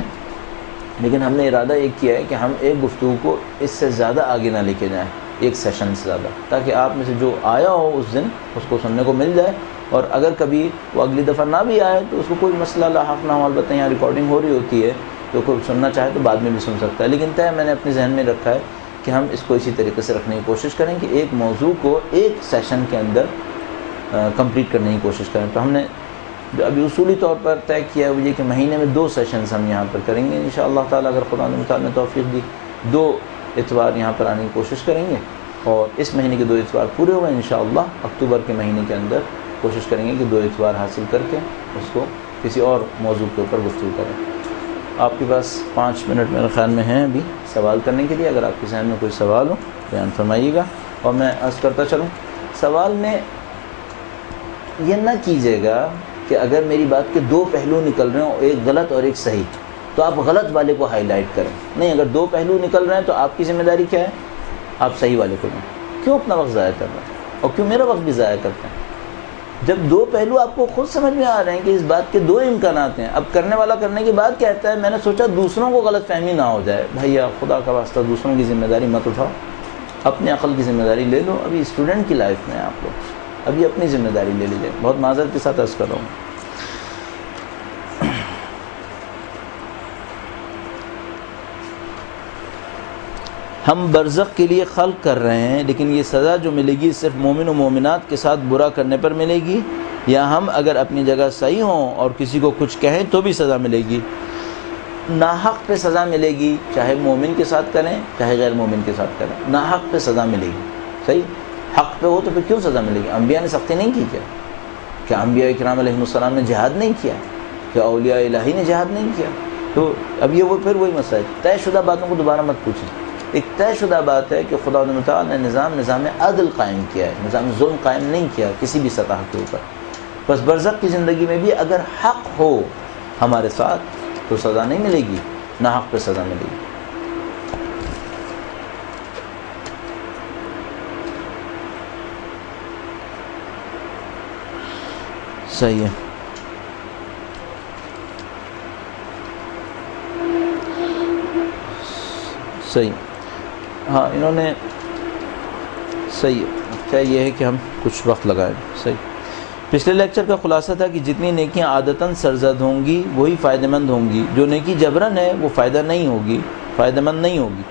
لیکن ہم نے ارادہ ایک کیا ہے کہ ہم ایک گفتگو کو اس سے زیادہ آگے نہ لے کے جائیں، ایک سیشن سے زیادہ، تاکہ آپ میں سے جو آیا ہو اس دن اس کو سننے کو مل جائے، اور اگر کبھی وہ اگلی دفعہ نہ بھی آئے تو اس کو کوئی مسئلہ لاحق نہ ہو. البتہ یہاں ریکارڈنگ ہو رہی ہوتی ہے تو کوئی سننا چاہے تو بعد میں بھی سن سکتا ہے. لیکن طے میں نے اپنے ذہن میں رکھا ہے کہ ہم اس کو اسی طریقے سے رکھنے کی کوشش کریں کہ ایک موضوع کو ایک سیشن کے اندر کمپلیٹ کرنے کی کوشش کریں. تو ہم نے جو ابھی اصولی طور پر طے کیا ہے وہ یہ کہ مہینے میں 2 سیشنز ہم یہاں پر کریں گے انشاءاللہ تعالیٰ. اگر خدا نے متعال نے توفیق دی 2 اتوار یہاں پر آنے کی کوشش کریں گے، اور اس مہینے کے 2 اتوار پورے ہوئے انشاءاللہ اکتوبر کے مہینے کے اندر کوشش کریں گے کہ 2 اتوار حاصل کر کے اس کو کسی اور موضوع کے اوپر گفتگو کریں. آپ کے پاس 5 منٹ میرے خیال میں ہیں ابھی سوال کرنے کے لیے. اگر آپ کے ذہن میں کوئی سوال ہو بیان فرمائیے گا. اور میں عرض کرتا چلوں، سوال میں یہ نہ کیجیے گا کہ اگر میری بات کے 2 پہلو نکل رہے ہوں، ایک غلط اور ایک صحیح، تو آپ غلط والے کو ہائی لائٹ کریں. نہیں، اگر 2 پہلو نکل رہے ہیں تو آپ کی ذمہ داری کیا ہے؟ آپ صحیح والے کو لیں. کیوں اپنا وقت ضائع کر رہے ہیں، اور کیوں میرا وقت بھی ضائع کرتے ہیں؟ جب 2 پہلو آپ کو خود سمجھ میں آ رہے ہیں کہ اس بات کے 2 امکانات ہیں. اب کرنے والا کرنے کے بعد کہتا ہے میں نے سوچا دوسروں کو غلط فہمی نہ ہو جائے. بھیا خدا کا واسطہ دوسروں کی ذمہ داری مت اٹھاؤ، اپنے عقل کی ذمہ داری لے لو. ابھی اسٹوڈنٹ کی لائف میں آپ لوگ ابھی اپنی ذمہ داری لے لیجیے. بہت معذرت کے ساتھ عرض کر رہا ہوں. ہم برزخ کے لیے خلق کر رہے ہیں، لیکن یہ سزا جو ملے گی صرف مومن و مومنات کے ساتھ برا کرنے پر ملے گی، یا ہم اگر اپنی جگہ صحیح ہوں اور کسی کو کچھ کہیں تو بھی سزا ملے گی؟ ناحق پہ سزا ملے گی، چاہے مومن کے ساتھ کریں چاہے غیر مومن کے ساتھ کریں، ناحق پہ سزا ملے گی. صحیح، حق پہ ہو تو پھر کیوں سزا ملے گی؟ انبیاء نے سختی نہیں کی کیا انبیاء کرام علیہ السلام نے جہاد نہیں کیا؟ کیا اولیاء الہی نے جہاد نہیں کیا؟ تو اب یہ وہ پھر وہی مسئلہ ہے. طے شدہ باتوں کو دوبارہ مت پوچھیں. ایک طے شدہ بات ہے کہ خدا متعال نے نظام عدل قائم کیا ہے، نظام ظلم قائم نہیں کیا کسی بھی سطح کے اوپر. بس برزخ کی زندگی میں بھی اگر حق ہو ہمارے ساتھ تو سزا نہیں ملے گی، ناحق پہ سزا ملے گی۔ صحیح ہے، صحیح، ہاں انہوں نے صحیح ہے، کیا یہ ہے کہ ہم کچھ وقت لگائیں۔ صحیح، پچھلے لیکچر کا خلاصہ تھا کہ جتنی نیکیاں عادتاً سرزد ہوں گی وہی فائدہ مند ہوں گی، جو نیکی جبراً ہے وہ فائدہ مند نہیں ہوگی،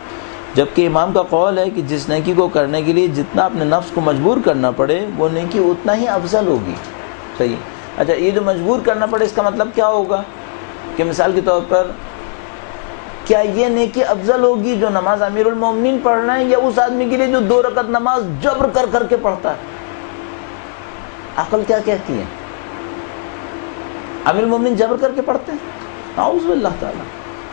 جبکہ امام کا قول ہے کہ جس نیکی کو کرنے کے لیے جتنا اپنے نفس کو مجبور کرنا پڑے وہ نیکی اتنا ہی افضل ہوگی۔ صحیح، اچھا یہ جو مجبور کرنا پڑے اس کا مطلب کیا ہوگا کہ مثال کے طور پر کیا یہ نیکی افضل ہوگی جو نماز امیر المومنین پڑھ رہے ہیں، یا اس آدمی کے لیے جو 2 رکعت نماز جبر کر کے پڑھتا ہے؟ عقل کیا کہتی ہے؟ امیر المومنین جبر کر کے پڑھتے ہیں؟ اعوذ باللہ تعالیٰ۔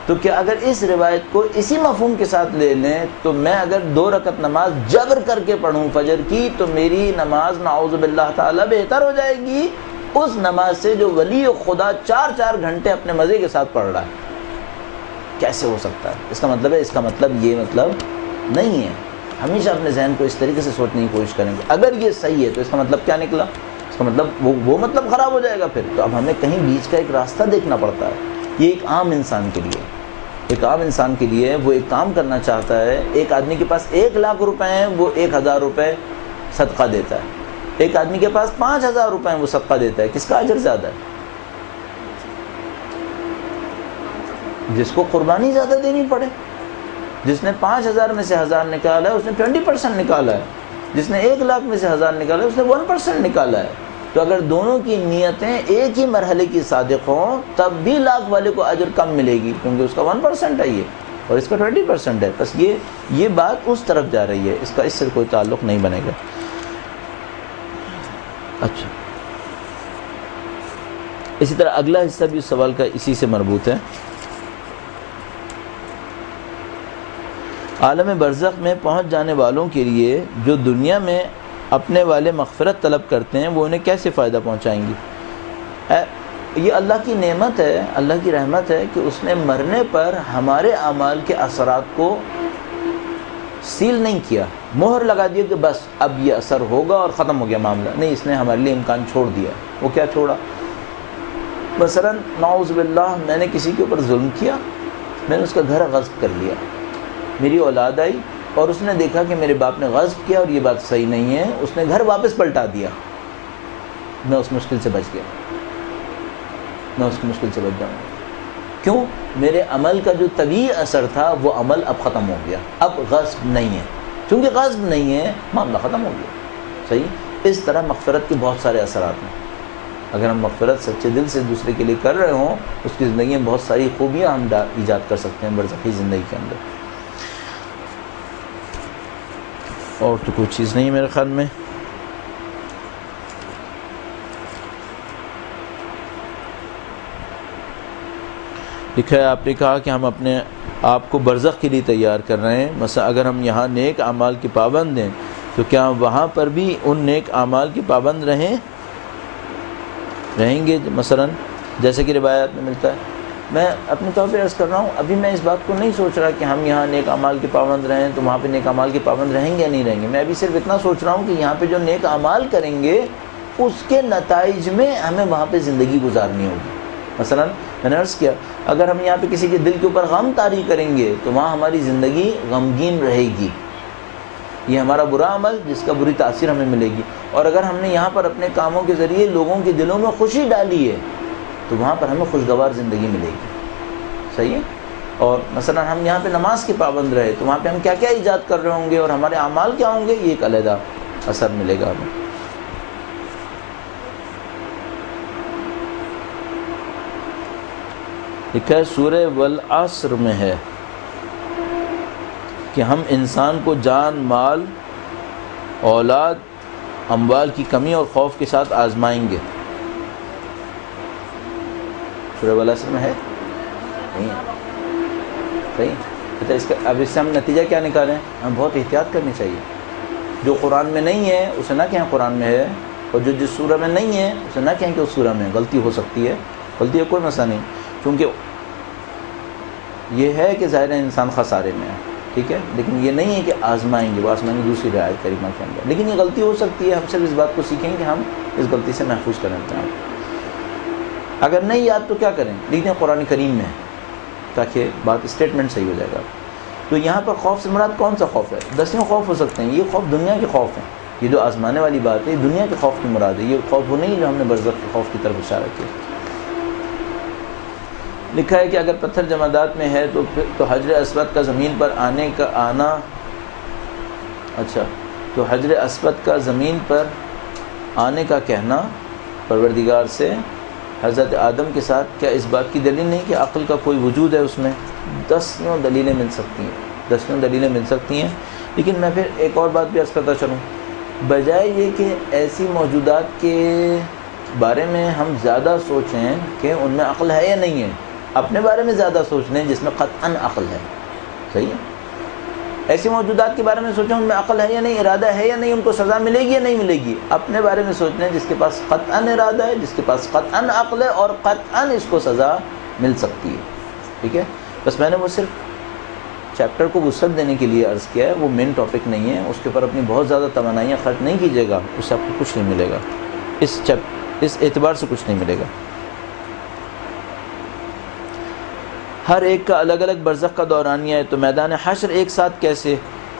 تو کیا اگر اس روایت کو اسی مفہوم کے ساتھ لے لیں تو میں اگر 2 رکعت نماز جبر کر کے پڑھوں فجر کی تو میری نماز نعوذ باللہ تعالیٰ بہتر ہو جائے گی اس نماز سے جو ولی خدا 4 گھنٹے اپنے مزے کے ساتھ پڑھ رہا ہے؟ کیسے ہو سکتا ہے؟ اس کا مطلب یہ مطلب نہیں ہے۔ ہمیشہ اپنے ذہن کو اس طریقے سے سوچنے کی کوشش کریں گے، اگر یہ صحیح ہے تو اس کا مطلب کیا نکلا؟ اس کا مطلب وہ مطلب خراب ہو جائے گا پھر۔ تو اب ہمیں کہیں بیچ کا ایک راستہ دیکھنا پڑتا ہے۔ یہ ایک عام انسان کے لیے وہ ایک کام کرنا چاہتا ہے، ایک آدمی کے پاس 1 لاکھ روپے ہیں وہ 1000 روپے صدقہ دیتا ہے، ایک آدمی کے پاس 5000 روپے ہیں وہ صدقہ دیتا ہے، کس کا اجر زیادہ ہے؟ جس کو قربانی زیادہ دینی پڑے۔ جس نے 5000 میں سے 1000 نکالا ہے اس نے 20% نکالا ہے، جس نے 1 لاکھ میں سے 1000 نکالا ہے اس نے 1% نکالا ہے۔ تو اگر دونوں کی نیتیں ایک ہی مرحلے کی صادق ہوں تب بھی لاکھ والے کو اجر کم ملے گی، کیونکہ اس کا 1% ہے یہ اور اس کا 20% ہے۔ بس یہ بات اس طرف جا رہی ہے، اس کا اس سے کوئی تعلق نہیں بنے گا۔ اچھا، اسی طرح اگلا حصہ بھی اس سوال کا اسی سے مربوط ہے۔ عالم برزخ میں پہنچ جانے والوں کے لیے جو دنیا میں اپنے والے مغفرت طلب کرتے ہیں وہ انہیں کیسے فائدہ پہنچائیں گی؟ یہ اللہ کی نعمت ہے، اللہ کی رحمت ہے کہ اس نے مرنے پر ہمارے اعمال کے اثرات کو سیل نہیں کیا، مہر لگا دیا کہ بس اب یہ اثر ہوگا اور ختم ہو گیا معاملہ۔ نہیں، اس نے ہمارے لیے امکان چھوڑ دیا۔ وہ کیا چھوڑا؟ مثلا نعوذ باللہ میں نے کسی کے اوپر ظلم کیا، میں نے اس کا گھر غصب کر لیا، میری اولاد آئی اور اس نے دیکھا کہ میرے باپ نے غصب کیا اور یہ بات صحیح نہیں ہے، اس نے گھر واپس پلٹا دیا، میں اس مشکل سے بچ گیا، میں اس کی مشکل سے بچ جاؤں گا۔ کیوں؟ میرے عمل کا جو طبیعی اثر تھا وہ عمل اب ختم ہو گیا، اب غصب نہیں ہے، چونکہ غصب نہیں ہے معاملہ ختم ہو گیا۔ صحیح، اس طرح مغفرت کے بہت سارے اثرات ہیں۔ اگر ہم مغفرت سچے دل سے دوسرے کے لیے کر رہے ہوں اس کی زندگی میں بہت ساری خوبیاں ہم ایجاد کر سکتے ہیں برزخی زندگی کے اندر۔ اور تو کوئی چیز نہیں میرے خیال میں۔ لکھا ہے، آپ نے کہا کہ ہم اپنے آپ کو برزخ کے لیے تیار کر رہے ہیں، مثلا اگر ہم یہاں نیک اعمال کے پابند ہیں تو کیا وہاں پر بھی ان نیک اعمال کے پابند رہیں گے؟ مثلا جیسے کہ روایات میں ملتا ہے۔ میں اپنے طور پہ عرض کر رہا ہوں، ابھی میں اس بات کو نہیں سوچ رہا کہ ہم یہاں نیک اعمال کے پابند رہیں تو وہاں پہ نیک اعمال کے پابند رہیں گے یا نہیں رہیں گے۔ میں ابھی صرف اتنا سوچ رہا ہوں کہ یہاں پہ جو نیک اعمال کریں گے اس کے نتائج میں ہمیں وہاں پہ زندگی گزارنی ہوگی۔ مثلا میں نے عرض کیا، اگر ہم یہاں پہ کسی کے دل کے اوپر غم طاری کریں گے تو وہاں ہماری زندگی غمگین رہے گی، یہ ہمارا برا عمل جس کا بری تاثیر ہمیں ملے گی۔ اور اگر ہم نے یہاں پر اپنے کاموں کے ذریعے لوگوں کے دلوں میں خوشی ڈالی ہے تو وہاں پر ہمیں خوشگوار زندگی ملے گی۔ صحیح ہے؟ اور مثلا ہم یہاں پہ نماز کے پابند رہے تو وہاں پہ ہم کیا کیا ایجاد کر رہے ہوں گے اور ہمارے اعمال کیا ہوں گے، یہ ایک علیحدہ اثر ملے گا ہمیں۔ لکھا ہے سورہ والعصر میں ہے کہ ہم انسان کو جان، مال، اولاد، اموال کی کمی اور خوف کے ساتھ آزمائیں گے۔ سورہ والعصر میں ہے؟ نہیں ہے؟ صحیح۔ اس کا اب اس سے ہم نتیجہ کیا نکالیں؟ ہم بہت احتیاط کرنی چاہیے۔ جو قرآن میں نہیں ہے اسے نہ کہیں قرآن میں ہے، اور جو جس سورہ میں نہیں ہے اسے نہ کہیں کہ اس سورہ میں غلطی ہو سکتی ہے۔ غلطی کا کوئی مسئلہ نہیں، کیونکہ یہ ہے کہ ظاہر ہے انسان خسارے میں ہے، ٹھیک ہے، لیکن یہ نہیں ہے کہ آزمائیں گے، وہ آزمائیں گے دوسری رعایت کریمہ کے اندر، لیکن یہ غلطی ہو سکتی ہے، ہم صرف اس بات کو سیکھیں کہ ہم اس غلطی سے محفوظ کریں اپنے آپ۔ اگر نہیں یاد تو کیا کریں، لیکن قرآن کریم میں تاکہ بات اسٹیٹمنٹ صحیح ہو جائے گا۔ تو یہاں پر خوف سے مراد کون سا خوف ہے؟ 10 خوف ہو سکتے ہیں، یہ خوف دنیا کے خوف ہیں، یہ جو آزمانے والی بات ہے یہ دنیا کے خوف کی مراد ہے، یہ خوف وہ نہیں جو ہم نے برزخ کے خوف کی طرف اشارہ کیا۔ لکھا ہے کہ اگر پتھر جمادات میں ہے تو حجر اسود کا زمین پر تو حجر اسود کا زمین پر آنے کا کہنا پروردگار سے حضرت آدم کے ساتھ کیا اس بات کی دلیل نہیں کہ عقل کا کوئی وجود ہے اس میں؟ 10 دلیلیں مل سکتی ہیں، لیکن میں پھر ایک اور بات بھی عرض کرتا چلوں، بجائے یہ کہ ایسی موجودات کے بارے میں ہم زیادہ سوچیں کہ ان میں عقل ہے یا نہیں ہے، اپنے بارے میں زیادہ سوچ لیں جس میں قطعاً عقل ہے، صحیح ہے؟ ایسی موجودات کے بارے میں سوچیں ان میں عقل ہے یا نہیں، ارادہ ہے یا نہیں، ان کو سزا ملے گی یا نہیں ملے گی، اپنے بارے میں سوچ لیں جس کے پاس قطعاً ارادہ ہے، جس کے پاس قطعاً عقل ہے اور قطعاً اس کو سزا مل سکتی ہے، ٹھیک ہے؟ بس میں نے وہ صرف چیپٹر کو وسعت دینے کے لیے عرض کیا ہے، وہ مین ٹاپک نہیں ہے، اس کے اوپر اپنی بہت زیادہ توانائیاں خرچ نہیں کیجیے گا، اس سے آپ کو کچھ نہیں ملے گا، اس اعتبار سے کچھ نہیں ملے گا۔ ہر ایک کا الگ الگ برزخ کا دورانیہ ہے، تو میدان حشر ایک ساتھ کیسے؟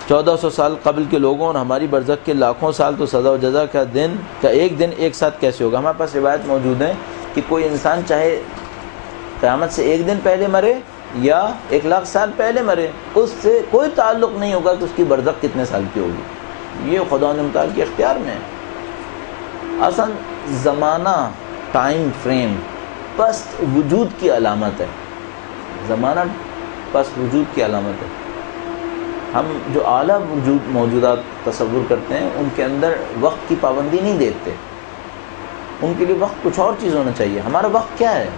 1400 سال قبل کے لوگوں اور ہماری برزخ کے لاکھوں سال، تو سزا و جزا کا ایک دن ایک ساتھ کیسے ہوگا؟ ہمارے پاس روایت موجود ہے کہ کوئی انسان چاہے قیامت سے ایک دن پہلے مرے یا 1,00,000 سال پہلے مرے، اس سے کوئی تعلق نہیں ہوگا کہ اس کی برزخ کتنے سال کی ہوگی، یہ خدا متعال کے اختیار میں ہے۔ اصل زمانہ، ٹائم فریم پست وجود کی علامت ہے، زمانہ پست وجود کی علامت ہے۔ ہم جو اعلیٰ موجودات تصور کرتے ہیں ان کے اندر وقت کی پابندی نہیں دیکھتے، ان کے لیے وقت کچھ اور چیز ہونا چاہیے۔ ہمارا وقت کیا ہے؟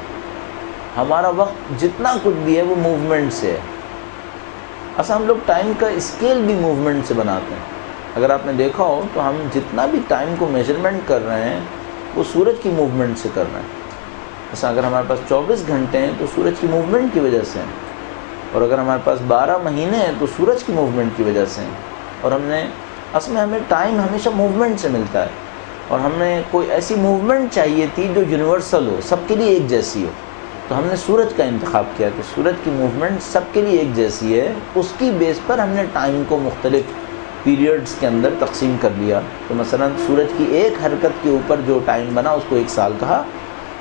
ہمارا وقت جتنا کچھ بھی ہے وہ موومنٹ سے ہے۔ اصل ہم لوگ ٹائم کا اسکیل بھی موومنٹ سے بناتے ہیں۔ اگر آپ نے دیکھا ہو تو ہم جتنا بھی ٹائم کو میجرمنٹ کر رہے ہیں وہ سورج کی موومنٹ سے کر رہے ہیں۔ ایسا اگر ہمارے پاس 24 گھنٹے ہیں تو سورج کی موومنٹ کی وجہ سے ہیں، اور اگر ہمارے پاس 12 مہینے ہیں تو سورج کی موومنٹ کی وجہ سے ہیں، اور اصل میں ہمیں ٹائم ہمیشہ موومنٹ سے ملتا ہے، اور ہمیں کوئی ایسی موومنٹ چاہیے تھی جو یونیورسل ہو، سب کے لیے ایک جیسی ہو، تو ہم نے سورج کا انتخاب کیا کہ سورج کی موومنٹ سب کے لیے ایک جیسی ہے، اس کی بیس پر ہم نے ٹائم کو مختلف پیریڈز کے اندر تقسیم کر لیا۔ تو مثلا سورج کی ایک حرکت کے اوپر جو ٹائم بنا اس کو 1 سال کہا،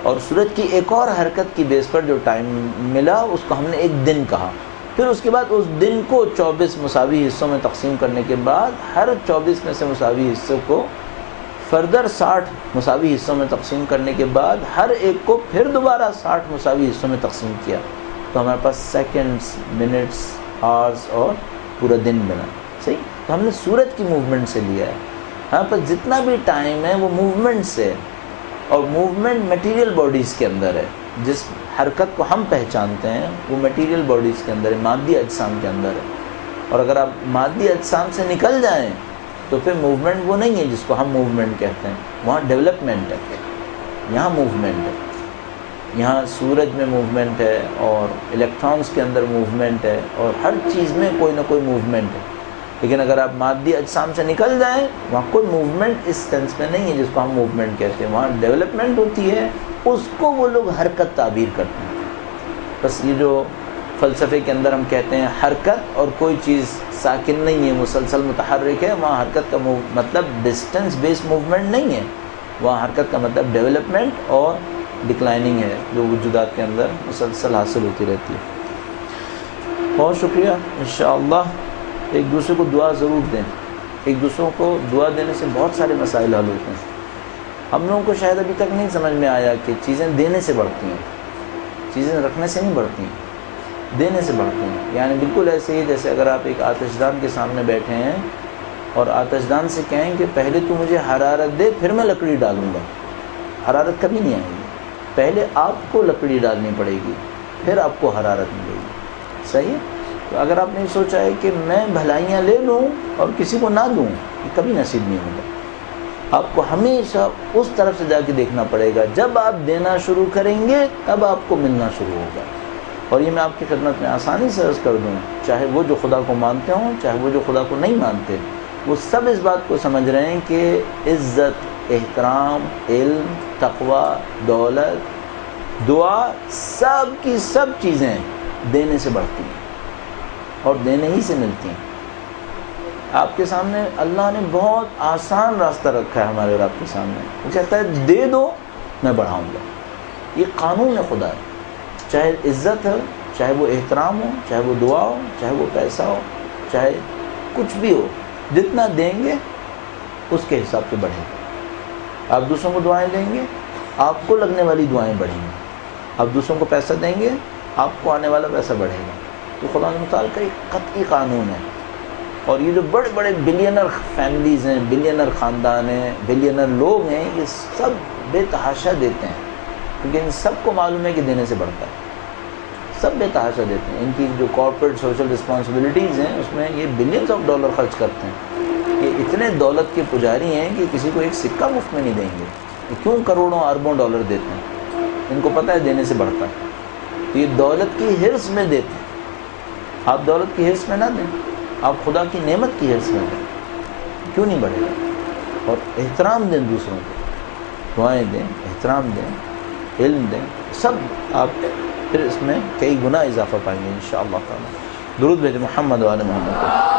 اور سورج کی ایک اور حرکت کی بیس پر جو ٹائم ملا اس کو ہم نے 1 دن کہا۔ پھر اس کے بعد اس دن کو 24 مساوی حصوں میں تقسیم کرنے کے بعد ہر 24 میں سے مساوی حصوں کو فردر 60 مساوی حصوں میں تقسیم کرنے کے بعد ہر ایک کو پھر دوبارہ 60 مساوی حصوں میں تقسیم کیا، تو ہمارے پاس سیکنڈز، منٹس، آورز اور پورا دن بنا، صحیح؟ تو ہم نے سورج کی موومنٹ سے لیا ہے۔ ہمارے پاس جتنا بھی ٹائم ہے وہ موومنٹ سے ہے، اور موومنٹ میٹیریل باڈیز کے اندر ہے، جس حرکت کو ہم پہچانتے ہیں وہ میٹیریل باڈیز کے اندر ہے، مادی اجسام کے اندر ہے، اور اگر آپ مادی اجسام سے نکل جائیں تو پھر موومنٹ وہ نہیں ہے جس کو ہم موومنٹ کہتے ہیں، وہاں ڈیولپمنٹ ہے، یہاں موومنٹ ہے، یہاں سورج میں موومنٹ ہے، اور الیکٹرانز کے اندر موومنٹ ہے، اور ہر چیز میں کوئی نہ کوئی موومنٹ ہے۔ لیکن اگر آپ مادی اجسام سے نکل جائیں وہاں کوئی موومنٹ اس سینس میں نہیں ہے جس کو ہم موومنٹ کہتے ہیں، وہاں ڈیولپمنٹ ہوتی ہے، اس کو وہ لوگ حرکت تعبیر کرتے ہیں۔ بس یہ جو فلسفے کے اندر ہم کہتے ہیں حرکت، اور کوئی چیز ساکن نہیں ہے، مسلسل متحرک ہے، وہاں حرکت کا مطلب ڈسٹنس بیس موومنٹ نہیں ہے، وہاں حرکت کا مطلب ڈیولپمنٹ اور ڈکلائننگ ہے جو وجودات کے اندر مسلسل حاصل ہوتی رہتی ہے۔ بہت شکریہ، انشاءاللہ ایک دوسرے کو دعا ضرور دیں، ایک دوسروں کو دعا دینے سے بہت سارے مسائل حل ہوتے ہیں۔ ہم لوگوں کو شاید ابھی تک نہیں سمجھ میں آیا کہ چیزیں دینے سے بڑھتی ہیں، چیزیں رکھنے سے نہیں بڑھتی ہیں، دینے سے بڑھتی ہیں۔ یعنی بالکل ایسے ہی جیسے اگر آپ ایک آتش دان کے سامنے بیٹھے ہیں اور آتش دان سے کہیں کہ پہلے تو مجھے حرارت دے پھر میں لکڑی ڈالوں گا، حرارت کبھی نہیں آئے گی، پہلے آپ کو لکڑی ڈالنی پڑے گی پھر آپ کو حرارت ملے گی، صحیح ہے؟ تو اگر آپ نے سوچا ہے کہ میں بھلائیاں لے لوں اور کسی کو نہ دوں، یہ کبھی نصیب نہیں ہوگا۔ آپ کو ہمیشہ اس طرف سے جا کے دیکھنا پڑے گا، جب آپ دینا شروع کریں گے تب آپ کو ملنا شروع ہوگا۔ اور یہ میں آپ کی خدمت میں آسانی سے عرض کر دوں، چاہے وہ جو خدا کو مانتے ہوں، چاہے وہ جو خدا کو نہیں مانتے، وہ سب اس بات کو سمجھ رہے ہیں کہ عزت، احترام، علم، تقوی، دولت، دعا، سب کی سب چیزیں دینے سے بڑھتی ہیں اور دینے ہی سے ملتی ہیں۔ آپ کے سامنے اللہ نے بہت آسان راستہ رکھا ہے ہمارے اور آپ کے سامنے، وہ کہتا ہے دے دو میں بڑھاؤں گا۔ یہ قانون ہے خدا ہے، چاہے عزت ہو، چاہے وہ احترام ہو، چاہے وہ دعا ہو، چاہے وہ پیسہ ہو، چاہے کچھ بھی ہو، جتنا دیں گے اس کے حساب سے بڑھے گا۔ آپ دوسروں کو دعائیں دیں گے، آپ کو لگنے والی دعائیں بڑھیں گی۔ آپ دوسروں کو پیسہ دیں گے، آپ کو آنے والا پیسہ بڑھے گا۔ تو خدا متعال کا ایک قطعی قانون ہے۔ اور یہ جو بڑے بڑے بلینر فیملیز ہیں، بلینر خاندان ہیں، بلینر لوگ ہیں، یہ سب بے تحاشا دیتے ہیں، کیونکہ ان سب کو معلوم ہے کہ دینے سے بڑھتا ہے۔ سب بے تحاشا دیتے ہیں۔ ان کی جو کارپوریٹ سوشل رسپانسبلٹیز ہیں، اس میں یہ بلینز آف ڈالر خرچ کرتے ہیں۔ یہ اتنے دولت کے پجاری ہیں کہ کسی کو ایک سکہ مفت میں نہیں دیں گے۔ یہ کیوں کروڑوں اربوں ڈالر دیتے ہیں؟ ان کو پتہ ہے دینے سے بڑھتا ہے، تو یہ دولت کی حرص میں دیتے ہیں۔ آپ دولت کی حرص میں نہ دیں، آپ خدا کی نعمت کی حرص میں دیں، کیوں نہیں بڑھے گا؟ اور احترام دیں، دوسروں کو دعائیں دیں، احترام دیں، علم دیں، سب آپ پھر اس میں کئی گنا اضافہ پائیں گے انشاءاللہ تعالی۔ درود بھیجیں محمد و آل محمد۔